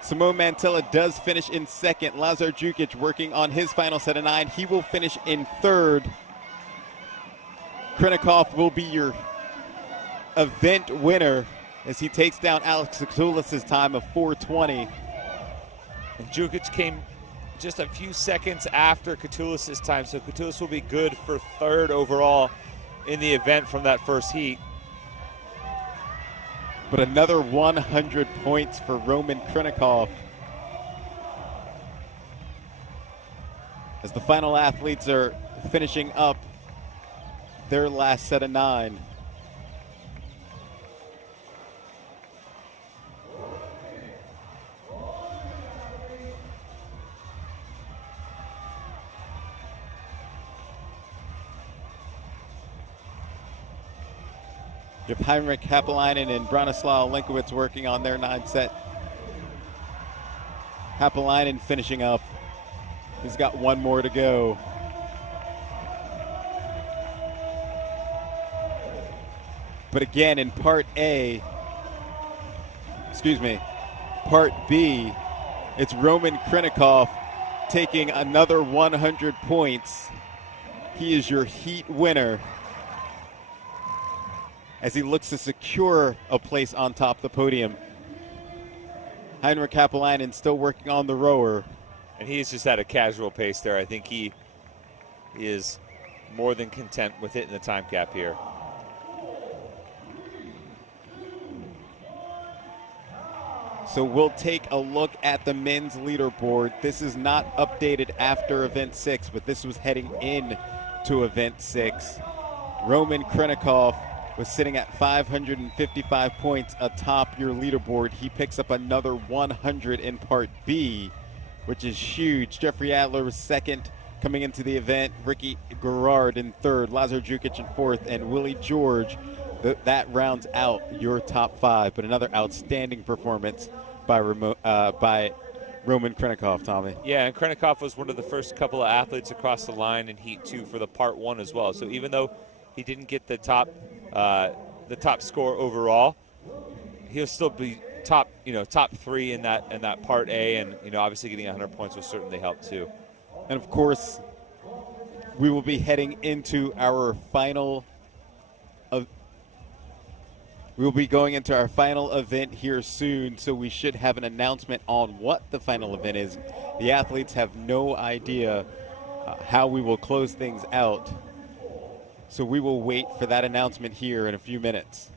Simone Mantilla does finish in second. Lazar Jukic working on his final set of 9. He will finish in third. Krinikov will be your event winner as he takes down Alex Katoulis' time of 4:20. And Jukic came just a few seconds after Katoulis' time, so Katoulis will be good for third overall in the event from that first heat. But another 100 points for Roman Krinikov. As the final athletes are finishing up their last set of 9. You have Heinrich Haapelainen and Branislaw Lenkowitz working on their 9 set. Haapelainen finishing up. He's got 1 more to go. But again, in part B, it's Roman Krinikov taking another 100 points. He is your heat winner as he looks to secure a place on top of the podium. Heinrich Haapelainen still working on the rower. And he's just at a casual pace there. I think he is more than content with hitting the time cap here. So we'll take a look at the men's leaderboard. This is not updated after event 6, but this was heading in to event 6. Roman Krinikov was sitting at 555 points atop your leaderboard. He picks up another 100 in Part B, which is huge. Jeffrey Adler was second coming into the event. Ricky Garrard in third. Lazar Jukic in fourth. And Willie George. That rounds out your top 5. But another outstanding performance by Roman Krinikov, Tommy. Yeah, and Krinikov was one of the first couple of athletes across the line in Heat 2 for the Part 1 as well. So even though he didn't get the top score overall, he'll still be top 3 in that Part A, and obviously getting 100 points will certainly help too. And of course, we will be heading into our final we'll be going into our final event here soon, so we should have an announcement on what the final event is. The athletes have no idea how we will close things out. So we will wait for that announcement here in a few minutes.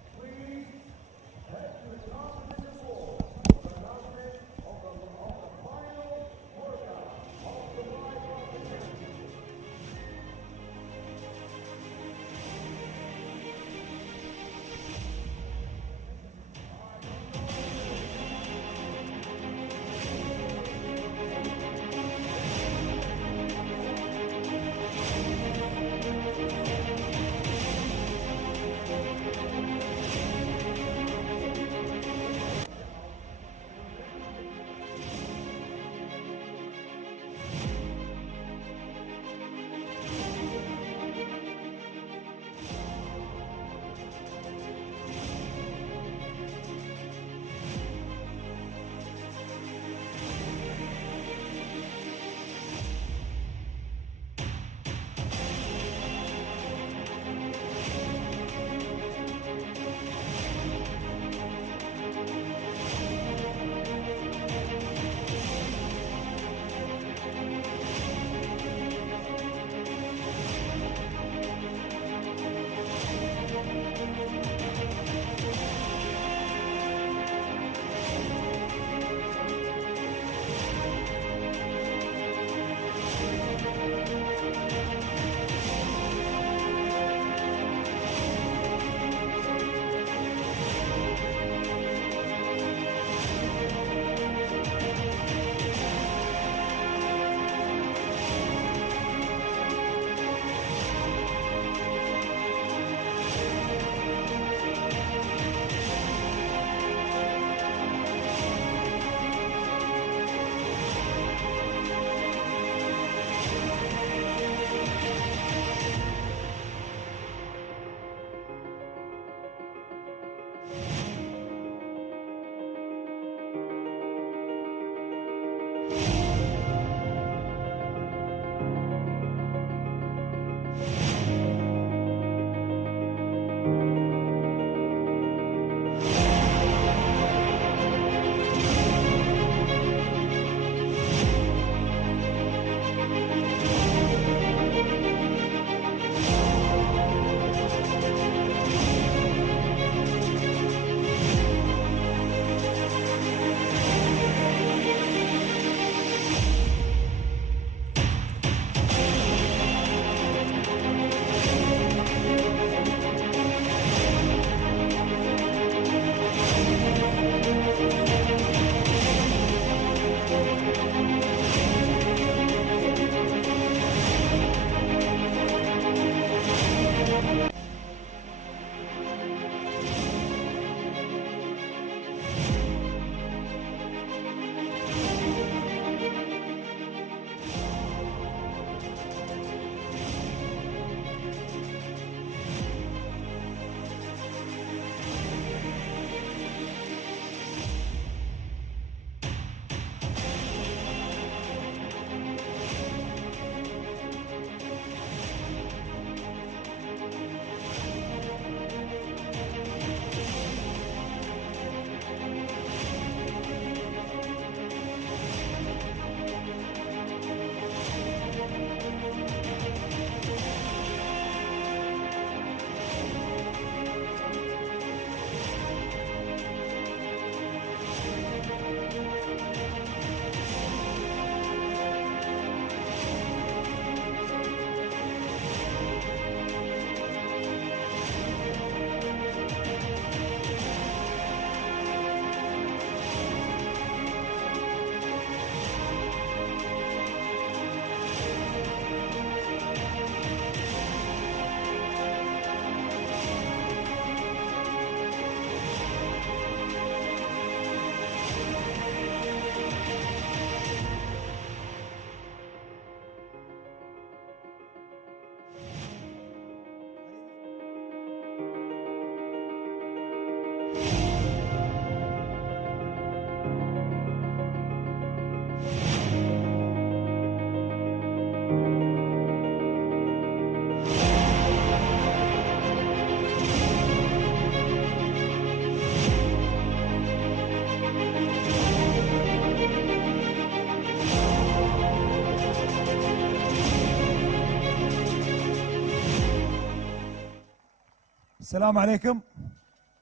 السلام عليكم.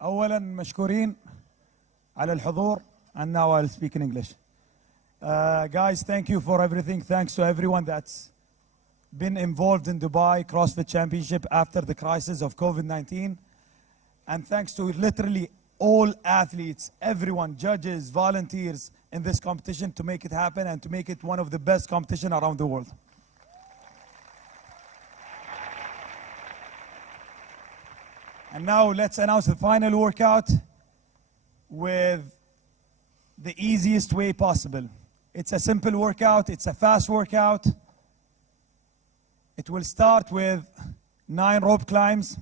أولا مشكورين على الحضور. And now I'll speak in English. Guys, thank you for everything. Thanks to everyone that's been involved in Dubai CrossFit Championship after the crisis of COVID-19. And thanks to literally all athletes, everyone, judges, volunteers in this competition to make it happen and to make it one of the best competitions around the world. And now let's announce the final workout with the easiest way possible. It's a simple workout, it's a fast workout. It will start with 9 rope climbs.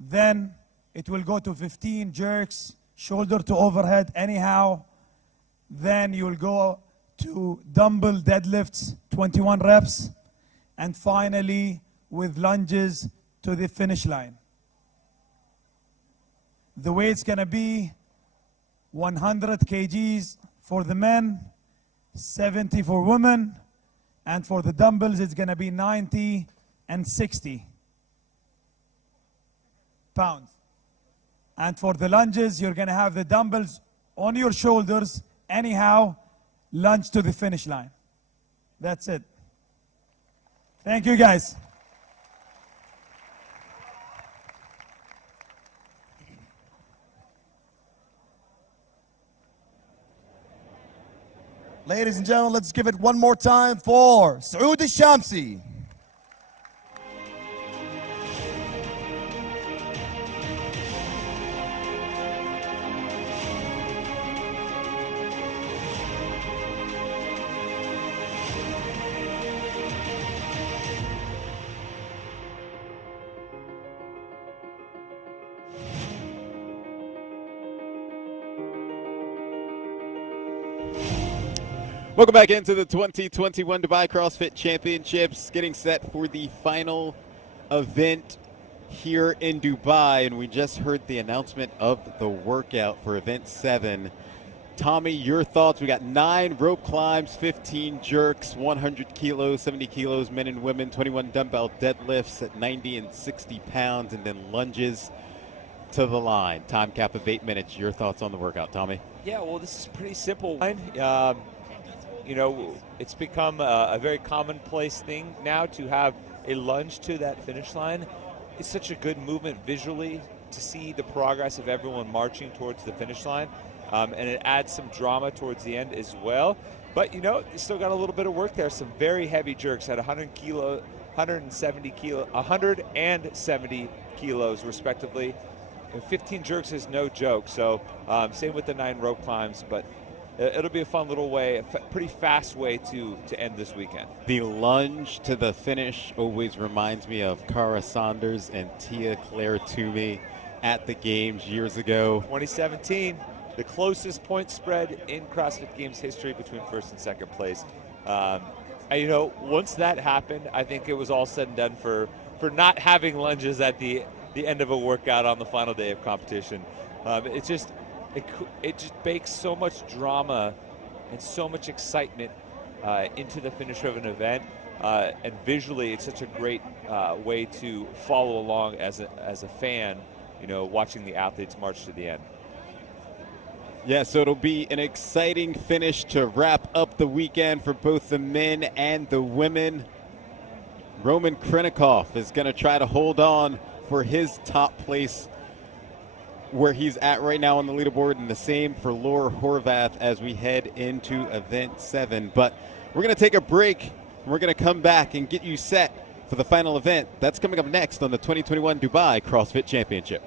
Then it will go to 15 jerks, shoulder to overhead anyhow. Then you will go to dumbbell deadlifts, 21 reps. And finally, with lunges to the finish line. The weight's gonna be 100 kgs for the men, 70 for women, and for the dumbbells it's gonna be 90 and 60 pounds. And for the lunges, you're gonna have the dumbbells on your shoulders, anyhow, lunge to the finish line. That's it. Thank you, guys. Ladies and gentlemen, let's give it one more time for Saoud Al-Shamsi. Welcome back into the 2021 Dubai CrossFit Championships, getting set for the final event here in Dubai. And we just heard the announcement of the workout for event 7. Tommy, your thoughts? We got 9 rope climbs, 15 jerks, 100 kilos, 70 kilos, men and women, 21 dumbbell deadlifts at 90 and 60 pounds, and then lunges to the line. Time cap of 8 minutes. Your thoughts on the workout, Tommy? Yeah, well, this is pretty simple. You know, it's become a very commonplace thing now to have a lunge to that finish line. It's such a good movement visually to see the progress of everyone marching towards the finish line. And it adds some drama towards the end as well. But, you know, you still got a little bit of work there. Some very heavy jerks at 170 kilos respectively. And 15 jerks is no joke. So same with the 9 rope climbs. But it'll be a fun little way, a pretty fast way to end this weekend. The lunge to the finish always reminds me of Cara Saunders and Tia Claire Toomey at the Games years ago. 2017, the closest point spread in CrossFit Games history between first and second place. And, you know, once that happened, I think it was all said and done for not having lunges at the end of a workout on the final day of competition. It just bakes so much drama and so much excitement into the finish of an event, and visually it's such a great way to follow along as a fan, you know, watching the athletes march to the end. Yeah, so it'll be an exciting finish to wrap up the weekend for both the men and the women. Roman Krinikov is going to try to hold on for his top place where he's at right now on the leaderboard, and the same for Laura Horvath as we head into event 7. But we're going to take a break, and we're going to come back and get you set for the final event. That's coming up next on the 2021 Dubai CrossFit Championship.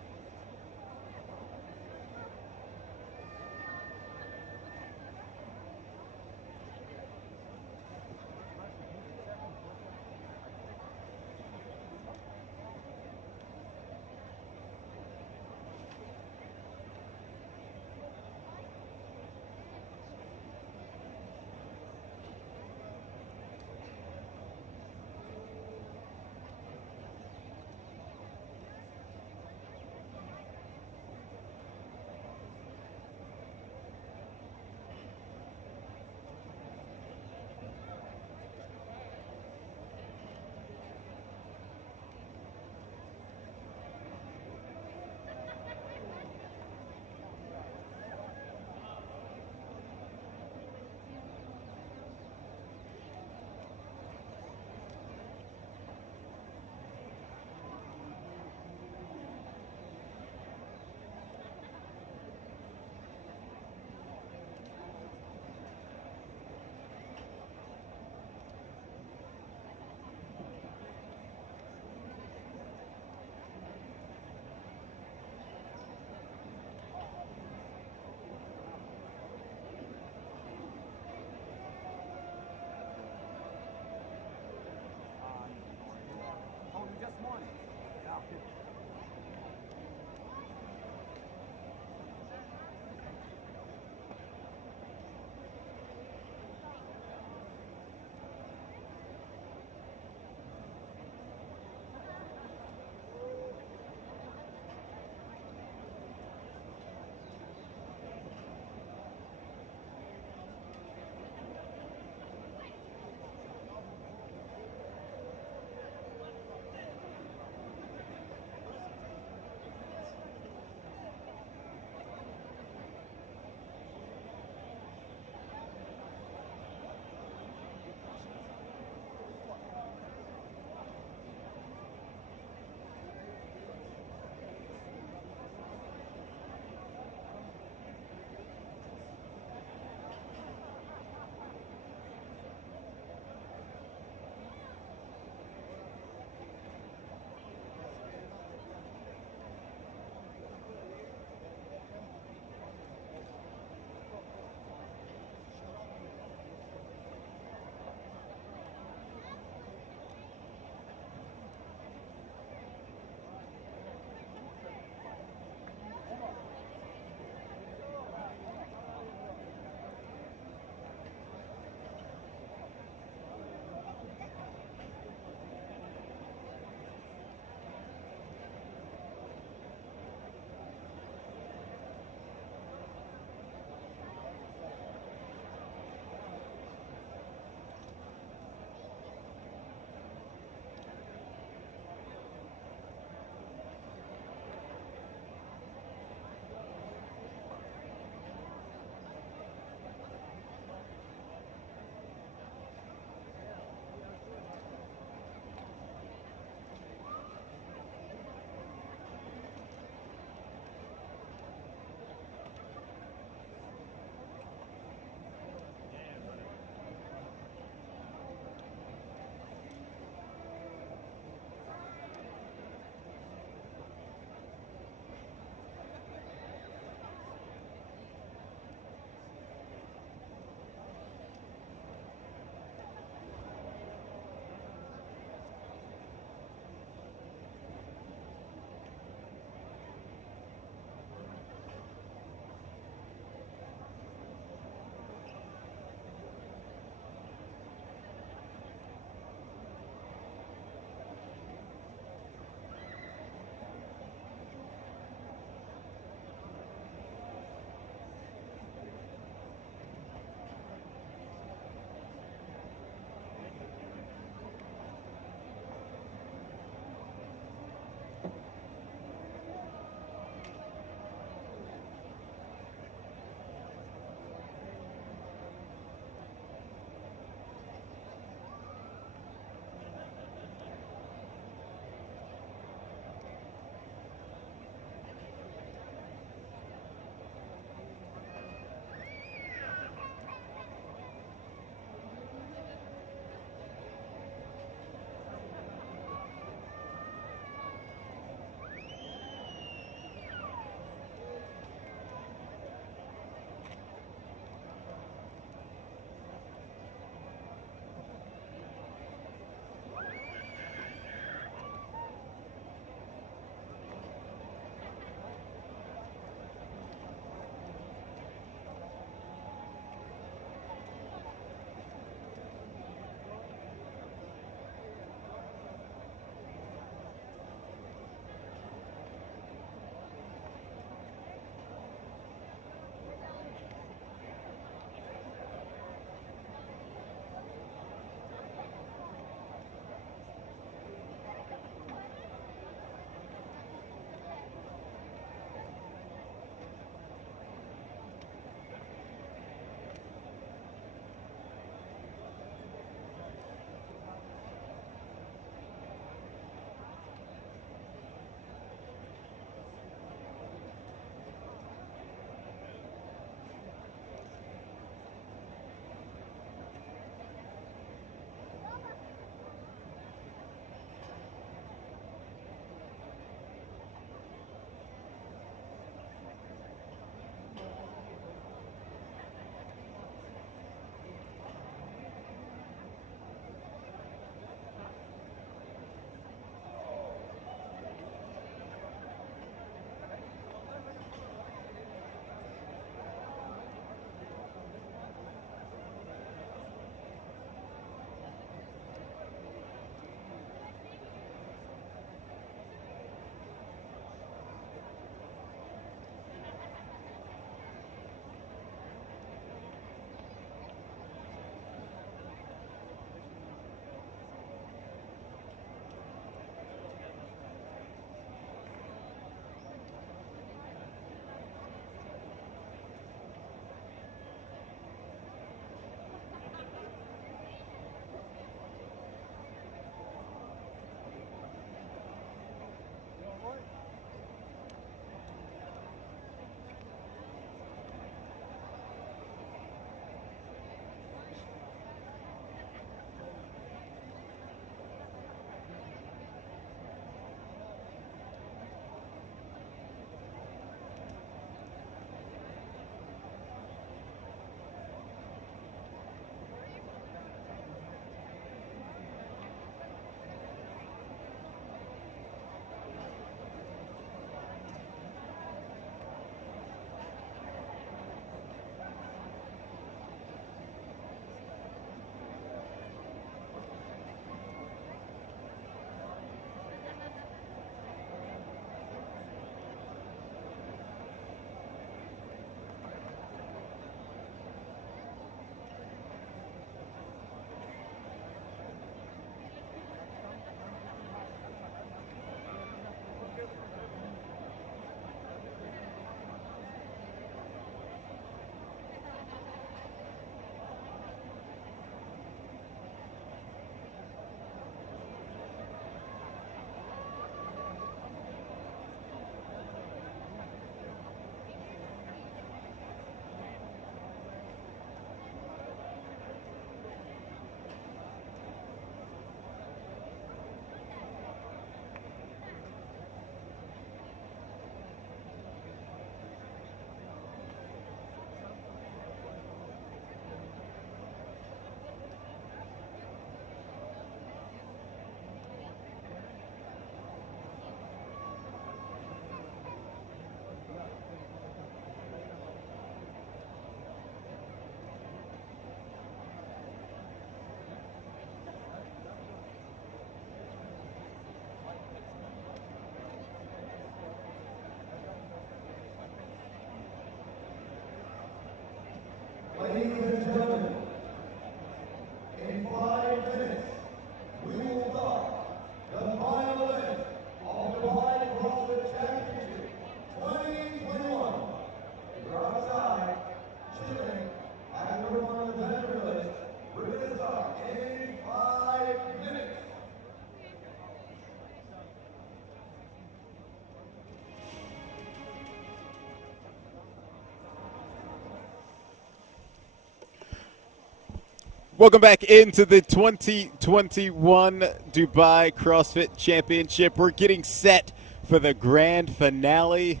Welcome back into the 2021 Dubai CrossFit Championship. We're getting set for the grand finale,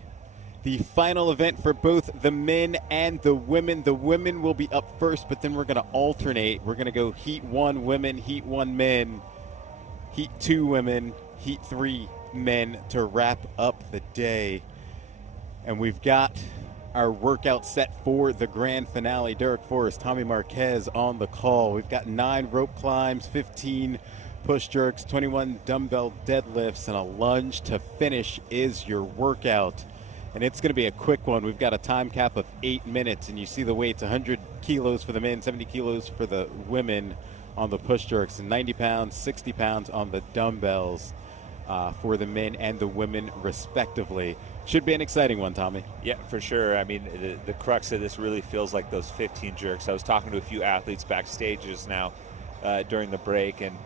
the final event for both the men and the women. The women will be up first, but then we're going to alternate. We're going to go Heat 1 women, Heat 1 men, Heat 2 women, Heat 3 men to wrap up the day. And we've got our workout set for the grand finale. Derek Forrest, Tommy Marquez on the call. We've got 9 rope climbs, 15 push jerks, 21 dumbbell deadlifts, and a lunge to finish is your workout. And it's going to be a quick one. We've got a time cap of 8 minutes, and you see the weights: 100 kilos for the men, 70 kilos for the women on the push jerks, and 90 pounds, 60 pounds on the dumbbells for the men and the women respectively. Should be an exciting one, Tommy. Yeah, for sure. I mean, the crux of this really feels like those 15 jerks. I was talking to a few athletes backstage just now during the break, and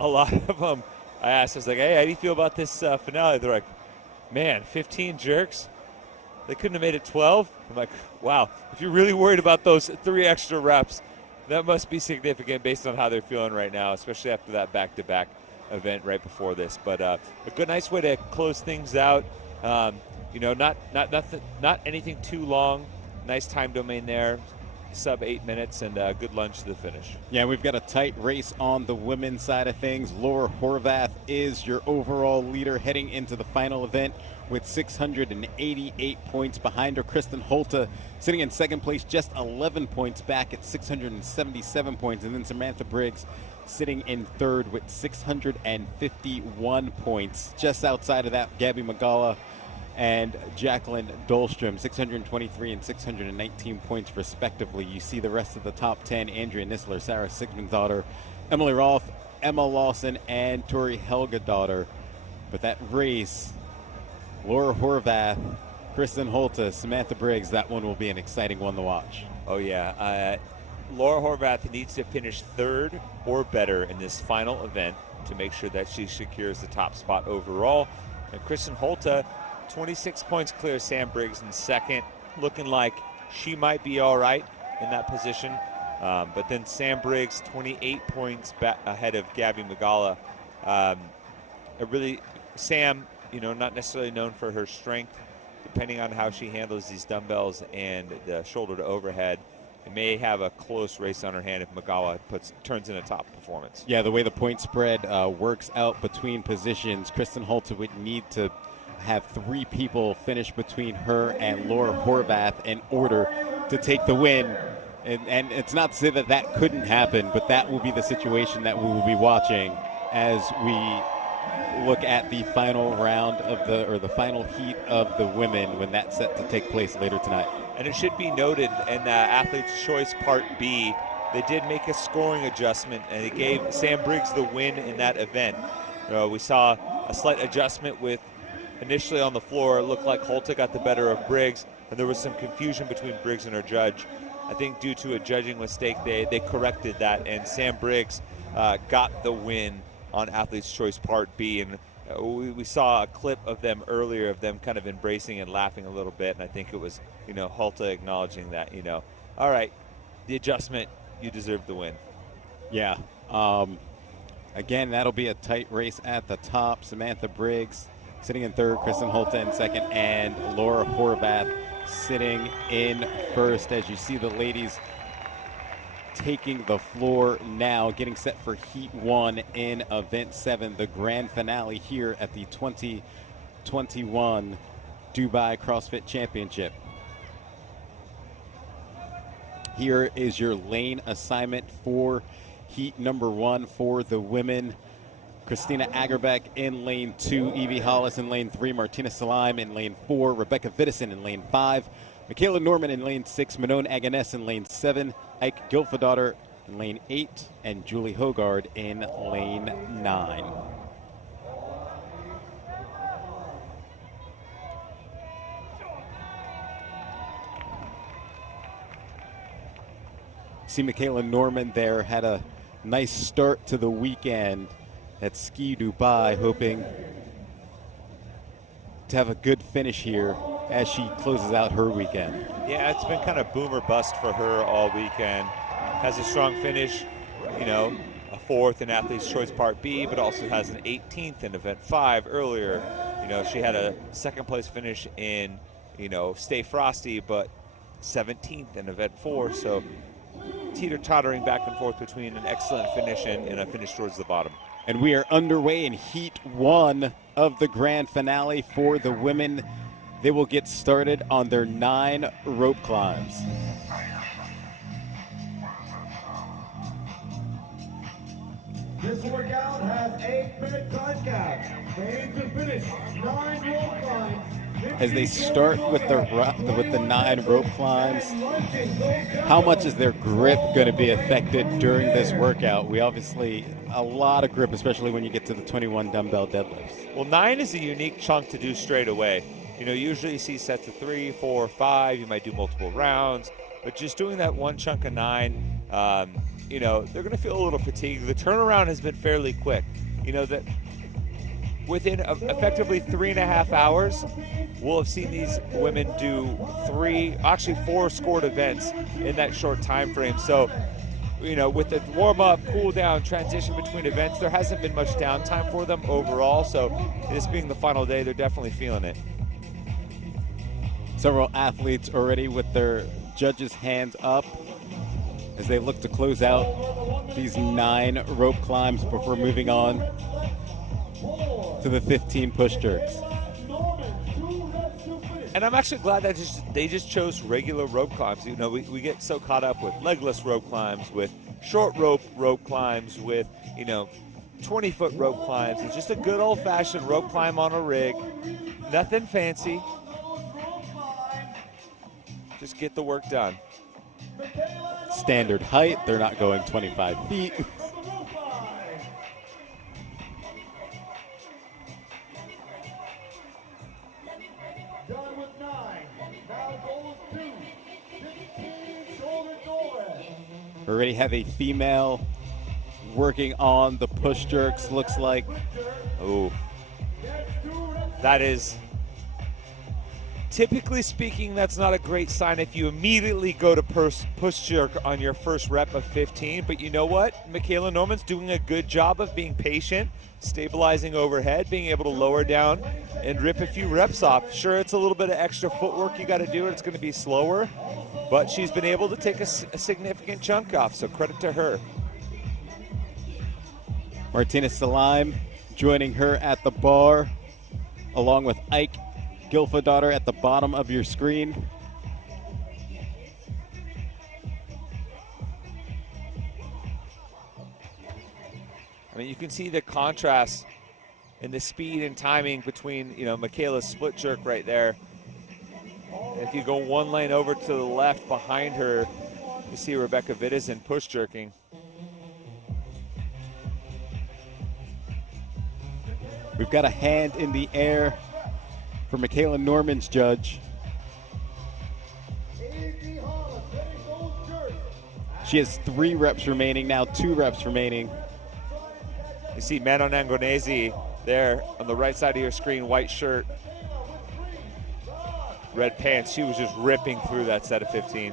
a lot of them, I asked, I was like, hey, how do you feel about this finale? They're like, man, 15 jerks? They couldn't have made it 12? I'm like, wow, if you're really worried about those 3 extra reps, that must be significant based on how they're feeling right now, especially after that back-to-back event right before this. But a good, nice way to close things out. Not anything too long. Nice time domain there, sub 8 minutes, and a good lunge to the finish. Yeah, we've got a tight race on the women's side of things. Laura Horvath is your overall leader heading into the final event with 688 points. Behind her, Kristen Holta sitting in second place, just 11 points back at 677 points. And then Samantha Briggs sitting in third with 651 points. Just outside of that, Gabby Magala and Jacqueline Dolstrom, 623 and 619 points respectively. You see the rest of the top 10: Andrea Nisler, Sarah Sigmundsdottir, Emily Rolfe, Emma Lawson, and Tori Helgadottir. But that race, Laura Horvath, Kristen Holta, Samantha Briggs, that one will be an exciting one to watch. Oh, yeah. Laura Horvath needs to finish third or better in this final event to make sure that she secures the top spot overall. And Kristen Holta, 26 points clear Sam Briggs in second, looking like she might be all right in that position. But then Sam Briggs, 28 points ahead of Gabby Magala. Sam, not necessarily known for her strength, depending on how she handles these dumbbells and the shoulder to overhead. It may have a close race on her hand if Magala turns in a top performance. Yeah, the way the point spread works out between positions, Kristen Holta would need to have 3 people finish between her and Laura Horvath in order to take the win. And it's not to say that that couldn't happen, but that will be the situation that we will be watching as we look at the final round of the final heat of the women when that's set to take place later tonight. And it should be noted in Athlete's Choice Part B, they did make a scoring adjustment, and it gave Sam Briggs the win in that event. We saw a slight adjustment with initially on the floor. It looked like Holta got the better of Briggs, and there was some confusion between Briggs and her judge. I think due to a judging mistake, they corrected that, and Sam Briggs got the win on Athlete's Choice Part B. And we saw a clip of them earlier of them kind of embracing and laughing a little bit, and I think it was, Holta acknowledging that, all right, the adjustment, you deserve the win. Yeah. Again, that'll be a tight race at the top. Samantha Briggs sitting in third, Kristen Holta in second, and Laura Horvath sitting in first. As you see the ladies taking the floor now, getting set for Heat 1 in Event 7, the grand finale here at the 2021 Dubai CrossFit Championship. Here is your lane assignment for Heat number 1 for the women. Christina Agerbeck in lane 2, Evie Hollis in lane 3, Martina Salime in lane 4, Rebecca Vidison in lane 5, Michaela Norman in lane 6, Manon Aganes in lane 7, Ike Gilfadottir in lane 8, and Julie Hogard in lane 9. See Michaela Norman there, had a nice start to the weekend at Ski Dubai, hoping to have a good finish here as she closes out her weekend. Yeah, it's been kind of boom or bust for her all weekend. Has a strong finish, you know, a 4th in Athlete's Choice Part B, but also has an 18th in Event 5 earlier. You know, she had a 2nd place finish in, you know, Stay Frosty, but 17th in Event 4. So teeter-tottering back and forth between an excellent finish and a finish towards the bottom. And we are underway in Heat 1 of the grand finale for the women. They will get started on their 9 rope climbs. This workout has 8-minute time cap. Aim to finish 9 rope climbs. As they start with the 9 rope climbs, how much is their grip going to be affected during this workout? We obviously, a lot of grip, especially when you get to the 21 dumbbell deadlifts. Well, 9 is a unique chunk to do straight away. You know, usually you see sets of 3, 4, 5. You might do multiple rounds, but just doing that one chunk of 9, you know, they're going to feel a little fatigued. The turnaround has been fairly quick. You know, that within effectively 3.5 hours, we'll have seen these women do 4 scored events in that short time frame. So, you know, with the warm-up, cool-down, transition between events, there hasn't been much downtime for them overall. So this being the final day, they're definitely feeling it. Several athletes already with their judges' hands up as they look to close out these 9 rope climbs before moving on to the 15 push jerks. And I'm actually glad that they just chose regular rope climbs. You know, we get so caught up with legless rope climbs, with short rope climbs, with, you know, 20-foot rope climbs. It's just a good old-fashioned rope climb on a rig. Nothing fancy. Just get the work done. Standard height, they're not going 25 feet. Done with 9. Now goes 2. 15 shoulders over. We already have a female working on the push jerks, looks like. Oh, that is, typically speaking, that's not a great sign if you immediately go to push jerk on your first rep of 15. But you know what? Michaela Norman's doing a good job of being patient, stabilizing overhead, being able to lower down and rip a few reps off. Sure, it's a little bit of extra footwork you got to do. It's going to be slower, but she's been able to take a significant chunk off, so credit to her. Martina Salime joining her at the bar, along with Ike Gilfadaughter at the bottom of your screen. I mean, you can see the contrast in the speed and timing between, you know, Michaela's split jerk right there. If you go one lane over to the left behind her, you see Rebecca Vidison push jerking. We've got a hand in the air for Michaela Norman's judge. She has 3 reps remaining, now 2 reps remaining. You see Manon Angonese there on the right side of your screen, white shirt, red pants. She was just ripping through that set of 15.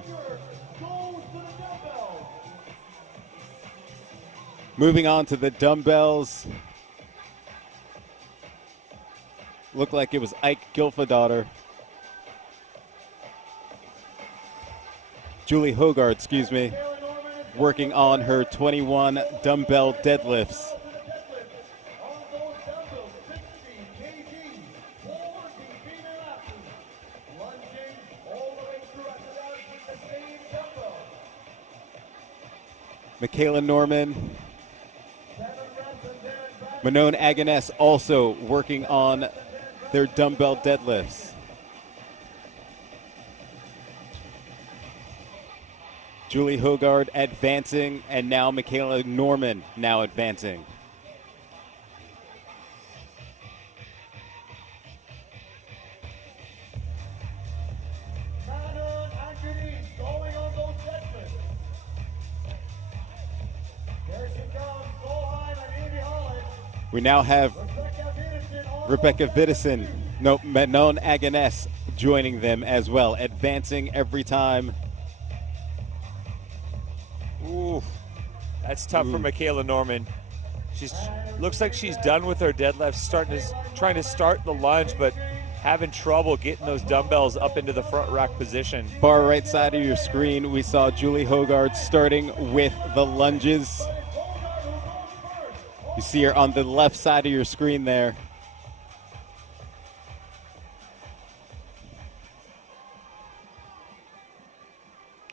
Moving on to the dumbbells. Looked like it was Ike Gilfadaughter. Julie Hogard, excuse me, working on her 21 dumbbell deadlifts. Michaela Norman. Manon Agoness also working on their dumbbell deadlifts. Julie Hogard advancing, and now Michaela Norman now advancing. We now have Rebecca Vidison, Manon Agoness joining them as well, advancing every time. Ooh, That's tough for Michaela Norman. Looks like she's done with her deadlifts, trying to start the lunge, but having trouble getting those dumbbells up into the front rack position. Far right side of your screen, we saw Julie Hogard starting with the lunges. You see her on the left side of your screen there.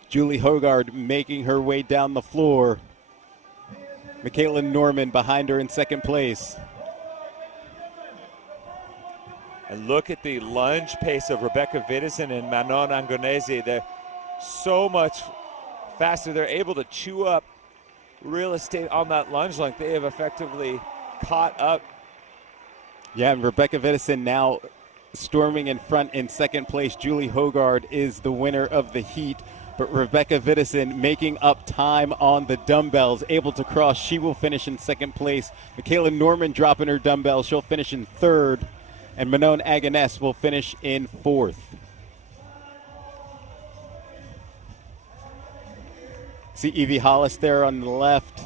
Julie Hogard making her way down the floor. Michaela Norman behind her in second place. And look at the lunge pace of Rebecca Vidison and Manon Angonese. They're so much faster. They're able to chew up real estate on that lunge length. They have effectively caught up. Yeah, and Rebecca Vidison now storming in front in second place. Julie Hogard is the winner of the heat. But Rebecca Vidison making up time on the dumbbells, able to cross. She will finish in second place. Michaela Norman dropping her dumbbells. She'll finish in third. And Manon Agones will finish in fourth. See Evie Hollis there on the left.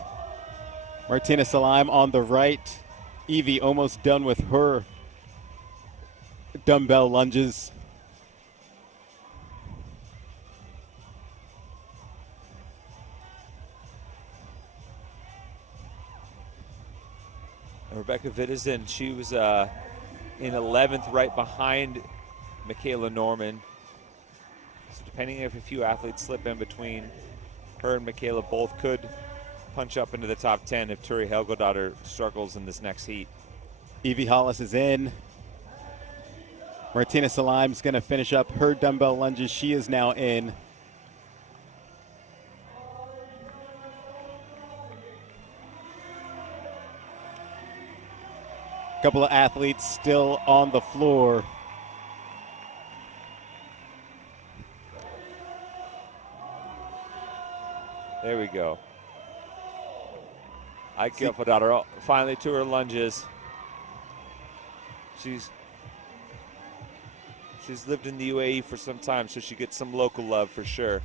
Martina Salim on the right. Evie almost done with her dumbbell lunges. Rebecca Vidison, she was in 11th, right behind Michaela Norman. So depending if a few athletes slip in between, her and Michaela both could punch up into the top 10 if Turi Helgodottir struggles in this next heat. Evie Hollis is in. Martina Salim's going to finish up her dumbbell lunges. She is now in. Couple of athletes still on the floor. There we go. Ike Gelfadottir finally to her lunges. She's lived in the UAE for some time, so she gets some local love for sure.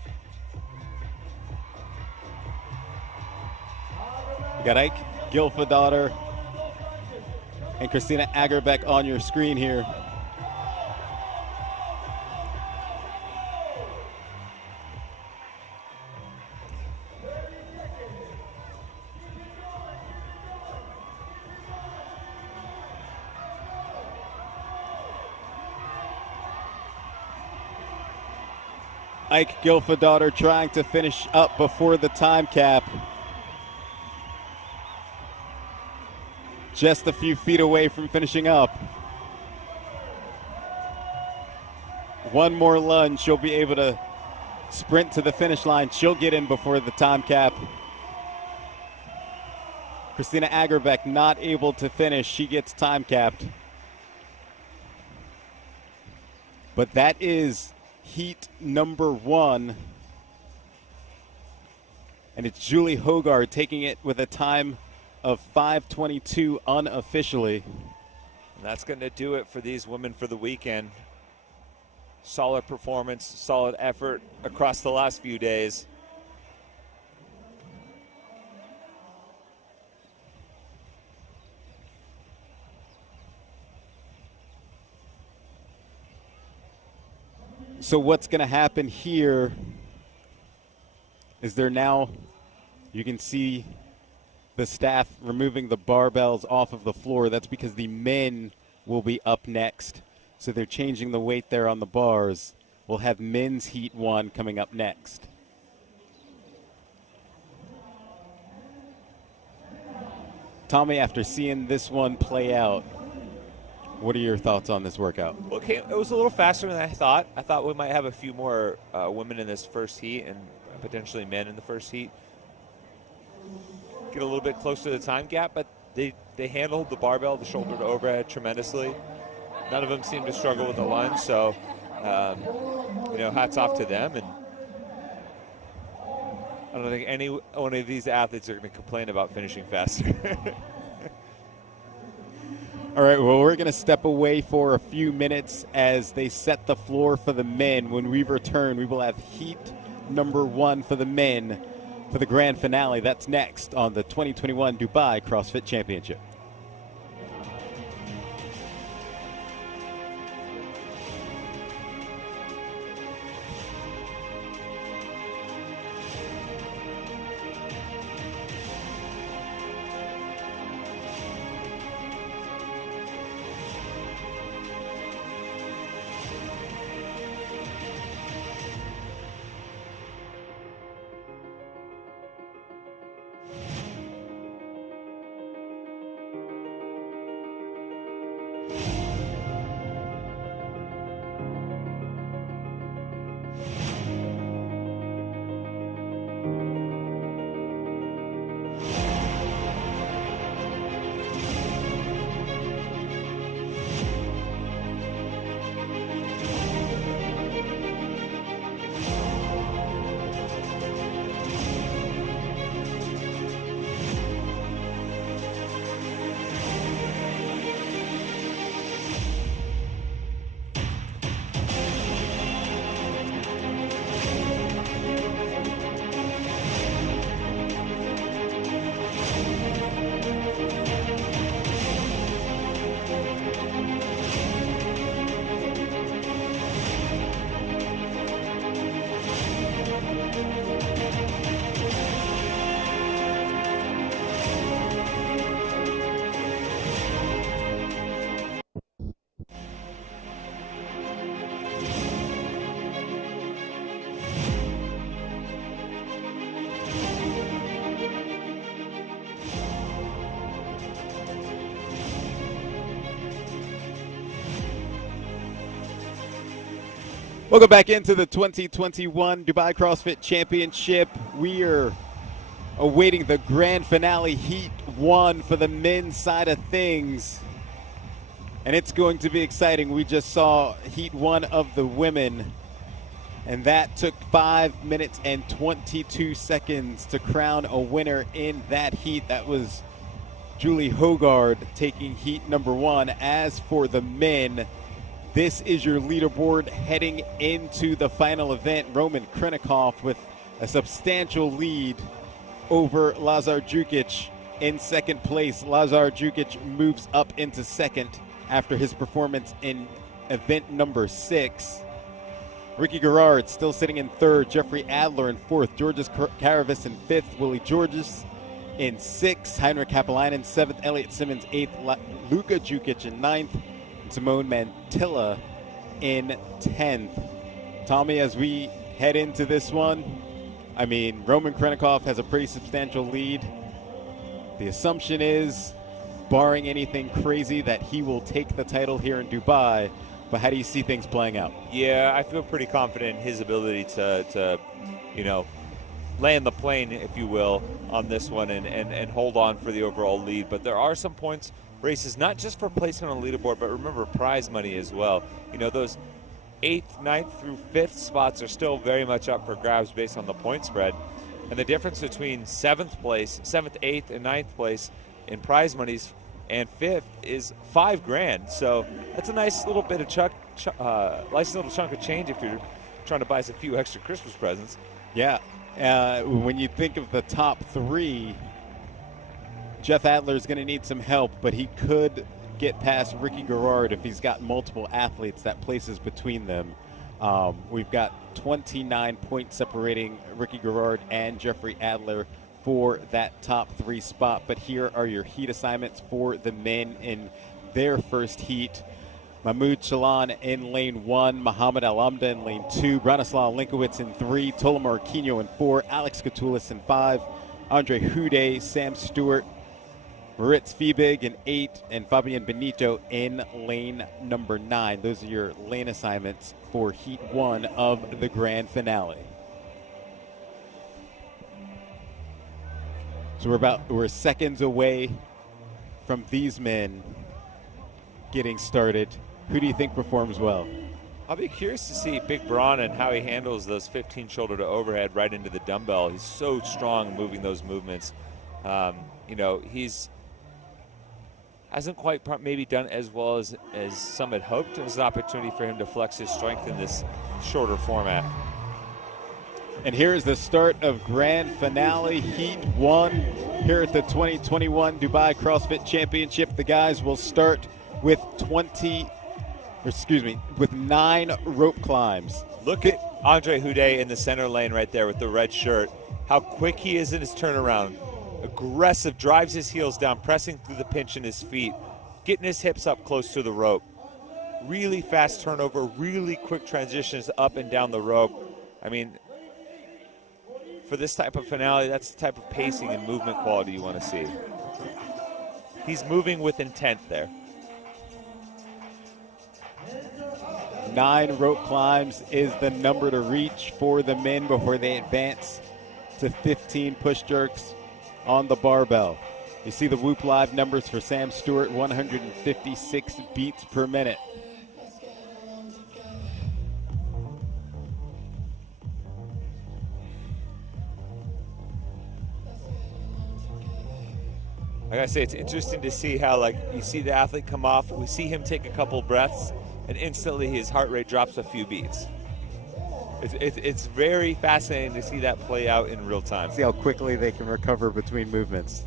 We got Ike Gelfadottir and Christina Agerbeck on your screen here. Ike Gelfadottir trying to finish up before the time cap. Just a few feet away from finishing up. One more lunge, she'll be able to sprint to the finish line. She'll get in before the time cap. Christina Agerbeck not able to finish. She gets time capped. But that is heat number one. And it's Julie Hogard taking it with a time of 5:22 unofficially. And that's going to do it for these women for the weekend. Solid performance, solid effort across the last few days. So what's going to happen here is you can see the staff removing the barbells off of the floor. That's because the men will be up next. So they're changing the weight there on the bars. We'll have men's heat 1 coming up next. Tommy, after seeing this one play out, what are your thoughts on this workout? Okay, it was a little faster than I thought. I thought we might have a few more women in this first heat and potentially men in the first heat. Get a little bit close to the time gap, but they handled the barbell, the shoulder to overhead tremendously. None of them seemed to struggle with the lunge, so hats off to them. And I don't think any one of these athletes are going to complain about finishing faster. All right, well, we're going to step away for a few minutes as they set the floor for the men. When we return, we will have heat number 1 for the men. for the grand finale. That's next on the 2021 Dubai CrossFit Championship. Welcome back into the 2021 Dubai CrossFit Championship. We are awaiting the grand finale, Heat 1 for the men's side of things. And it's going to be exciting. We just saw Heat 1 of the women, and that took 5 minutes and 22 seconds to crown a winner in that heat. That was Julie Hogard taking heat number 1. As for the men, this is your leaderboard heading into the final event. Roman Krinikov with a substantial lead over Lazar Jukic in second place. Lazar Jukic moves up into second after his performance in event number 6. Ricky Garrard still sitting in third. Jeffrey Adler in fourth. Georges Karavis in fifth. Willie Georges in sixth. Heinrich Kapelainen seventh. Elliot Simmons eighth. Luka Jukic in ninth. Simone Mantilla in 10th. Tommy, as we head into this one, I mean, Roman Krinikov has a pretty substantial lead. The assumption is, barring anything crazy, that he will take the title here in Dubai. But how do you see things playing out? Yeah, I feel pretty confident in his ability to land the plane, if you will, on this one and hold on for the overall lead. But there are some points races, not just for placement on the leaderboard, but remember prize money as well. You know, those 8th, 9th through 5th spots are still very much up for grabs based on the point spread. And the difference between 7th place, 7th, 8th, and 9th place in prize monies and 5th is $5,000. So that's a nice little bit of nice little chunk of change if you're trying to buy us a few extra Christmas presents. Yeah. When you think of the top 3, Jeff Adler is going to need some help, but he could get past Ricky Garrard if he's got multiple athletes that places between them. We've got 29 points separating Ricky Garrard and Jeffrey Adler for that top 3 spot. But here are your heat assignments for the men in their first heat. Mahmoud Chalan in lane 1, Muhammad Al-Amda in lane 2, Branislav Linkowitz in 3, Tola Marquinho in 4, Alex Katulis in 5, Andre Houdet, Sam Stewart, Moritz Fiebig in 8, and Fabian Benito in lane number 9. Those are your lane assignments for Heat 1 of the grand finale. So we're seconds away from these men getting started. Who do you think performs well? I'll be curious to see Big Braun and how he handles those 15 shoulder to overhead right into the dumbbell. He's so strong moving those movements. He's hasn't quite maybe done as well as some had hoped. It was an opportunity for him to flex his strength in this shorter format. And here is the start of Grand Finale Heat 1 here at the 2021 Dubai CrossFit Championship. The guys will start with 9 rope climbs. Look at Andre Houdet in the center lane right there with the red shirt. How quick he is in his turnaround. Aggressive, drives his heels down, pressing through the pinch in his feet, getting his hips up close to the rope. Really fast turnover, really quick transitions up and down the rope. I mean, for this type of finale, that's the type of pacing and movement quality you want to see. He's moving with intent there. 9 rope climbs is the number to reach for the men before they advance to 15 push jerks on the barbell. You see the Whoop Live numbers for Sam Stewart, 156 beats per minute. I gotta say, it's interesting to see how, like, you see the athlete come off, we see him take a couple breaths, and instantly his heart rate drops a few beats. It's very fascinating to see that play out in real time. See how quickly they can recover between movements.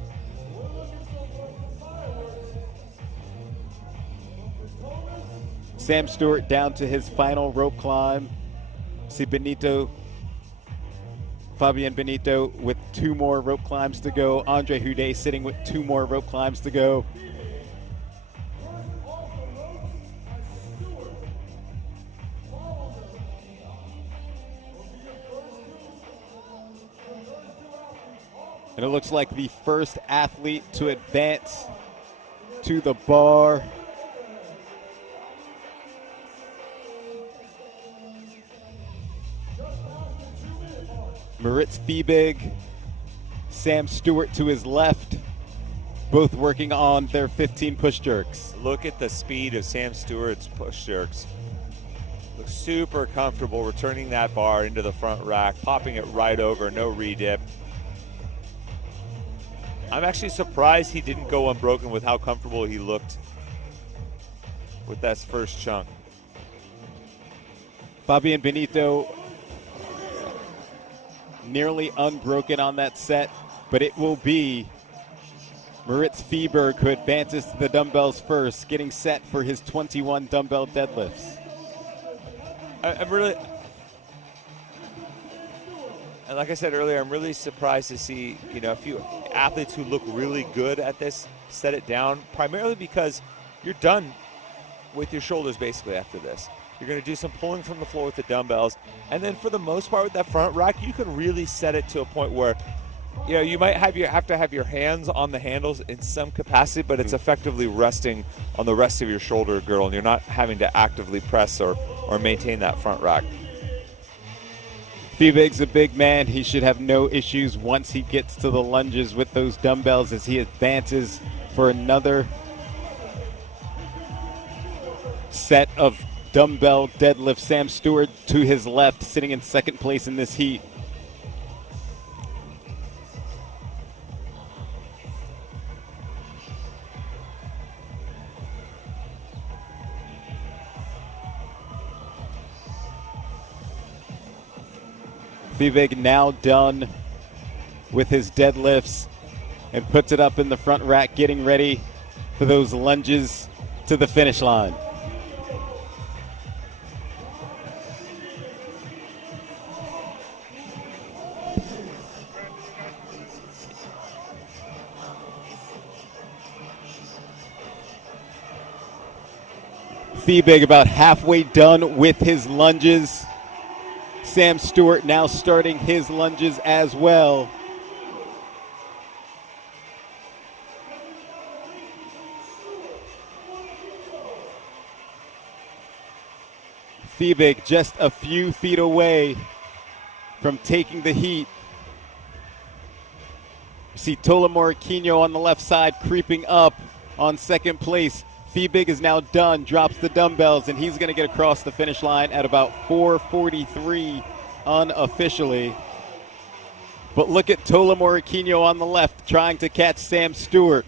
Sam Stewart down to his final rope climb. See Fabian Benito with 2 more rope climbs to go. Andre Houdet sitting with 2 more rope climbs to go. And it looks like the first athlete to advance to the bar. Moritz Fiebig, Sam Stewart to his left, both working on their 15 push jerks. Look at the speed of Sam Stewart's push jerks. Looks super comfortable returning that bar into the front rack, popping it right over, no redip. I'm actually surprised he didn't go unbroken with how comfortable he looked with that first chunk. Fabian Benito nearly unbroken on that set, but it will be Moritz Fieberg who advances to the dumbbells first, getting set for his 21 dumbbell deadlifts. I'm really, and like I said earlier, I'm really surprised to see, a few athletes who look really good at this set it down, primarily because you're done with your shoulders basically after this. You're going to do some pulling from the floor with the dumbbells, and then for the most part with that front rack, you can really set it to a point where, you might have to have your hands on the handles in some capacity, but it's effectively resting on the rest of your shoulder girdle, and you're not having to actively press or maintain that front rack. Fiebig's a big man. He should have no issues once he gets to the lunges with those dumbbells as he advances for another set of dumbbell deadlift. Sam Stewart to his left, sitting in second place in this heat. Fiebig now done with his deadlifts and puts it up in the front rack, getting ready for those lunges to the finish line. Fiebig about halfway done with his lunges. Sam Stewart now starting his lunges as well. Fiebig just a few feet away from taking the heat. You see Tola Moriquinho on the left side creeping up on second place. Fiebig is now done, drops the dumbbells, and he's going to get across the finish line at about 4:43 unofficially. But look at Tola Moriquinho on the left trying to catch Sam Stewart.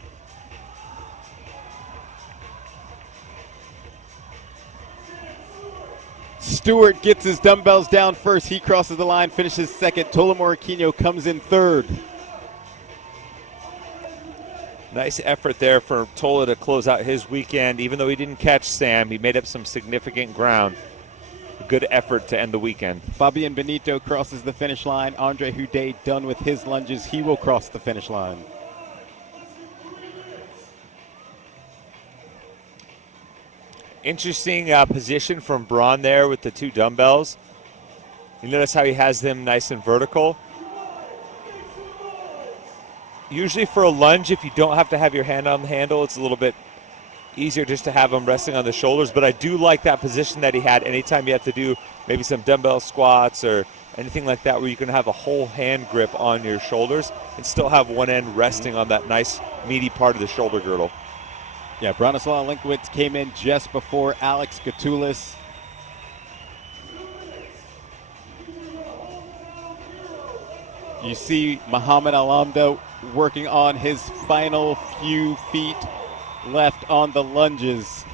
Stewart gets his dumbbells down first. He crosses the line, finishes second. Tola Moraquino comes in third. Nice effort there for Tola to close out his weekend. Even though he didn't catch Sam, he made up some significant ground. A good effort to end the weekend. Fabian Benito crosses the finish line. Andre Houdet done with his lunges. He will cross the finish line. Interesting position from Braun there with the two dumbbells. You notice how he has them nice and vertical. Usually for a lunge, if you don't have to have your hand on the handle, it's a little bit easier just to have them resting on the shoulders. But I do like that position that he had anytime you have to do maybe some dumbbell squats or anything like that where you can have a whole hand grip on your shoulders and still have one end resting on that nice meaty part of the shoulder girdle. Yeah, Bronislaw Linkowitz came in just before Alex Gatulis. You see Muhammad Alamda working on his final few feet left on the lunges.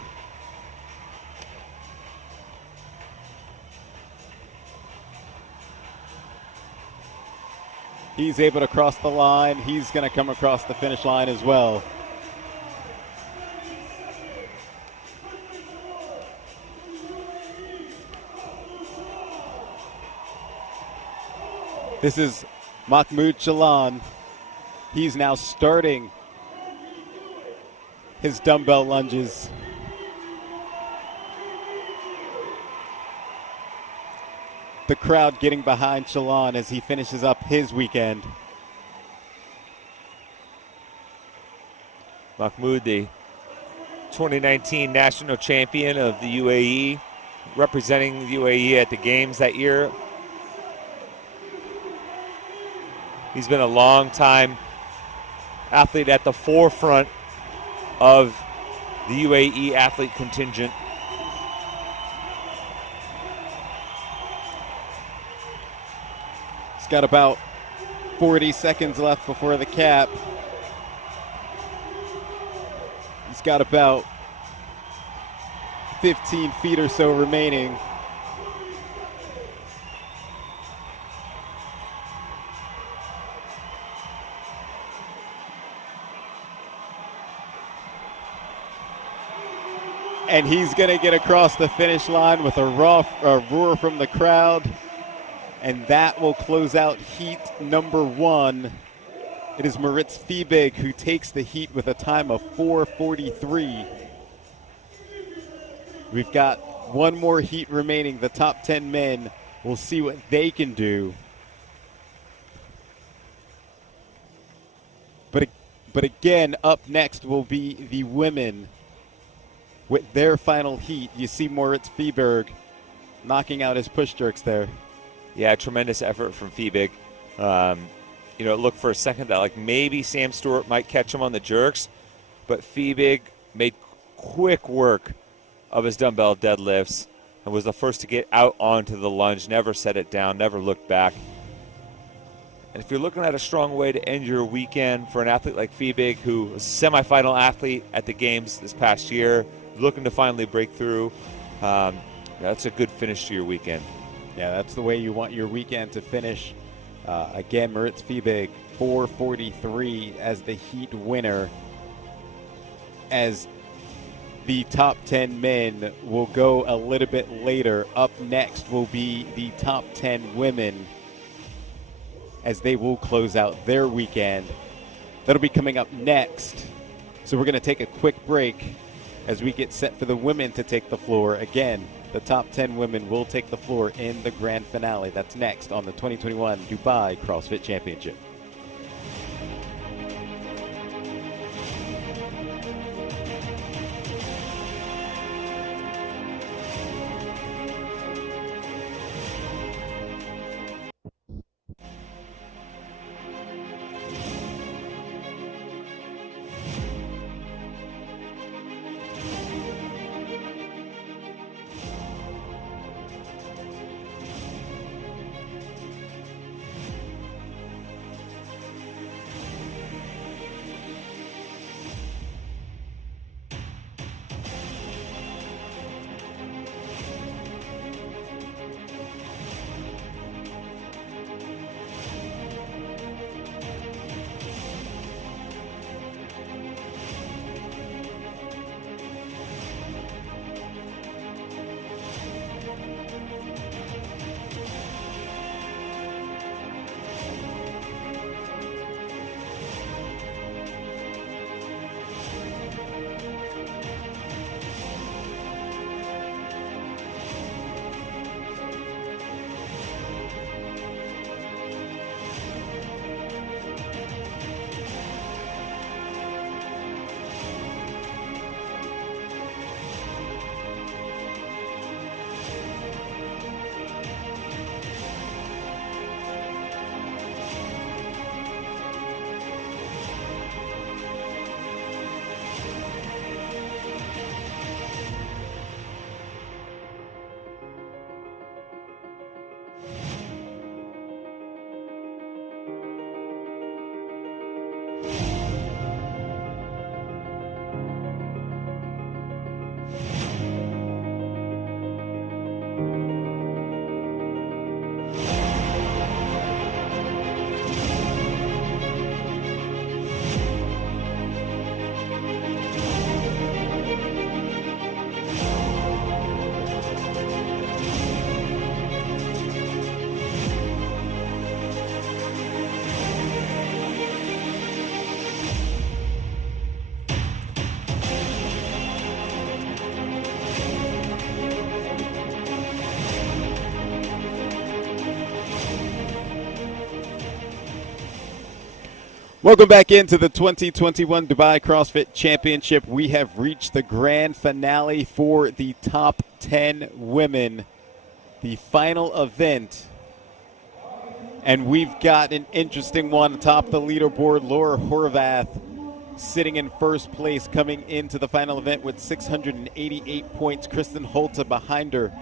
He's able to cross the line. He's going to come across the finish line as well. This is Mahmoud Chalan. He's now starting his dumbbell lunges. The crowd getting behind Chalan as he finishes up his weekend. Mahmoud, the 2019 national champion of the UAE, representing the UAE at the games that year. He's been a long time athlete at the forefront of the UAE athlete contingent. He's got about 40 seconds left before the cap. He's got about 15 feet or so remaining. And he's going to get across the finish line with a roar from the crowd. And that will close out heat number one. It is Moritz Fiebig who takes the heat with a time of 4:43. We've got one more heat remaining. The top 10 men. We'll see what they can do. But again, up next will be the women. With their final heat, you see Moritz Fiebig knocking out his push jerks there. Yeah, tremendous effort from Fiebig. It looked for a second that like maybe Sam Stewart might catch him on the jerks, but Fiebig made quick work of his dumbbell deadlifts and was the first to get out onto the lunge, never set it down, never looked back. And if you're looking at a strong way to end your weekend for an athlete like Fiebig, who was a semifinal athlete at the games this past year, looking to finally break through, that's a good finish to your weekend. Yeah, that's the way you want your weekend to finish. Again, Moritz Fiebig, 4:43 as the heat winner. As the top 10 men will go a little bit later. Up next will be the top 10 women as they will close out their weekend. That'll be coming up next. So we're going to take a quick break as we get set for the women to take the floor. Again, the top 10 women will take the floor in the grand finale. That's next on the 2021 Dubai CrossFit Championship. Welcome back into the 2021 Dubai CrossFit Championship. We have reached the grand finale for the top 10 women, the final event. And we've got an interesting one atop the leaderboard. Laura Horvath sitting in first place coming into the final event with 688 points. Kristen Holta behind her,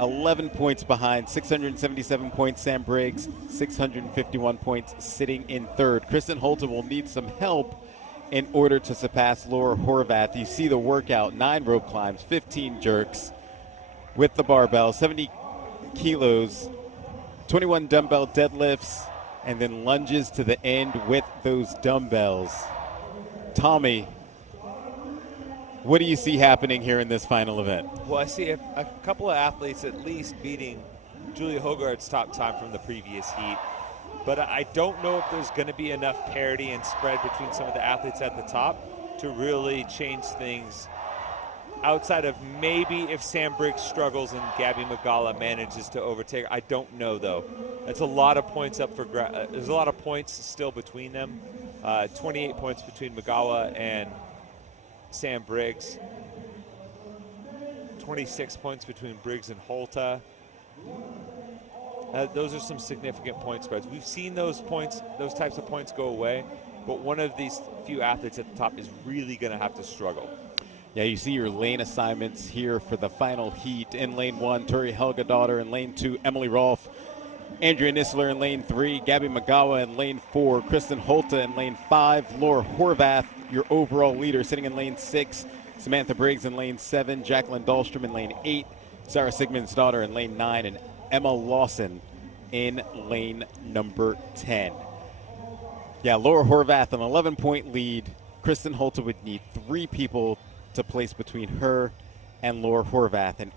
11 points behind, 677 points. Sam Briggs, 651 points, sitting in third. Kristen Holta will need some help in order to surpass Laura Horvath. You see the workout, 9 rope climbs, 15 jerks with the barbell, 70 kilos, 21 dumbbell deadlifts, and then lunges to the end with those dumbbells. Tommy, what do you see happening here in this final event? Well, I see a couple of athletes at least beating Julia Hogarth's top time from the previous heat. But I don't know if there's going to be enough parity and spread between some of the athletes at the top to really change things outside of maybe if Sam Briggs struggles and Gabby Magala manages to overtake. I don't know, though. That's a lot of points up for there's a lot of points still between them. 28 points between Magawa and Sam Briggs. 26 points between Briggs and Holta. Those are some significant point spreads. We've seen those types of points go away, but one of these few athletes at the top is really going to have to struggle. Yeah, you see your lane assignments here for the final heat. In lane 1, Turi Helgadottir. In lane 2, Emily Rolfe. Andrea Nisler in lane 3, Gabby Magawa in lane 4, Kristen Holta in lane 5, Laura Horvath, your overall leader, sitting in lane 6, Samantha Briggs in lane 7, Jacqueline Dahlstrom in lane 8, Sarah Sigmundsdottir in lane 9, and Emma Lawson in lane number 10. Yeah, Laura Horvath, an 11-point lead. Kristen Holta would need 3 people to place between her and Laura Horvath in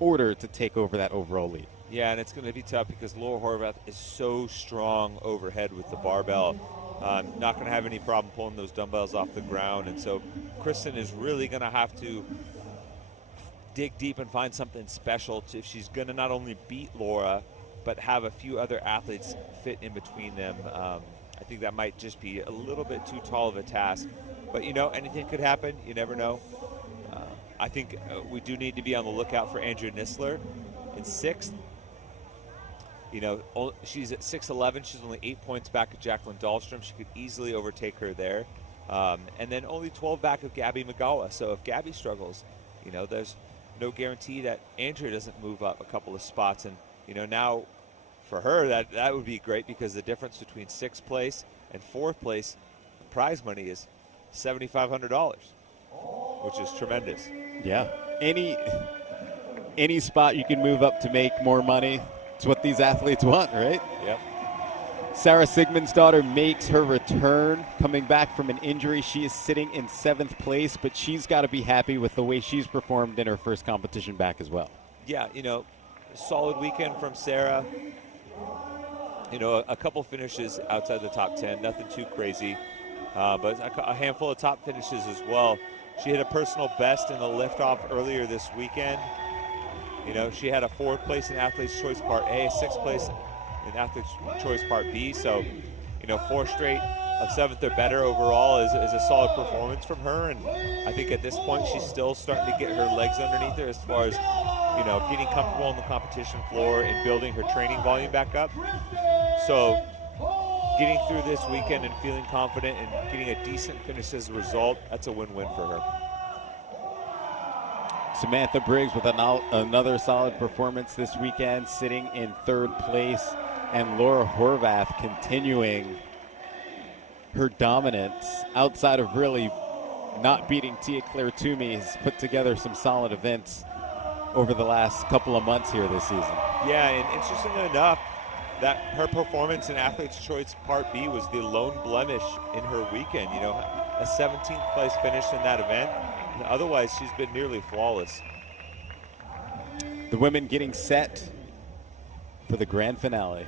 order to take over that overall lead. Yeah, and it's going to be tough because Laura Horvath is so strong overhead with the barbell. Not going to have any problem pulling those dumbbells off the ground. And so Kristen is really going to have to dig deep and find something special if she's going to not only beat Laura, but have a few other athletes fit in between them. I think that might just be a little bit too tall of a task. But, you know, anything could happen. You never know. I think we do need to be on the lookout for Andrea Nisler in 6th. You know, she's at 6'11". She's only 8 points back of Jacqueline Dahlstrom. She could easily overtake her there. And then only 12 back of Gabby Magawa. So if Gabby struggles, you know, there's no guarantee that Andrea doesn't move up a couple of spots. And, you know, now for her, that would be great because the difference between 6th place and 4th place, the prize money is $7,500, which is tremendous. Yeah. Any spot you can move up to make more money, it's what these athletes want, right? Yep. Sarah Sigmundsdottir makes her return, coming back from an injury. She is sitting in 7th place, but she's got to be happy with the way she's performed in her first competition back as well. Yeah, you know, solid weekend from Sarah. You know, a couple finishes outside the top 10, nothing too crazy, but a handful of top finishes as well. She hit a personal best in the liftoff earlier this weekend. You know, she had a 4th place in Athlete's Choice Part A, a 6th place in Athlete's Choice Part B. So, you know, 4 straight of 7th or better overall is a solid performance from her. And I think at this point she's still starting to get her legs underneath her as far as, you know, getting comfortable on the competition floor and building her training volume back up. So getting through this weekend and feeling confident and getting a decent finish as a result, that's a win-win for her. Samantha Briggs with another solid performance this weekend, sitting in 3rd place. And Laura Horvath continuing her dominance outside of really not beating Tia-Claire Toomey, has put together some solid events over the last couple of months here this season. Yeah, and interestingly enough, that her performance in Athlete's Choice Part B was the lone blemish in her weekend. You know, a 17th place finish in that event. And otherwise, she's been nearly flawless. The women getting set for the grand finale.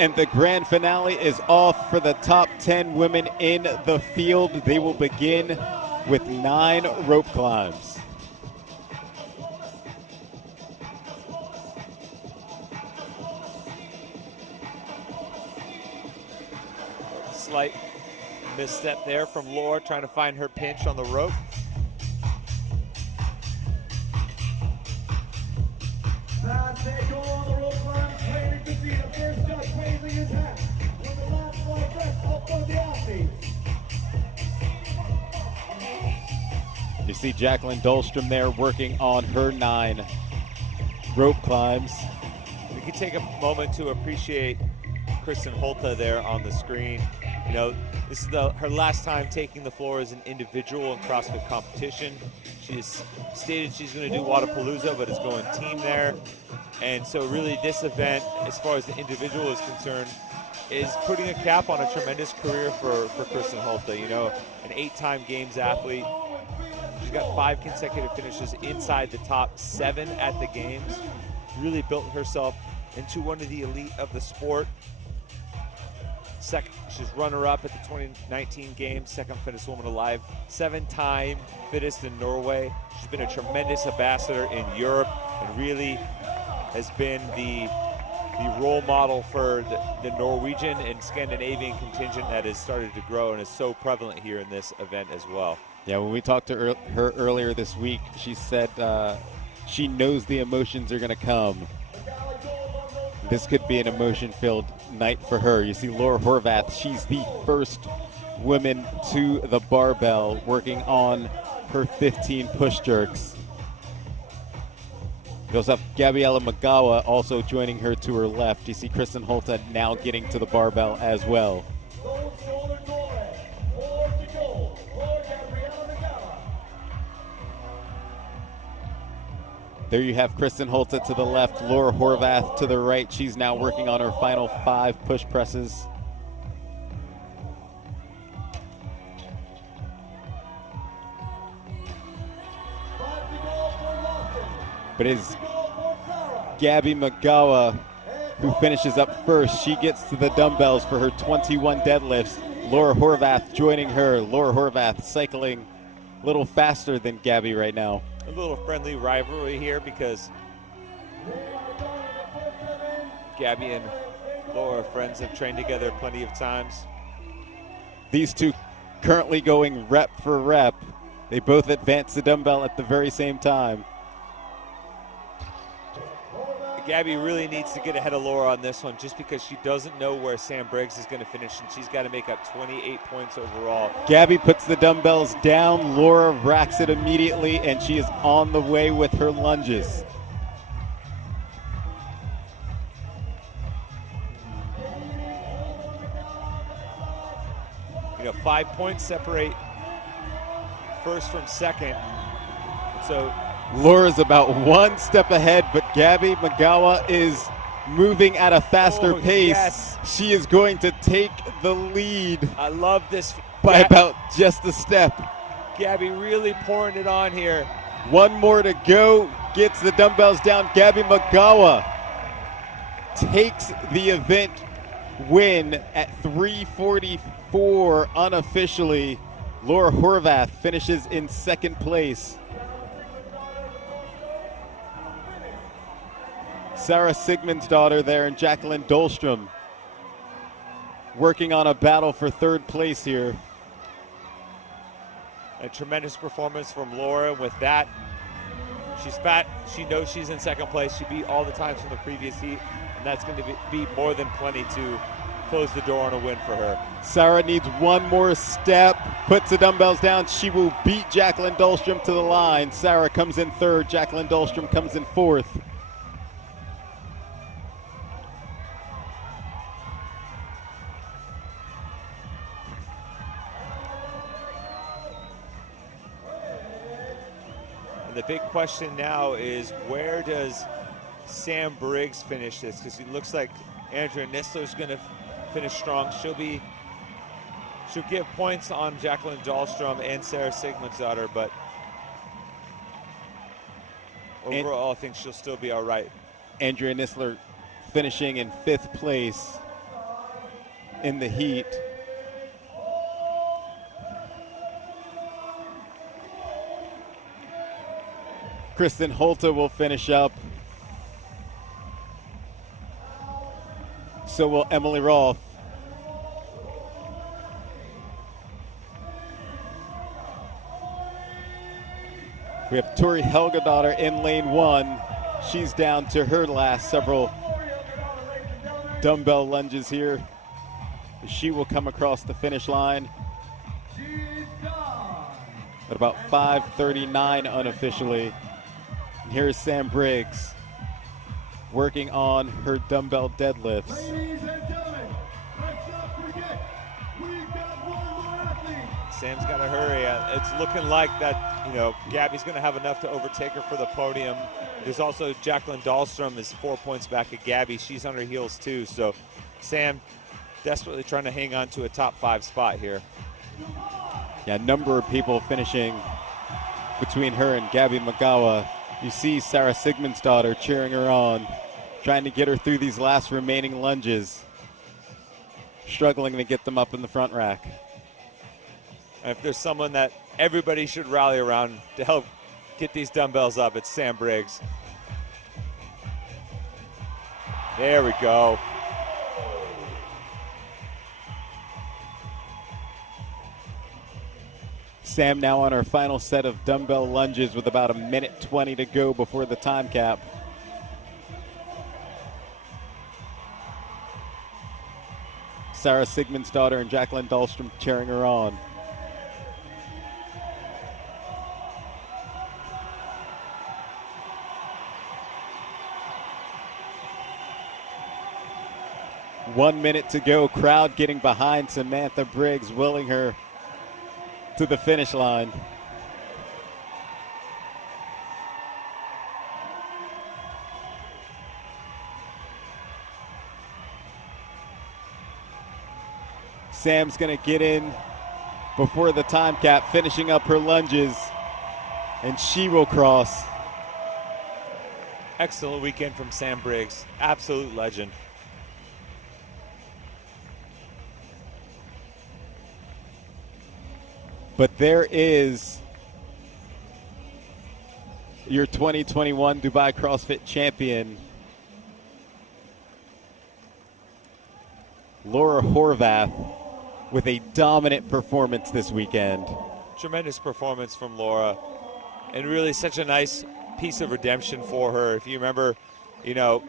And the grand finale is off for the top 10 women in the field. They will begin with 9 rope climbs. Slight misstep there from Laura, trying to find her pinch on the rope. As they go on the rope climb, waiting to see the first judge raising his hat when the last one rests up for the athletes. You see Jacqueline Dahlstrom there working on her 9 rope climbs. We can take a moment to appreciate Kristen Holta there on the screen. You know, this is her last time taking the floor as an individual in CrossFit competition. She has stated she's going to do Wadapalooza, but is going team there. And so really this event, as far as the individual is concerned, is putting a cap on a tremendous career for Kristen Holta. You know, an 8-time Games athlete. She's got 5 consecutive finishes inside the top 7 at the Games. Really built herself into one of the elite of the sport. She's runner-up at the 2019 Games, second fittest woman alive, 7-time fittest in Norway. She's been a tremendous ambassador in Europe and really has been the role model for the Norwegian and Scandinavian contingent that has started to grow and is so prevalent here in this event as well. Yeah, when we talked to her earlier this week, she said she knows the emotions are going to come. This could be an emotion-filled night for her. You see Laura Horvath, she's the first woman to the barbell working on her 15 push jerks. We also have Gabriela Magawa also joining her to her left. You see Kristen Holta now getting to the barbell as well. There you have Kristen Holta to the left, Laura Horvath to the right. She's now working on her final 5 push presses. But it's Gabby Magawa who finishes up first. She gets to the dumbbells for her 21 deadlifts. Laura Horvath joining her. Laura Horvath cycling a little faster than Gabby right now. A little friendly rivalry here because Gabby and Laura are friends, have trained together plenty of times. These two currently going rep for rep. They both advance the dumbbell at the very same time. Gabby really needs to get ahead of Laura on this one just because she doesn't know where Sam Briggs is going to finish, and she's got to make up 28 points overall. Gabby puts the dumbbells down. Laura racks it immediately, and she is on the way with her lunges. You know, 5 points separate first from second. So Laura's about 1 step ahead, but Gabby Magawa is moving at a faster pace. Yes. She is going to take the lead I love this. by about just a step. Gabby really pouring it on here. 1 more to go, gets the dumbbells down. Gabby Magawa takes the event win at 3:44 unofficially. Laura Horvath finishes in 2nd place. Sarah Sigmundsdottir there and Jacqueline Dahlstrom working on a battle for 3rd place here. A tremendous performance from Laura. With that, she's fat. She knows she's in 2nd place. She beat all the times from the previous heat, and that's going to be more than plenty to close the door on a win for her. Sarah needs 1 more step, puts the dumbbells down. She will beat Jacqueline Dahlstrom to the line. Sarah comes in 3rd. Jacqueline Dahlstrom comes in 4th. And the big question now is, where does Sam Briggs finish this? Because it looks like Andrea Nistler's going to finish strong. She'll give points on Jacqueline Dahlstrom and Sarah Sigmundsdottir, but overall, I think she'll still be all right. Andrea Nistler finishing in 5th place. in the heat. Kristen Holta will finish up. So will Emily Rolfe. We have Tori Helgadottir in lane 1. She's down to her last several dumbbell lunges here. She will come across the finish line at about 5:39 unofficially. And here's Sam Briggs working on her dumbbell deadlifts. Ladies and gentlemen, let's not forget, we've got one more athlete. Sam's got to hurry. It's looking like that, you know, Gabby's going to have enough to overtake her for the podium. There's also Jacqueline Dahlstrom is 4 points back at Gabby. She's on her heels too. So Sam desperately trying to hang on to a top 5 spot here. Yeah, a number of people finishing between her and Gabby Magawa. You see Sarah Sigmundsdottir cheering her on, trying to get her through these last remaining lunges, struggling to get them up in the front rack. And if there's someone that everybody should rally around to help get these dumbbells up, it's Sam Briggs. There we go. Sam now on her final set of dumbbell lunges with about 1:20 to go before the time cap. Sarah Sigmundsdottir and Jacqueline Dahlstrom cheering her on. One minute to go. Crowd getting behind Samantha Briggs, willing her to the finish line. Sam's going to get in before the time cap, finishing up her lunges, and she will cross. Excellent weekend from Sam Briggs. Absolute legend. But there is your 2021 Dubai CrossFit champion, Laura Horvath, with a dominant performance this weekend. Tremendous performance from Laura, and really such a nice piece of redemption for her. If you remember, you know,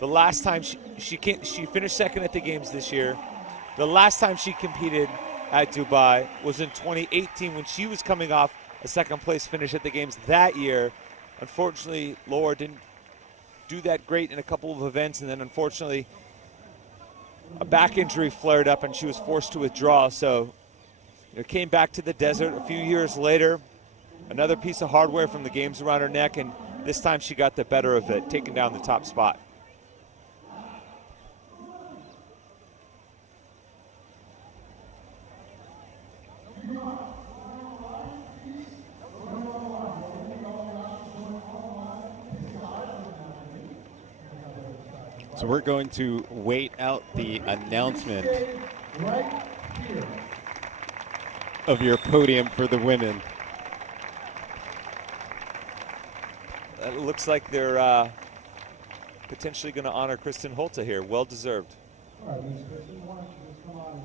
the last time she finished second at the games this year. The last time she competed at Dubai was in 2018 when she was coming off a second place finish at the games that year. Unfortunately, Laura didn't do that great in a couple of events, and then unfortunately a back injury flared up and she was forced to withdraw. So it came back to the desert a few years later. Another piece of hardware from the games around her neck, and this time she got the better of it, taking down the top spot. So we're going to wait out the announcement of your podium for the women. It looks like they're potentially going to honor Kristen Holta here. Well deserved. All right, Ms. Kristen, why don't you just come on and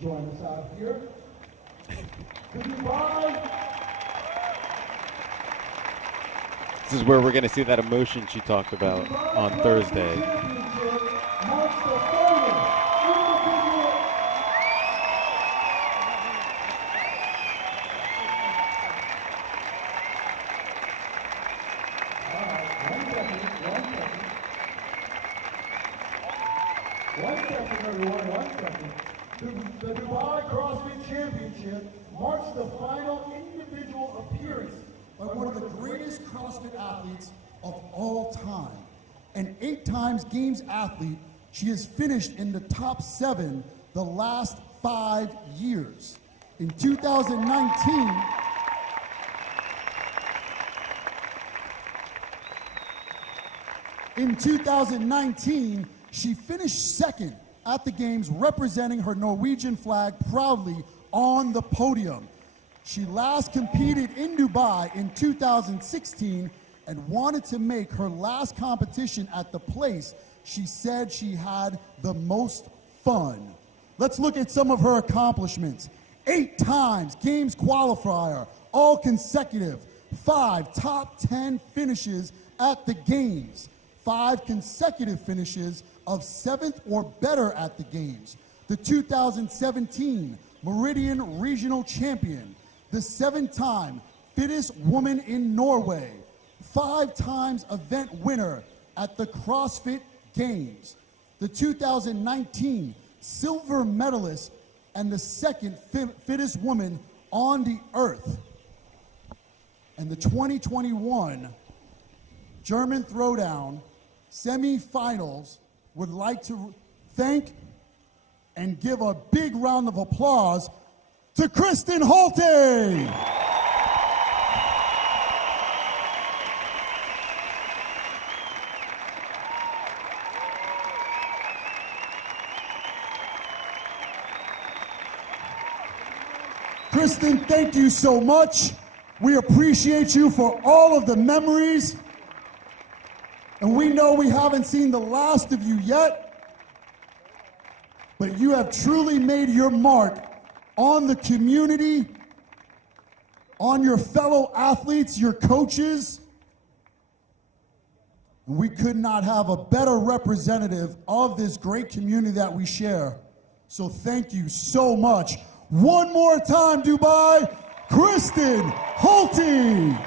join us out here? Goodbye. This is where we're going to see that emotion she talked about on Thursday. The Dubai CrossFit Championship marks the final individual appearance by one of the greatest CrossFit athletes of all time. An 8 times Games athlete, she has finished in the top 7 the last 5 years. In 2019, she finished second at the games representing her Norwegian flag proudly on the podium. She last competed in Dubai in 2016 and wanted to make her last competition at the place she said she had the most fun. Let's look at some of her accomplishments. 8 times Games qualifier, all consecutive. 5 top 10 finishes at the Games. 5 consecutive finishes of 7th or better at the Games. The 2017 Meridian Regional Champion. The 7-time fittest woman in Norway. 5 times event winner at the CrossFit Games. The 2019 silver medalist and the 2nd fittest woman on the earth. And the 2021 German Throwdown semifinals would like to thank and give a big round of applause to Kristen Holte. Kristen, thank you so much. We appreciate you for all of the memories. And we know we haven't seen the last of you yet, but you have truly made your mark on the community, on your fellow athletes, your coaches. And we could not have a better representative of this great community that we share. So thank you so much. One more time, Dubai, Kristen Holte.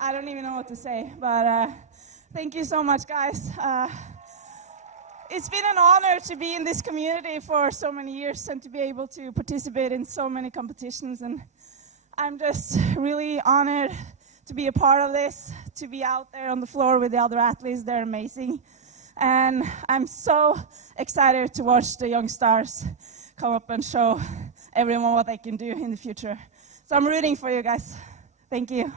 I don't even know what to say, but thank you so much, guys. It's been an honor to be in this community for so many years and to be able to participate in so many competitions, and I'm just really honored to be a part of this, to be out there on the floor with the other athletes. They're amazing. And I'm so excited to watch the young stars come up and show everyone what they can do in the future. So I'm rooting for you guys. Thank you.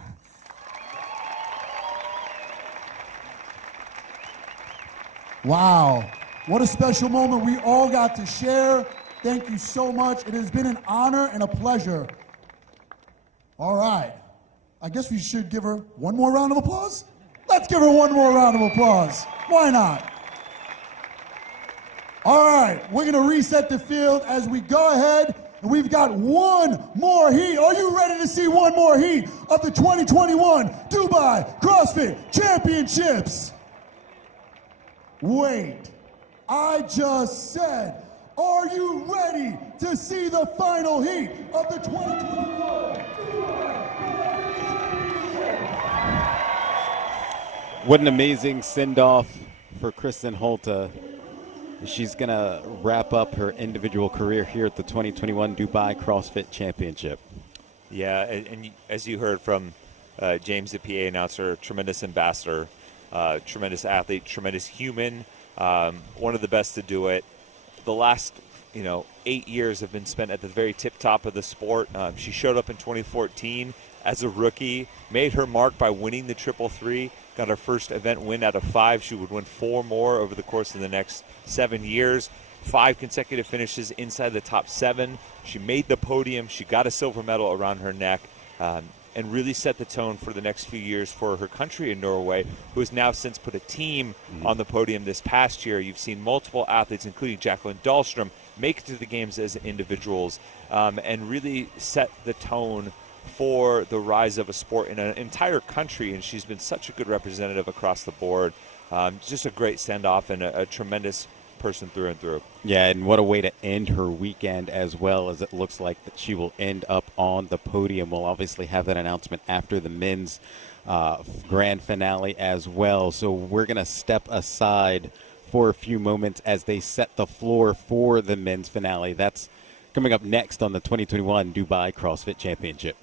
Wow, what a special moment we all got to share. Thank you so much. It has been an honor and a pleasure. All right. I guess we should give her one more round of applause? Let's give her one more round of applause. Why not? All right, we're going to reset the field as we go ahead, and we've got one more heat. Are you ready to see one more heat of the 2021 Dubai CrossFit Championships? Wait, I just said, are you ready to see the final heat of the 2021 What an amazing send-off for Kristen Holte. She's going to wrap up her individual career here at the 2021 Dubai CrossFit Championship. Yeah, and as you heard from James, the PA announcer, tremendous ambassador, tremendous athlete, tremendous human, one of the best to do it. The last 8 years have been spent at the very tip top of the sport. She showed up in 2014 as a rookie, made her mark by winning the 333, got her first event win out of 5. She would win 4 more over the course of the next 7 years. 5 consecutive finishes inside the top 7. She made the podium. She got a silver medal around her neck, and really set the tone for the next few years for her country in Norway, who has now since put a team on the podium this past year. You've seen multiple athletes, including Jacqueline Dahlstrom, make it to the games as individuals, and really set the tone for the rise of a sport in an entire country, and she's been such a good representative across the board. Just a great send-off and a tremendous person through and through. Yeah, and what a way to end her weekend, as well as it looks like that she will end up on the podium. We'll obviously have that announcement after the men's grand finale as well. So we're going to step aside for a few moments as they set the floor for the men's finale. That's coming up next on the 2021 Dubai CrossFit Championship.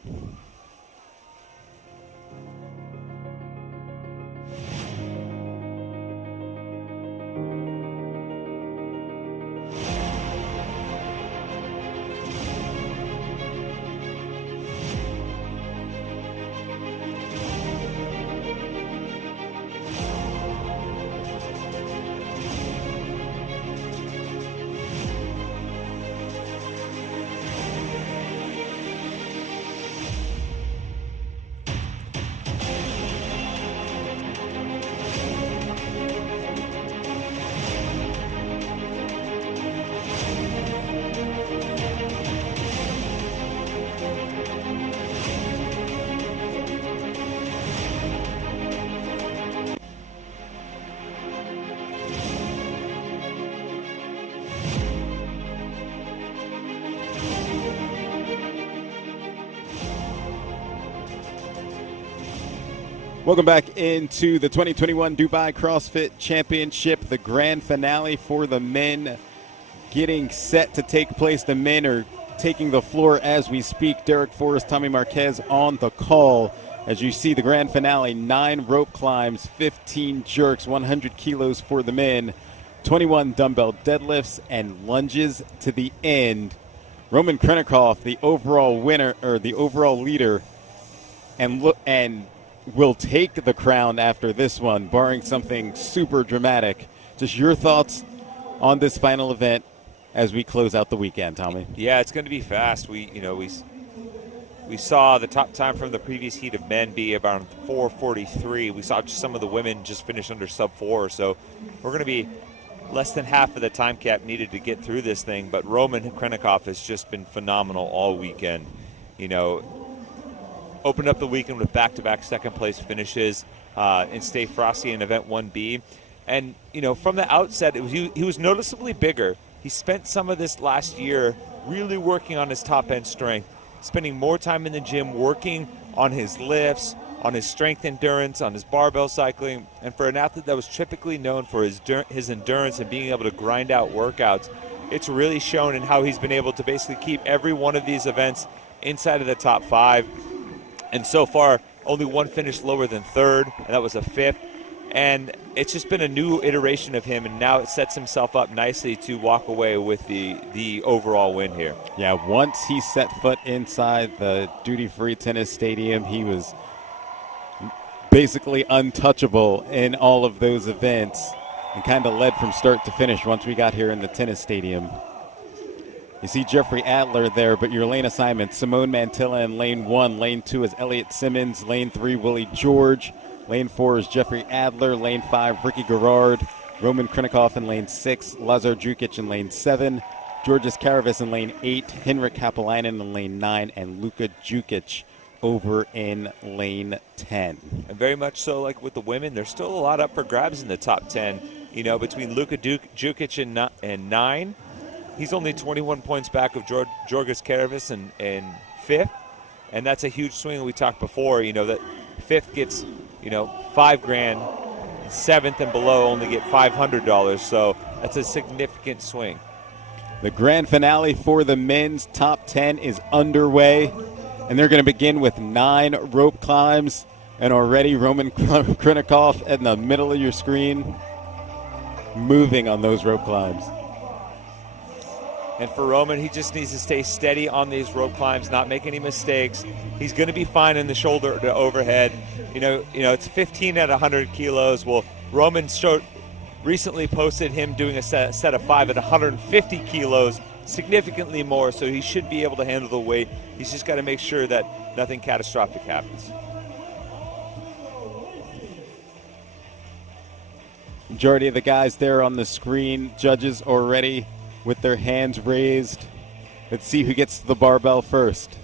Welcome back into the 2021 Dubai CrossFit Championship, the grand finale for the men getting set to take place. The men are taking the floor as we speak. Derek Forrest, Tommy Marquez on the call. As you see the grand finale, 9 rope climbs, 15 jerks, 100 kilos for the men, 21 dumbbell deadlifts, and lunges to the end. Roman Krennikov, the overall winner, or the overall leader, and will take the crown after this one, barring something super dramatic. Just your thoughts on this final event as we close out the weekend, Tommy. Yeah, it's going to be fast. We saw the top time from the previous heat of men be around 4:43. We saw some of the women just finish under sub 4, so we're going to be less than half of the time cap needed to get through this thing. But Roman Krennikov has just been phenomenal all weekend. Opened up the weekend with back-to-back second-place finishes in Stay Frosty in Event 1B. And, from the outset, he was noticeably bigger. He spent some of this last year really working on his top-end strength, spending more time in the gym working on his lifts, on his strength endurance, on his barbell cycling. And for an athlete that was typically known for his endurance and being able to grind out workouts, it's really shown in how he's been able to basically keep every one of these events inside of the top 5. And so far, only one finished lower than 3rd, and that was a 5th. And it's just been a new iteration of him, and now it sets himself up nicely to walk away with the overall win here. Yeah, once he set foot inside the duty-free tennis stadium, he was basically untouchable in all of those events and kind of led from start to finish once we got here in the tennis stadium. You see Jeffrey Adler there, but your lane assignments, Simone Mantilla in lane 1. Lane 2 is Elliot Simmons. Lane 3, Willie George. Lane 4 is Jeffrey Adler. Lane 5, Ricky Garrard. Roman Krennikov in lane 6. Lazar Djukic in lane 7. Georges Karavis in lane 8. Henrik Kapalainen in lane 9. And Luka Djukic over in lane 10. And very much so, like with the women, there's still a lot up for grabs in the top 10. Between Luka Djukic and 9. He's only 21 points back of Georges Karavis in 5th, and that's a huge swing. We talked before, that 5th gets, $5,000, 7th and below only get $500, so that's a significant swing. The grand finale for the men's top 10 is underway, and they're going to begin with 9 rope climbs, and already Roman Krennikov in the middle of your screen moving on those rope climbs. And for Roman, he just needs to stay steady on these rope climbs, not make any mistakes. He's going to be fine in the shoulder to overhead. It's 15 at 100 kilos. Well, Roman recently posted him doing a set of 5 at 150 kilos, significantly more, so he should be able to handle the weight. He's just got to make sure that nothing catastrophic happens. Majority of the guys there on the screen, judges already with their hands raised. Let's see who gets to the barbell first.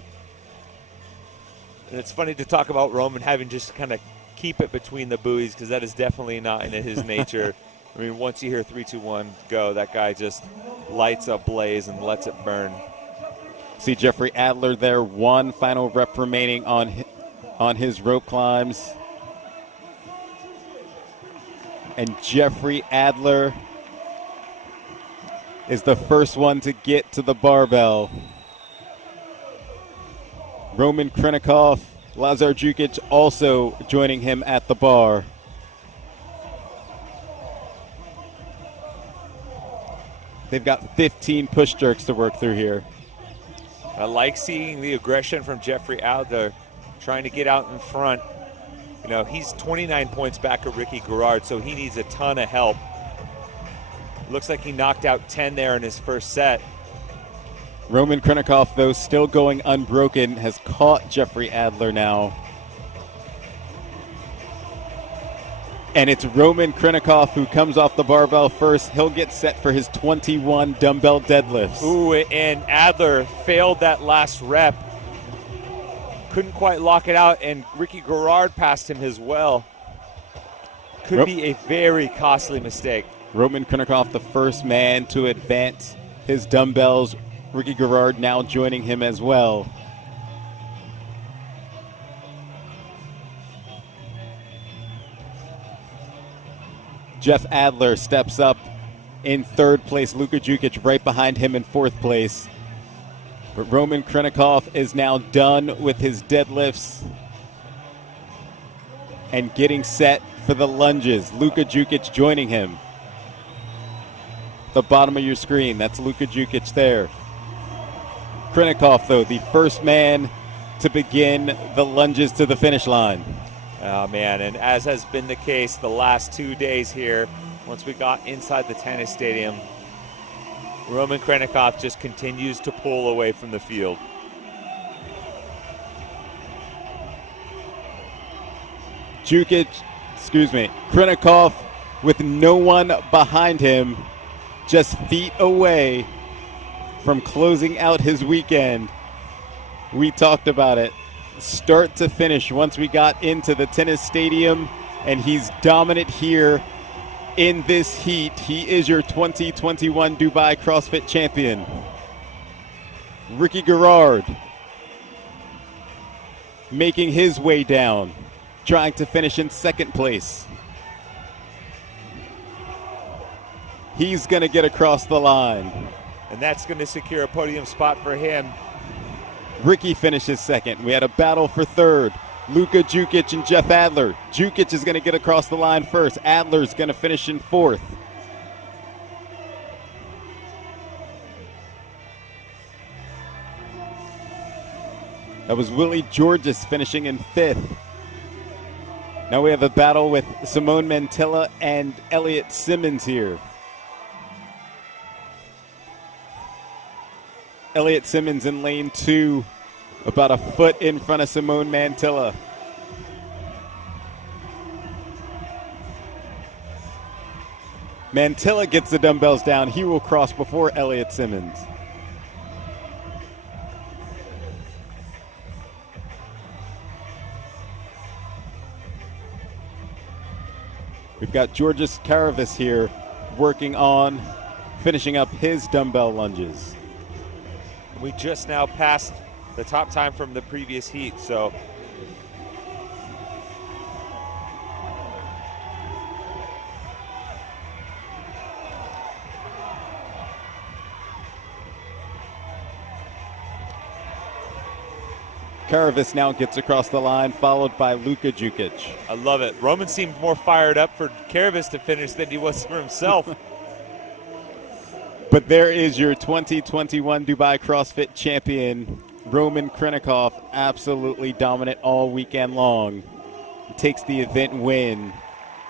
And it's funny to talk about Roman having just kind of keep it between the buoys, because that is definitely not in his nature. I mean, once you hear 3, 2, 1, go, that guy just lights a blaze and lets it burn. See Jeffrey Adler there, 1 final rep remaining on his rope climbs. And Jeffrey Adler is the first one to get to the barbell. Roman Krennikov, Lazar Djukic also joining him at the bar. They've got 15 push jerks to work through here. I like seeing the aggression from Jeffrey Adler, trying to get out in front. He's 29 points back of Ricky Garrard, so he needs a ton of help. Looks like he knocked out 10 there in his first set. Roman Krennikov, though, still going unbroken, has caught Jeffrey Adler now. And it's Roman Krennikov who comes off the barbell first. He'll get set for his 21 dumbbell deadlifts. Ooh, and Adler failed that last rep. Couldn't quite lock it out, and Ricky Garrard passed him as well. Could be a very costly mistake. Roman Krennikov, the first man to advance his dumbbells. Ricky Garrard now joining him as well. Jeff Adler steps up in third place. Luka Jukic right behind him in fourth place. But Roman Krinikov is now done with his deadlifts and getting set for the lunges. Luka Jukic joining him. The bottom of your screen, that's Luka Jukic there. Krinikov, though, the first man to begin the lunges to the finish line. Oh, man, and as has been the case the last 2 days here, once we got inside the tennis stadium, Roman Krinikov just continues to pull away from the field. Krinikov with no one behind him, just feet away from closing out his weekend. We talked about it, start to finish once we got into the tennis stadium, and he's dominant here in this heat. He is your 2021 Dubai CrossFit champion. Ricky Garrard making his way down, trying to finish in second place. He's going to get across the line. And that's going to secure a podium spot for him. Ricky finishes second. We had a battle for third. Luka Jukic and Jeff Adler. Jukic is going to get across the line first. Adler's going to finish in fourth. That was Willie Georges finishing in fifth. Now we have a battle with Simone Mantilla and Elliot Simmons here. Elliot Simmons in lane 2, about a foot in front of Simone Mantilla. Mantilla gets the dumbbells down. He will cross before Elliot Simmons. We've got Georges Karavis here working on finishing up his dumbbell lunges. We just now passed the top time from the previous heat, so Karavis now gets across the line, followed by Luka Jukic. I love it. Roman seemed more fired up for Karavis to finish than he was for himself. But there is your 2021 Dubai CrossFit champion, Roman Krinikov, absolutely dominant all weekend long. He takes the event win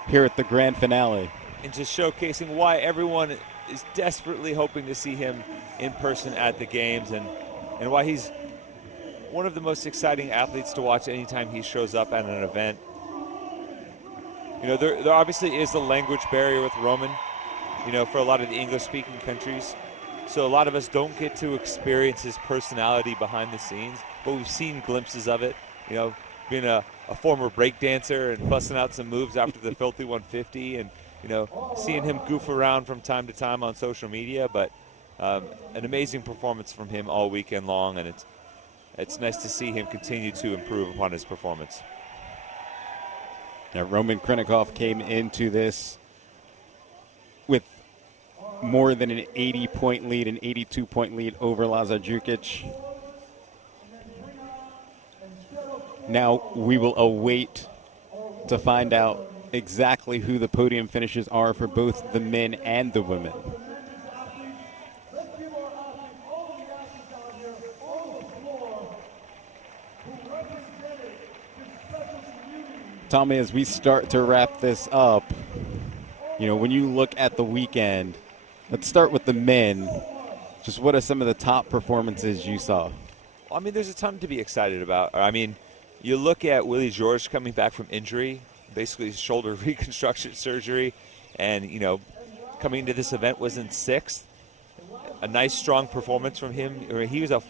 here at the grand finale. And just showcasing why everyone is desperately hoping to see him in person at the games, and why he's one of the most exciting athletes to watch anytime he shows up at an event. You know, there obviously is a language barrier with Roman, you know, for a lot of the English-speaking countries. So a lot of us don't get to experience his personality behind the scenes, but we've seen glimpses of it. You know, being a former breakdancer and busting out some moves after the Filthy 150, and, you know, seeing him goof around from time to time on social media. But an amazing performance from him all weekend long, and it's nice to see him continue to improve upon his performance. Now, Roman Krinikov came into this with more than an 80-point lead, an 82-point lead over Lazar Jukic. Now we will await to find out exactly who the podium finishers are for both the men and the women. Tommy, as we start to wrap this up, you know, when you look at the weekend, let's start with the men. Just what are some of the top performances you saw? Well, I mean, there's a ton to be excited about. I mean, you look at Willie Georges coming back from injury, basically shoulder reconstruction surgery, and, you know, coming into this event was in sixth. A nice, strong performance from him. He was a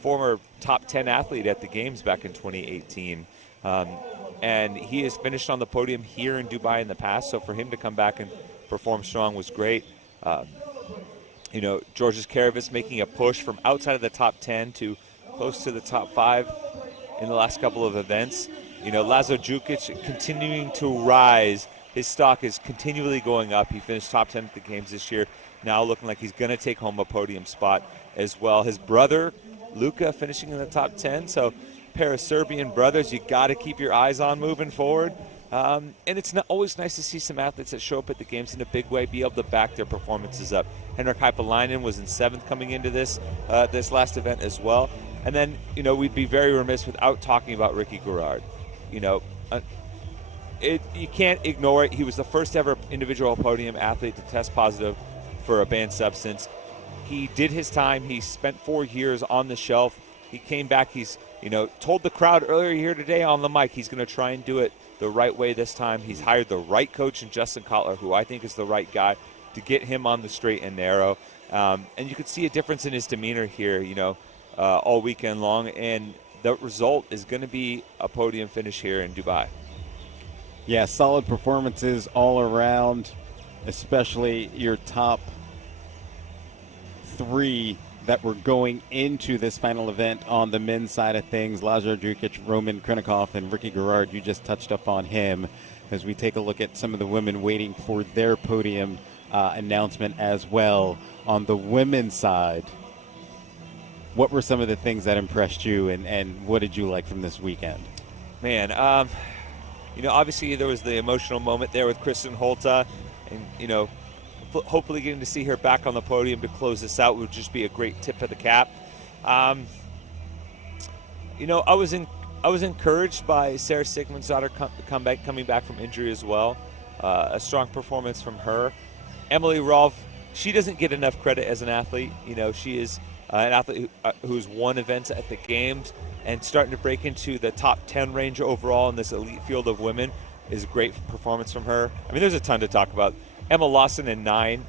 former top 10 athlete at the Games back in 2018. And he has finished on the podium here in Dubai in the past, so for him to come back and perform strong was great. You know, Georges Karavis making a push from outside of the top 10 to close to the top 5 in the last couple of events. You know, Lazar Jukic continuing to rise his stock is continually going up. He finished top 10 at the games this year, now looking like he's going to take home a podium spot as well. His brother, Luka, finishing in the top 10, so pair of Serbian brothers you got to keep your eyes on moving forward. And it's always nice to see some athletes that show up at the games in a big way be able to back their performances up. Henrik Hypalainen was in 7th coming into this last event as well. And then, we'd be very remiss without talking about Ricky Garrard. You can't ignore it. He was the first ever individual podium athlete to test positive for a banned substance. He did his time. He spent 4 years on the shelf. He came back. He's, told the crowd earlier here today on the mic he's going to try and do it the right way this time. He's hired the right coach in Justin Kotler, who I think is the right guy to get him on the straight and narrow. And you could see a difference in his demeanor here, all weekend long. And the result is going to be a podium finish here in Dubai. Yeah, solid performances all around, especially your top 3 that were going into this final event on the men's side of things. Lazar Drukic, Roman Krinikov, and Ricky Garrard. You just touched up on him as we take a look at some of the women waiting for their podium announcement as well. On the women's side, what were some of the things that impressed you, and what did you like from this weekend? Man, obviously there was the emotional moment there with Kristen Holta, and, hopefully getting to see her back on the podium to close this out would just be a great tip of the cap. I was encouraged by Sarah Sigmundsdottir coming back from injury as well. A strong performance from her. Emily Rolfe, she doesn't get enough credit as an athlete. She is an athlete who's won events at the games and starting to break into the top 10 range overall in this elite field of women is a great performance from her. I mean, there's a ton to talk about. Emma Lawson in ninth,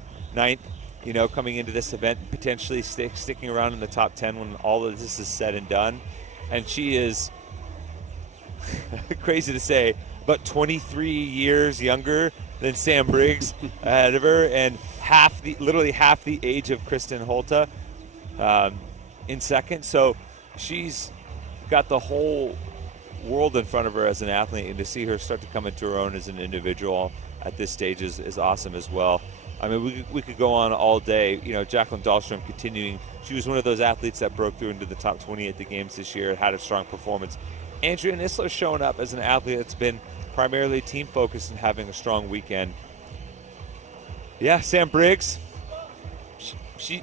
coming into this event, potentially sticking around in the top 10 when all of this is said and done. And she is, crazy to say, but 23 years younger than Sam Briggs ahead of her, and literally half the age of Kristen Holta in second. So she's got the whole world in front of her as an athlete, and to see her start to come into her own as an individual at this stage is awesome as well. I mean, we could go on all day. Jacqueline Dahlstrom continuing. She was one of those athletes that broke through into the top 20 at the games this year and had a strong performance. Andrea Nisler showing up as an athlete that's been primarily team focused and having a strong weekend. Yeah, Sam Briggs. You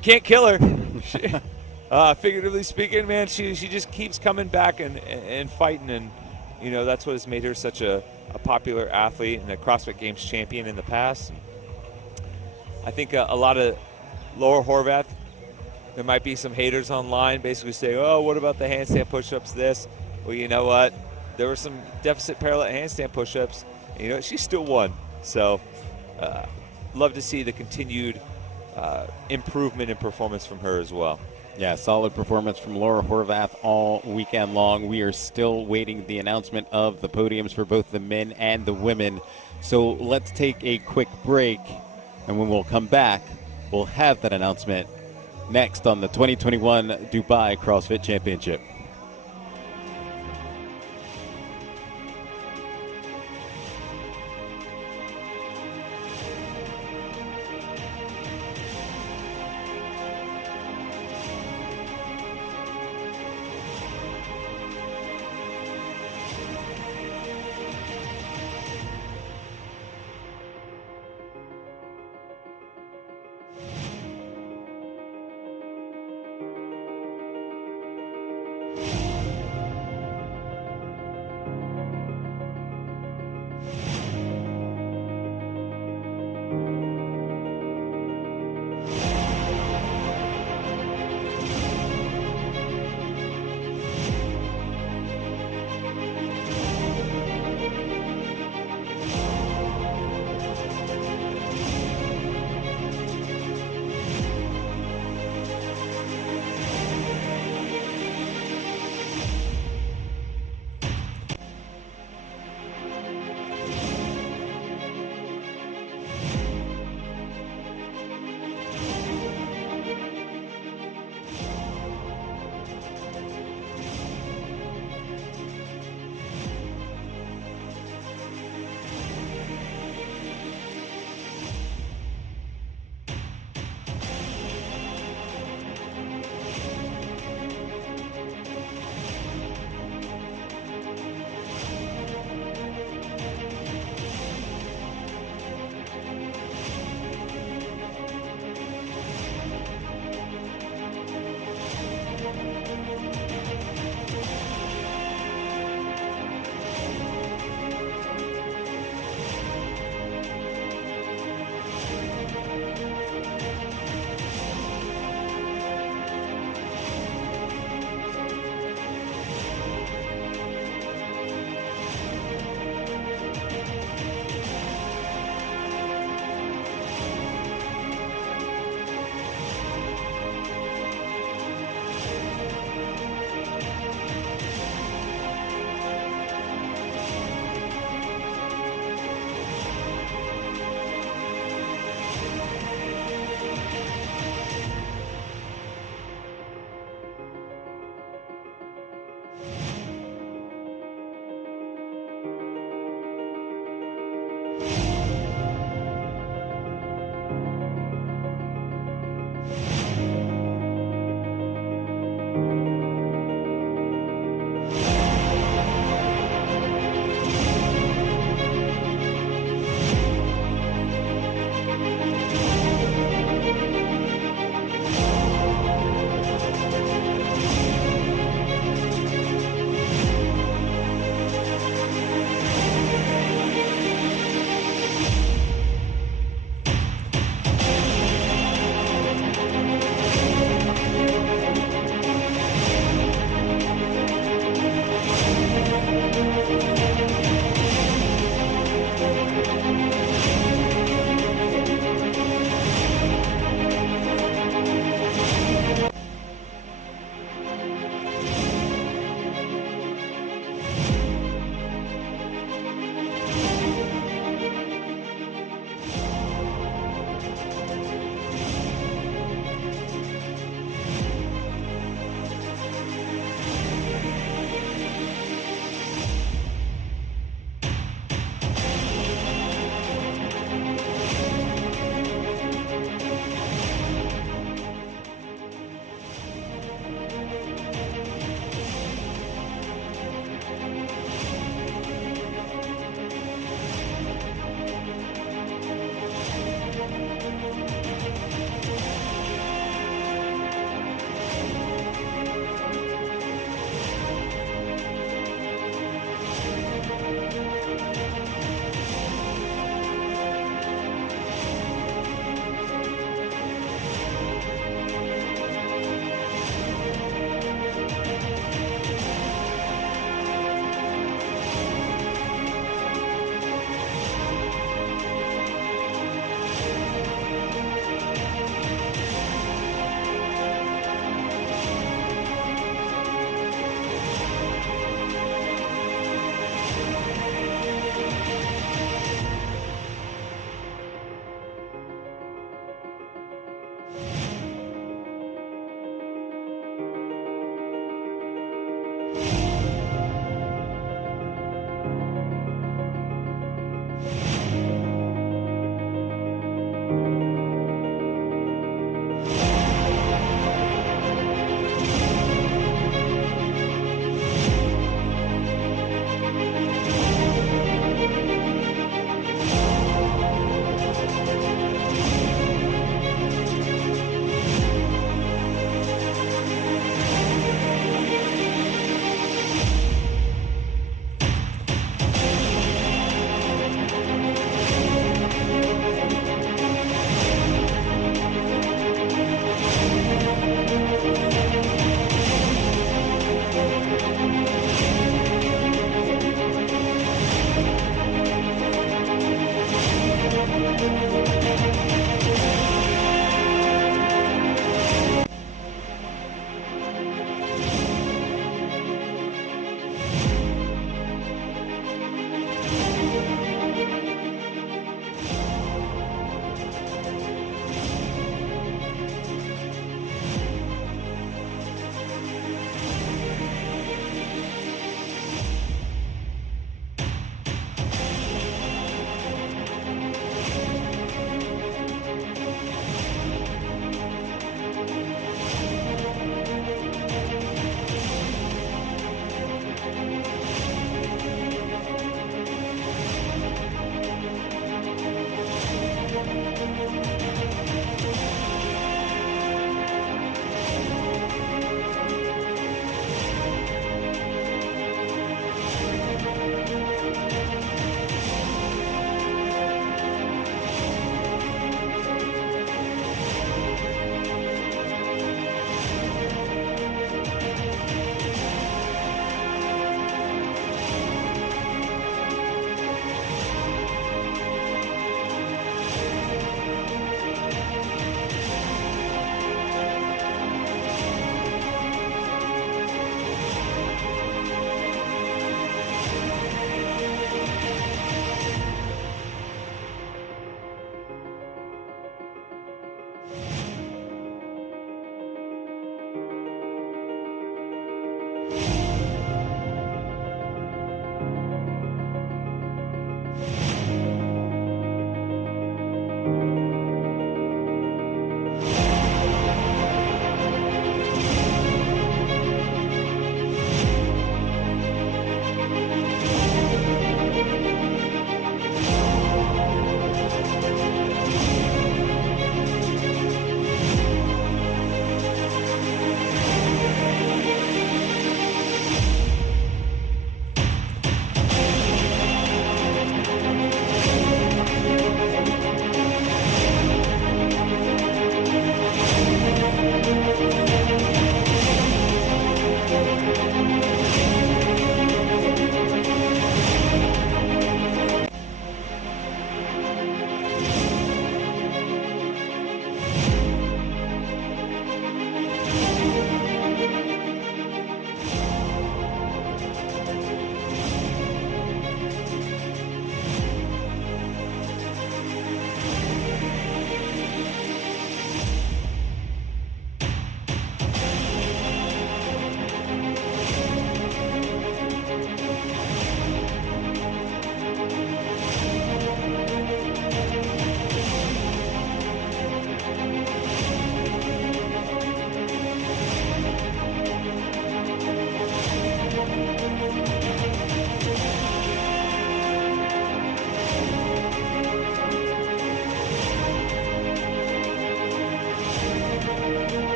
can't kill her. Figuratively speaking, man, she just keeps coming back and fighting, and that's what has made her such a popular athlete and a CrossFit Games champion in the past. I think a lot of Laura Horvath, there might be some haters online basically saying, oh, what about the handstand push-ups, this? Well, you know what? There were some deficit parallel handstand push-ups. She still won. So love to see the continued improvement in performance from her as well. Yeah, solid performance from Laura Horvath all weekend long. We are still waiting the announcement of the podiums for both the men and the women. So let's take a quick break, and when we'll come back, we'll have that announcement next on the 2021 Dubai CrossFit Championship.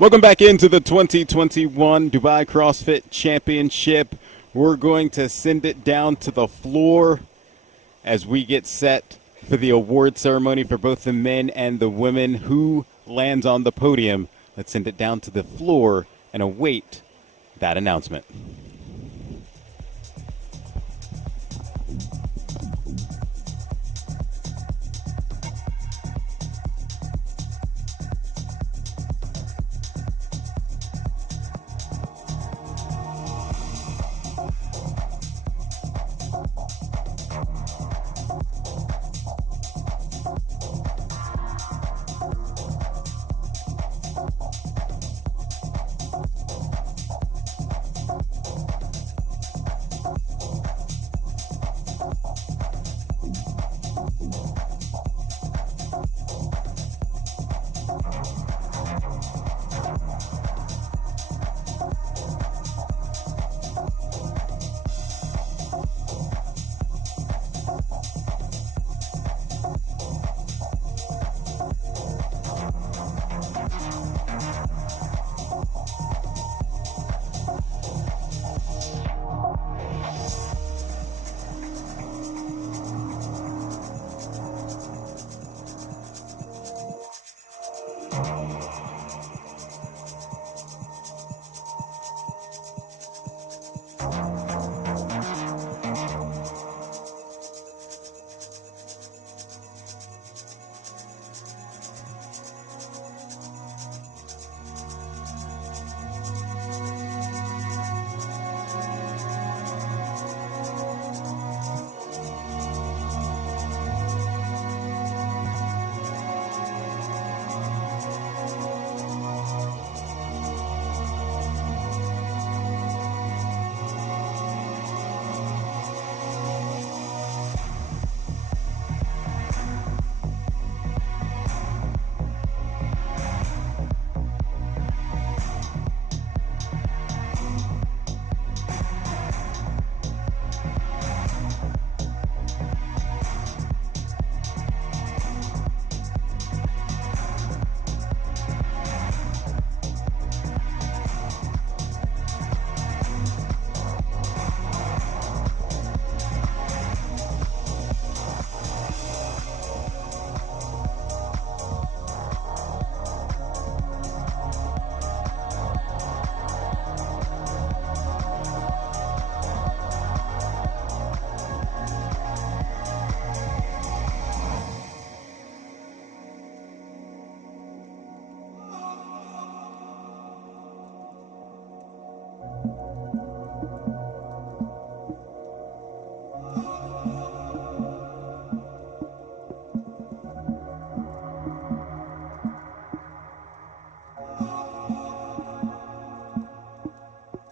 Welcome back into the 2021 Dubai CrossFit Championship. We're going to send it down to the floor as we get set for the award ceremony for both the men and the women. Who lands on the podium? Let's send it down to the floor and await that announcement.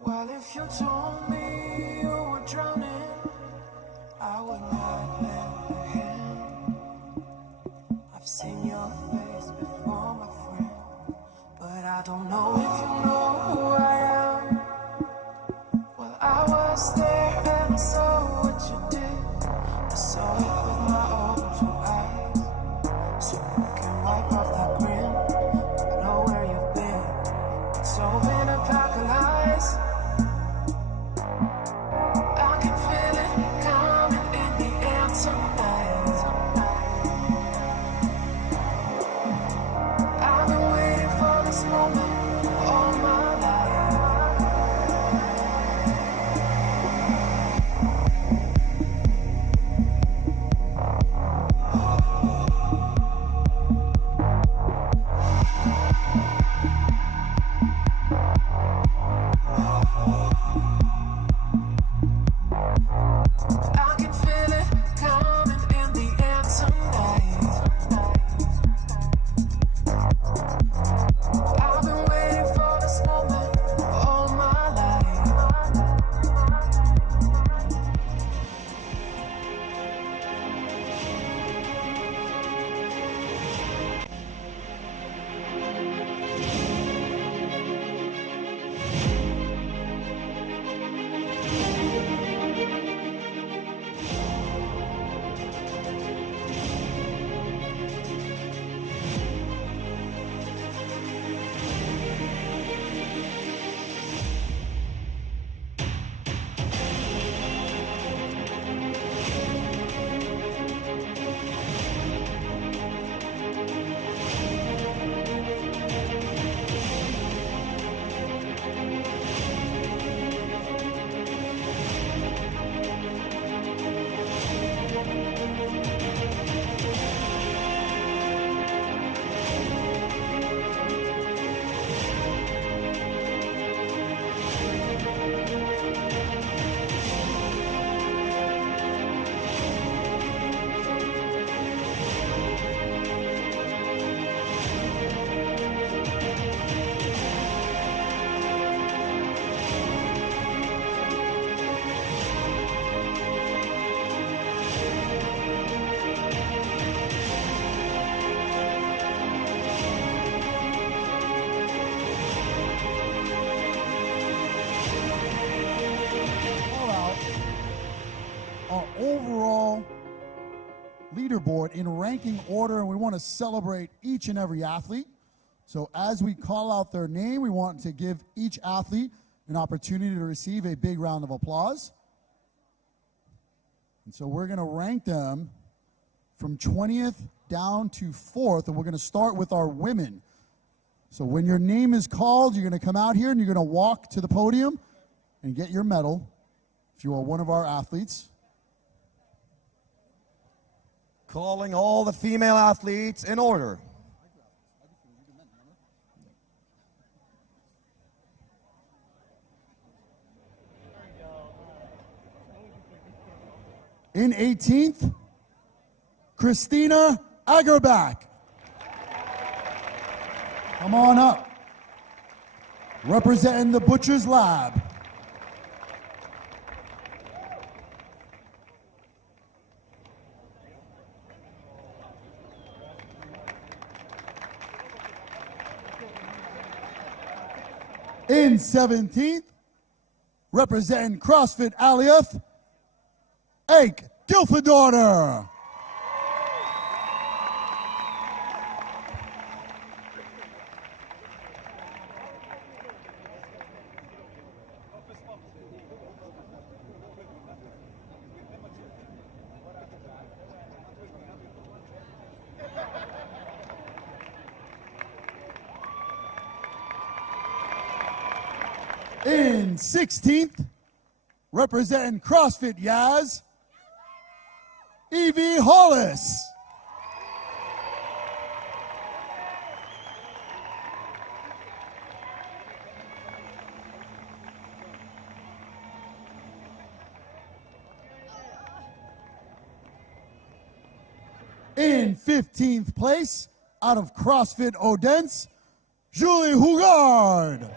Well, if you told me you were drowning, I would not lend a hand. I've seen your face before, my friend, but I don't know if you know who I am. Well, I was there and I saw what you did. I saw it with my own two eyes. So you can wipe off that grin. I know where you've been. It's so been apocalypse. I can feel it coming in the air tonight. I've been waiting for this moment all leaderboard in ranking order, and we want to celebrate each and every athlete. So as we call out their name, we want to give each athlete an opportunity to receive a big round of applause. And so we're going to rank them from 20th down to 4th, and we're going to start with our women. So when your name is called, you're going to come out here and you're going to walk to the podium and get your medal if you are one of our athletes. Calling all the female athletes in order. In 18th, Christina Agerbach. Come on up. Representing the Butcher's Lab. In 17th, representing CrossFit Aliath, Ake Gilfadorder. In 16th, representing CrossFit Yaz, Evie Hollis. In 15th place, out of CrossFit Odense, Julie Hugard.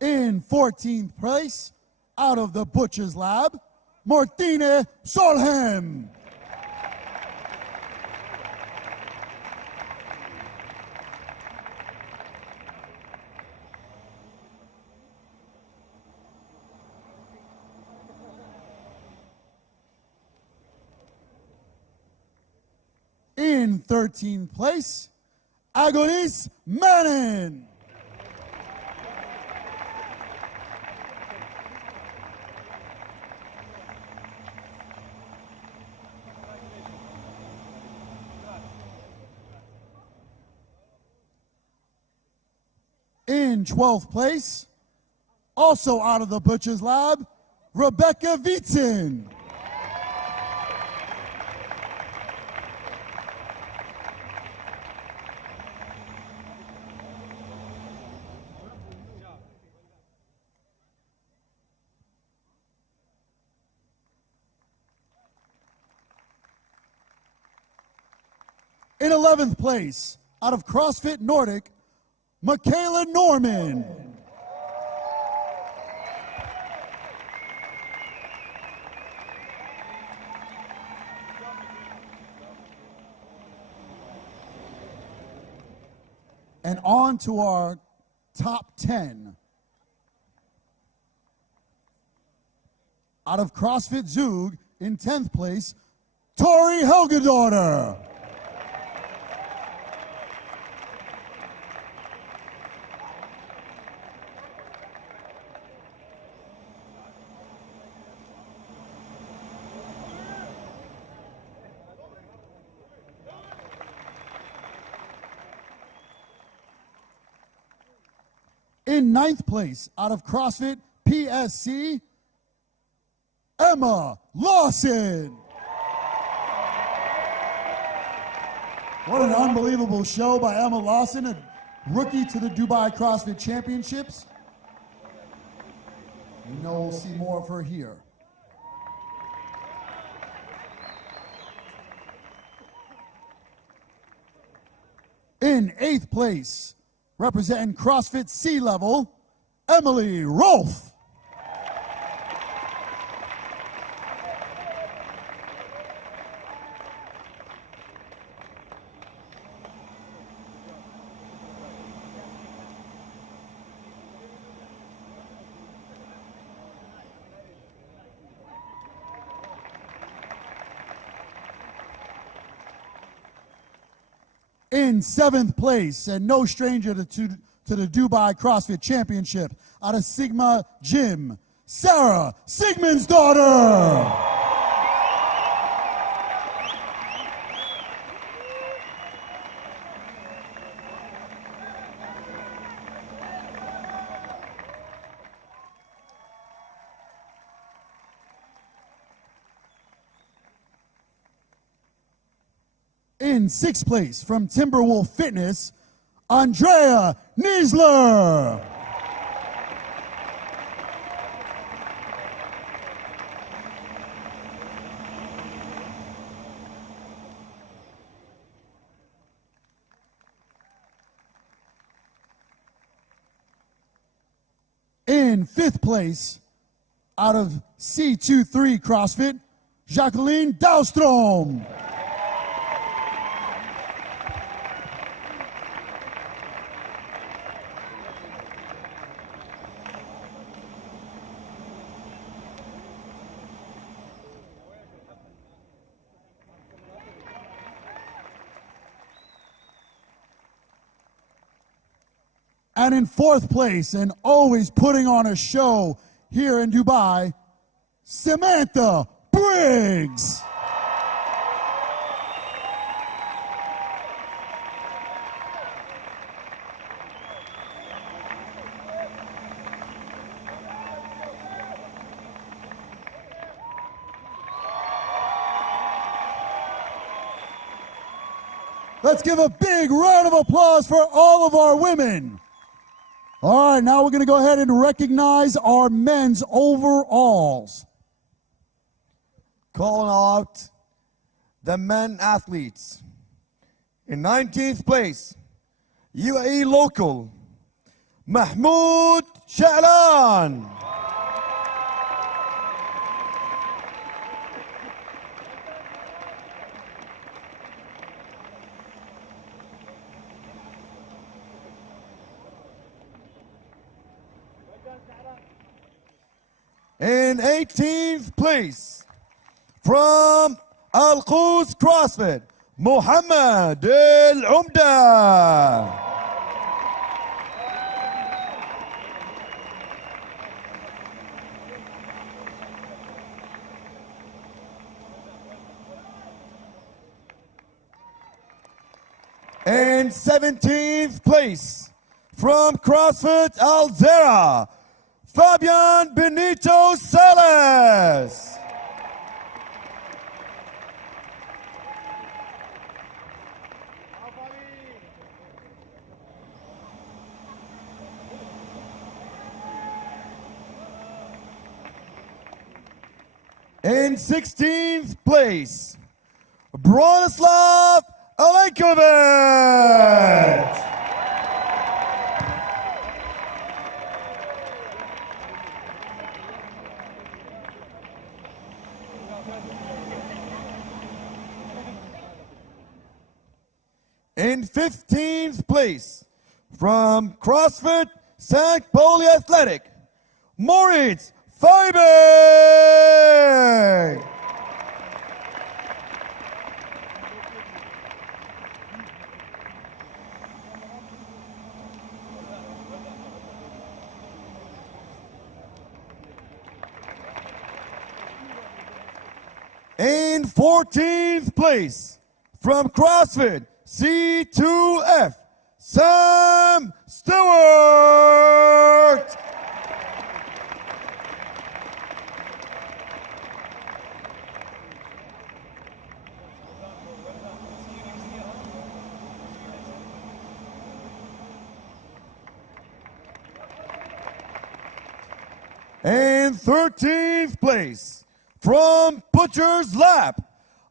In 14th place, out of the Butcher's Lab, Martine Solheim. In 13th place, Agonis Manin. In 12th place, also out of the Butcher's Lab, Rebecca Wietzen. In 11th place, out of CrossFit Nordic, Michaela Norman. And on to our top 10. Out of CrossFit Zug, in 10th place, Tori Helgadaughter. In 9th place, out of CrossFit PSC, Emma Lawson. What an unbelievable show by Emma Lawson, a rookie to the Dubai CrossFit Championships. We know we'll see more of her here. In 8th place, representing CrossFit C-Level, Emily Rolfe. In 7th place, and no stranger to the Dubai CrossFit Championship, out of Sigma Gym, Sarah Sigmund's daughter. In 6th place, from Timberwolf Fitness, Andrea Niesler. In 5th place, out of C23 CrossFit, Jacqueline Dahlstrom. And in 4th place, and always putting on a show here in Dubai, Samantha Briggs. Let's give a big round of applause for all of our women. All right, now we're going to go ahead and recognize our men's overalls. Calling out the men athletes. In 19th place, UAE local, Mahmoud Sha'lan. In 18th place, from Al Quds CrossFit, Muhammad Al Umda. In 17th place, from CrossFit Al Zera, Fabian Benito Salas. In 16th place, Bronislav Alenkovic. In 15th place, from CrossFit St. Pauli Athletic, Moritz Feiberg. In 14th place, from CrossFit C2F, Sam Stewart. In 13th place, from Butcher's Lap,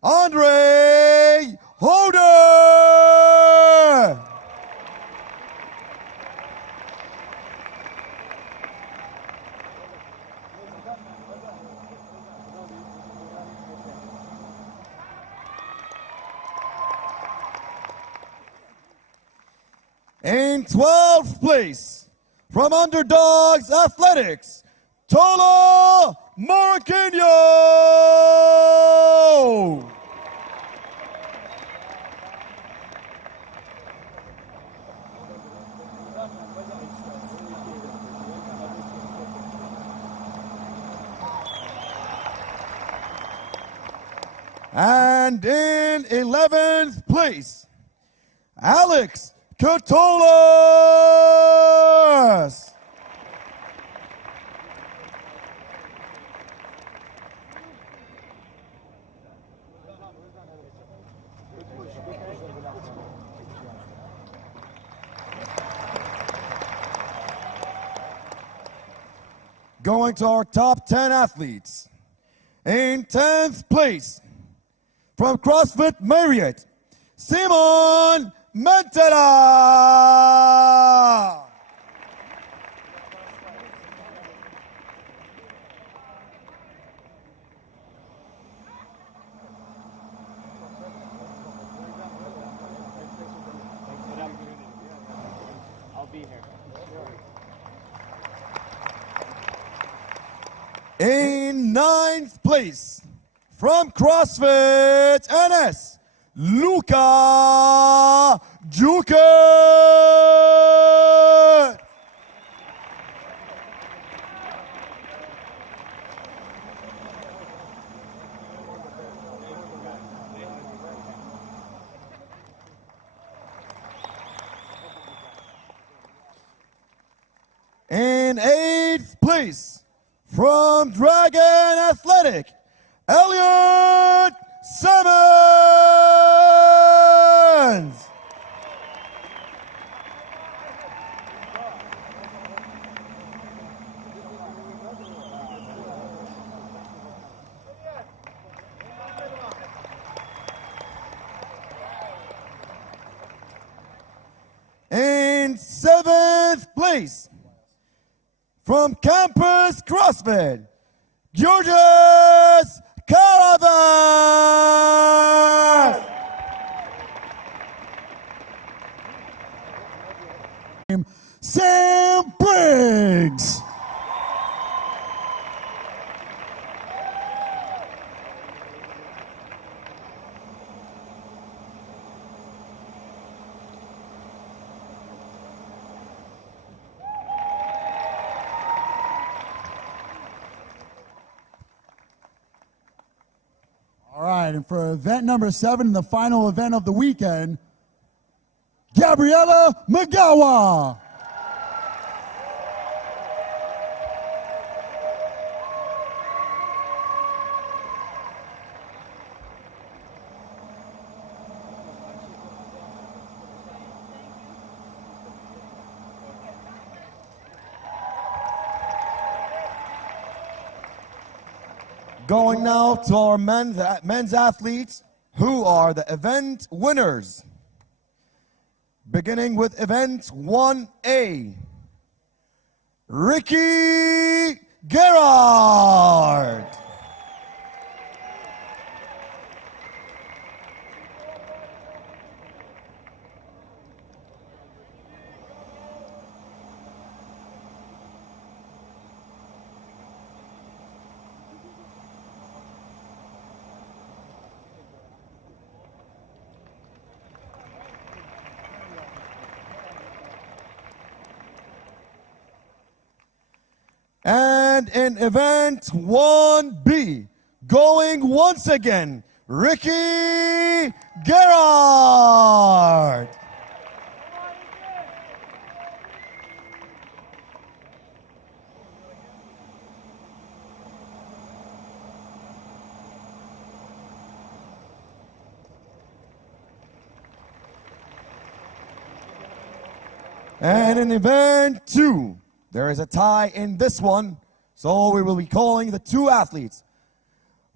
Andre Holder. In 12th place, from Underdogs Athletics, Tola Moroquinho. And in 11th place, Alex Catolas. Going to our top 10 athletes. In 10th place, from CrossFit Marriott, Simon Mentela. I'll be here. In 9th place, from CrossFit NS, Luca Juker. In 8th place, from Dragon Athletic, Elliot Simmons. In 7th place, from Campus CrossFit, Georges Caravas. Sam Briggs. All right, and for event number 7, the final event of the weekend, Gabriella Magawa. Going now to our men's athletes, who are the event winners. Beginning with event 1A, Ricky Gerard. And in event 1B, going once again, Ricky Gerard. And in event 2, there is a tie in this one, so we will be calling the two athletes,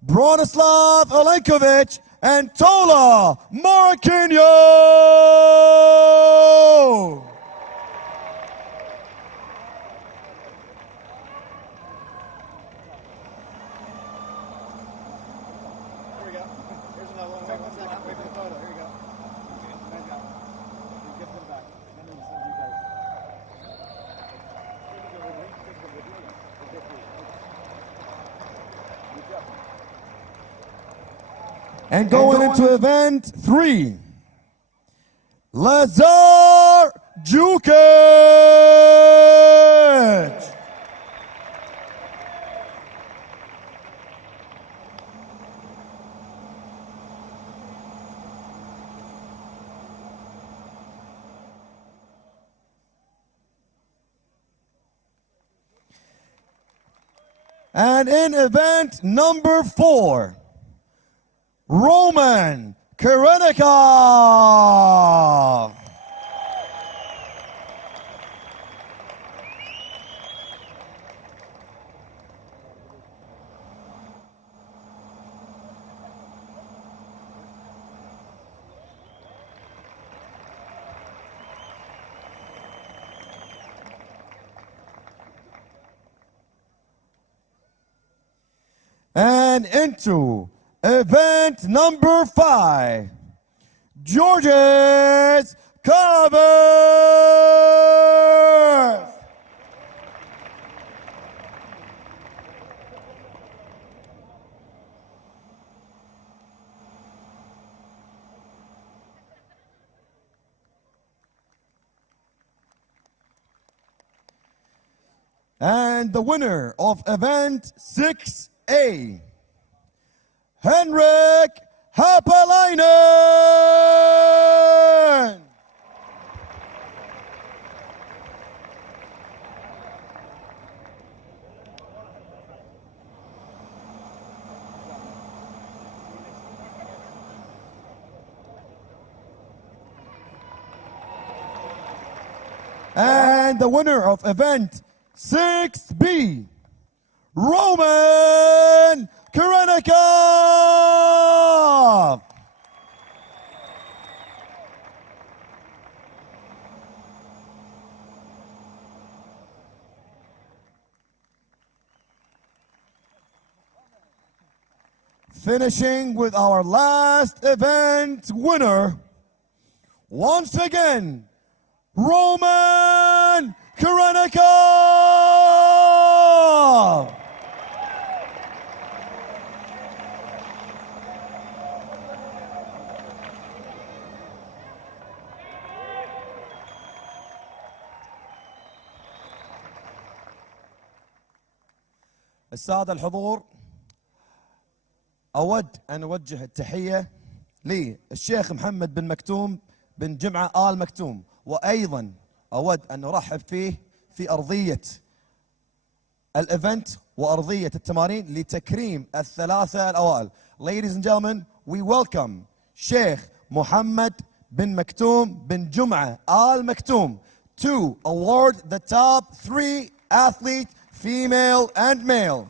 Bronislav Olenkovic and Tola Maraquinho. And going into event 3, Lazar Jukic. And in event number 4, Roman Karenikov. And into event number 5, Georges Covers. And the winner of event 6A, Henrik Hapalainen. And the winner of event 6B, Roman Karenikov. Finishing with our last event winner, once again, Roman Karenikov. السادة الحضور، أود أن أوجه التحية للشيخ محمد بن مكتوم بن جمعة آل مكتوم، وأيضا أود أن أرحب فيه في أرضية الإيفنت وأرضية التمارين لتكريم الثلاثة الأوائل. Ladies and gentlemen, we welcome Sheikh Muhammad bin Maktoum bin Jum'ah Al Maktoum to award the top 3 athletes, female and male.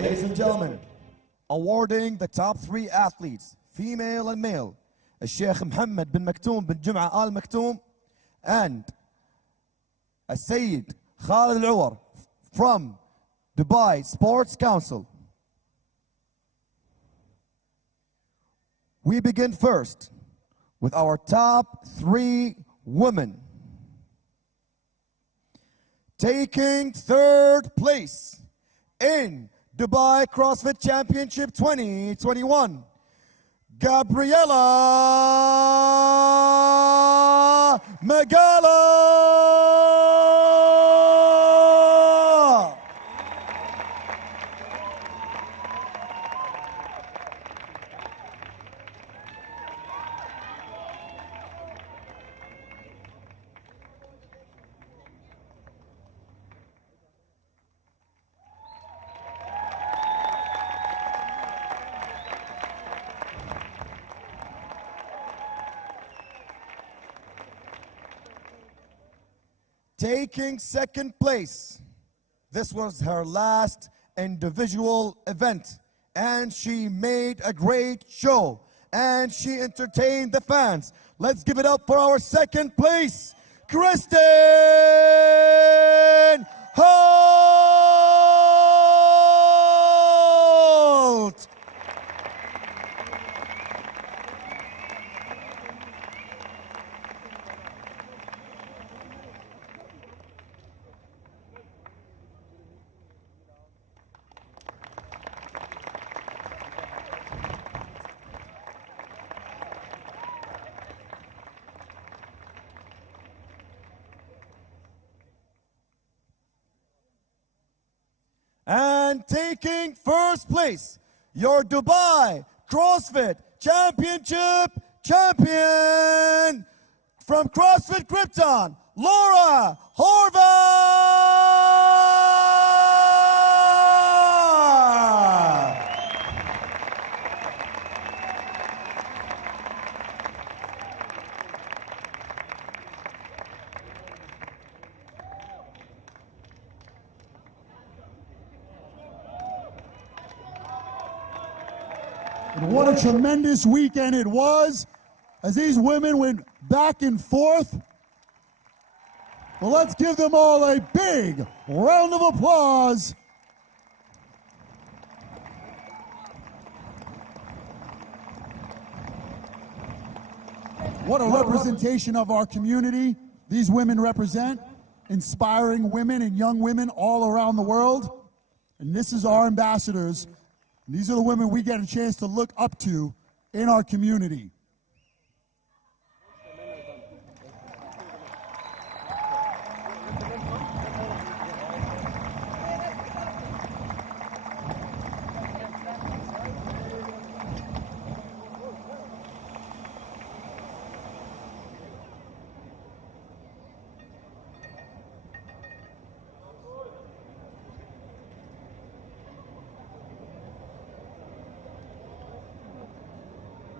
Ladies and gentlemen, awarding the top 3 athletes, female and male, الشيخ محمد بن مكتوم بن جمعة آل مكتوم and السيد خالد العور from Dubai Sports Council. We begin first with our top 3 women. Taking 3rd place in Dubai CrossFit Championship 2021, Gabriela Magala. Taking 2nd place. This was her last individual event, and she made a great show, and she entertained the fans. Let's give it up for our 2nd place, Kristen Holt. And taking 1st place, your Dubai CrossFit Championship champion from CrossFit Krypton, Laura Horvath. And what a tremendous weekend it was as these women went back and forth. Well, let's give them all a big round of applause. What a representation of our community these women represent, inspiring women and young women all around the world. And this is our ambassadors. These are the women we get a chance to look up to in our community.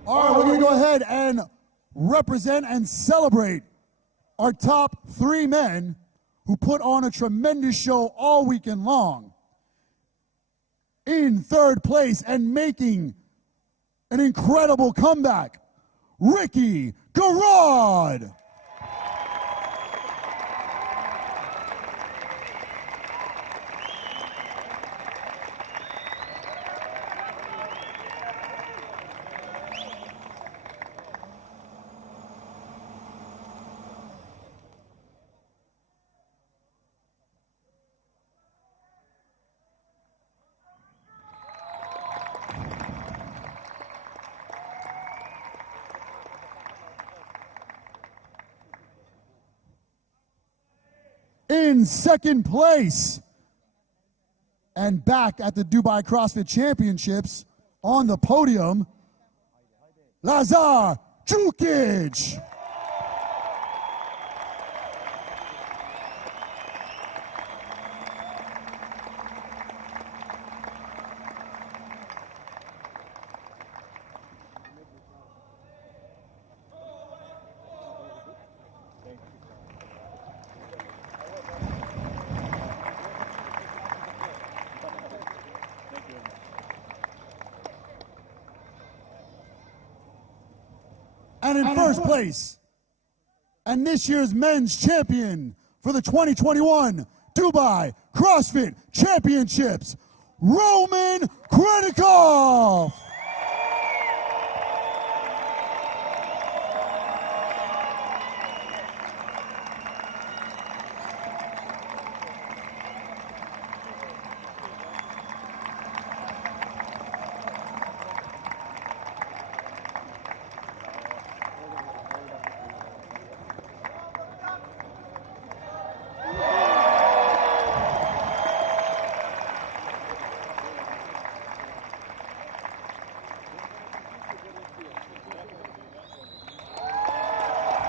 All right, we're going to go ahead and represent and celebrate our top 3 men who put on a tremendous show all weekend long. In 3rd place and making an incredible comeback, Ricky GOWOD. In 2nd place and back at the Dubai CrossFit Championships on the podium, Lazar Jukic. And in first place, and this year's men's champion for the 2021 Dubai CrossFit Championships, Roman Krenikov.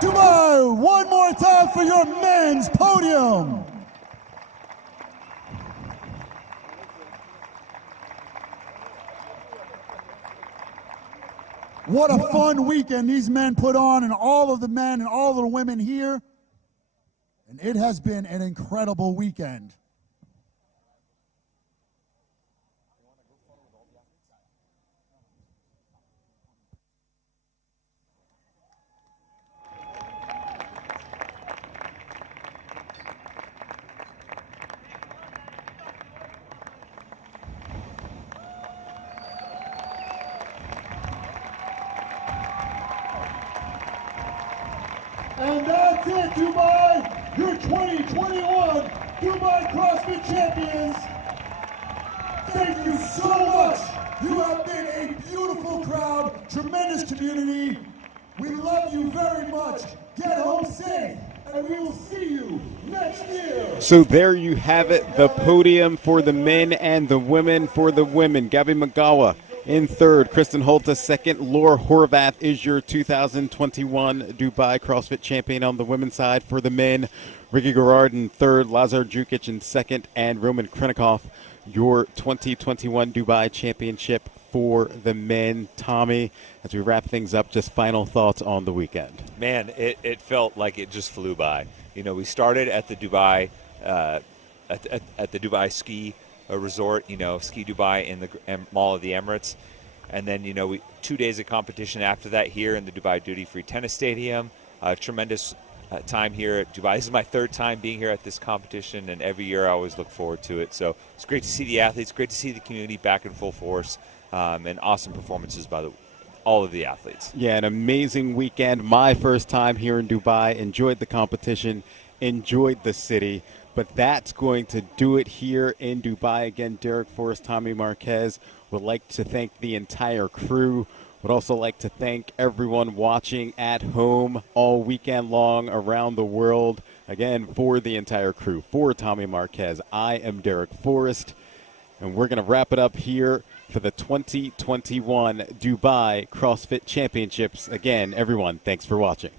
Dubai, one more time for your men's podium. What a fun weekend these men put on, and all of the men and all of the women here. And it has been an incredible weekend. And that's it, Dubai, your 2021 Dubai CrossFit Champions. Thank you so much. You have been a beautiful crowd, tremendous community. We love you very much. Get home safe, and we will see you next year. So there you have it, the podium for the men and the women for the women. Gabby Magawa in third, Kristen Holta second, Laura Horvath is your 2021 Dubai CrossFit champion on the women's side. For the men, Ricky Garrard in third, Lazar Jukic in second, and Roman Krenikov, your 2021 Dubai championship for the men. Tommy, as we wrap things up, just final thoughts on the weekend. Man, it felt like it just flew by. You know, we started at the Dubai, at the Dubai ski resort, Ski Dubai in the Mall of the Emirates. And then, 2 days of competition after that here in the Dubai Duty Free Tennis Stadium. Tremendous time here at Dubai. This is my third time being here at this competition, and every year I always look forward to it. So it's great to see the athletes, great to see the community back in full force, and awesome performances by all of the athletes. Yeah, an amazing weekend. My first time here in Dubai. Enjoyed the competition, enjoyed the city. But that's going to do it here in Dubai. Again, Derek Forrest, Tommy Marquez, would like to thank the entire crew. Would also like to thank everyone watching at home all weekend long around the world. Again, for the entire crew, for Tommy Marquez, I am Derek Forrest. And we're going to wrap it up here for the 2021 Dubai CrossFit Championships. Again, everyone, thanks for watching.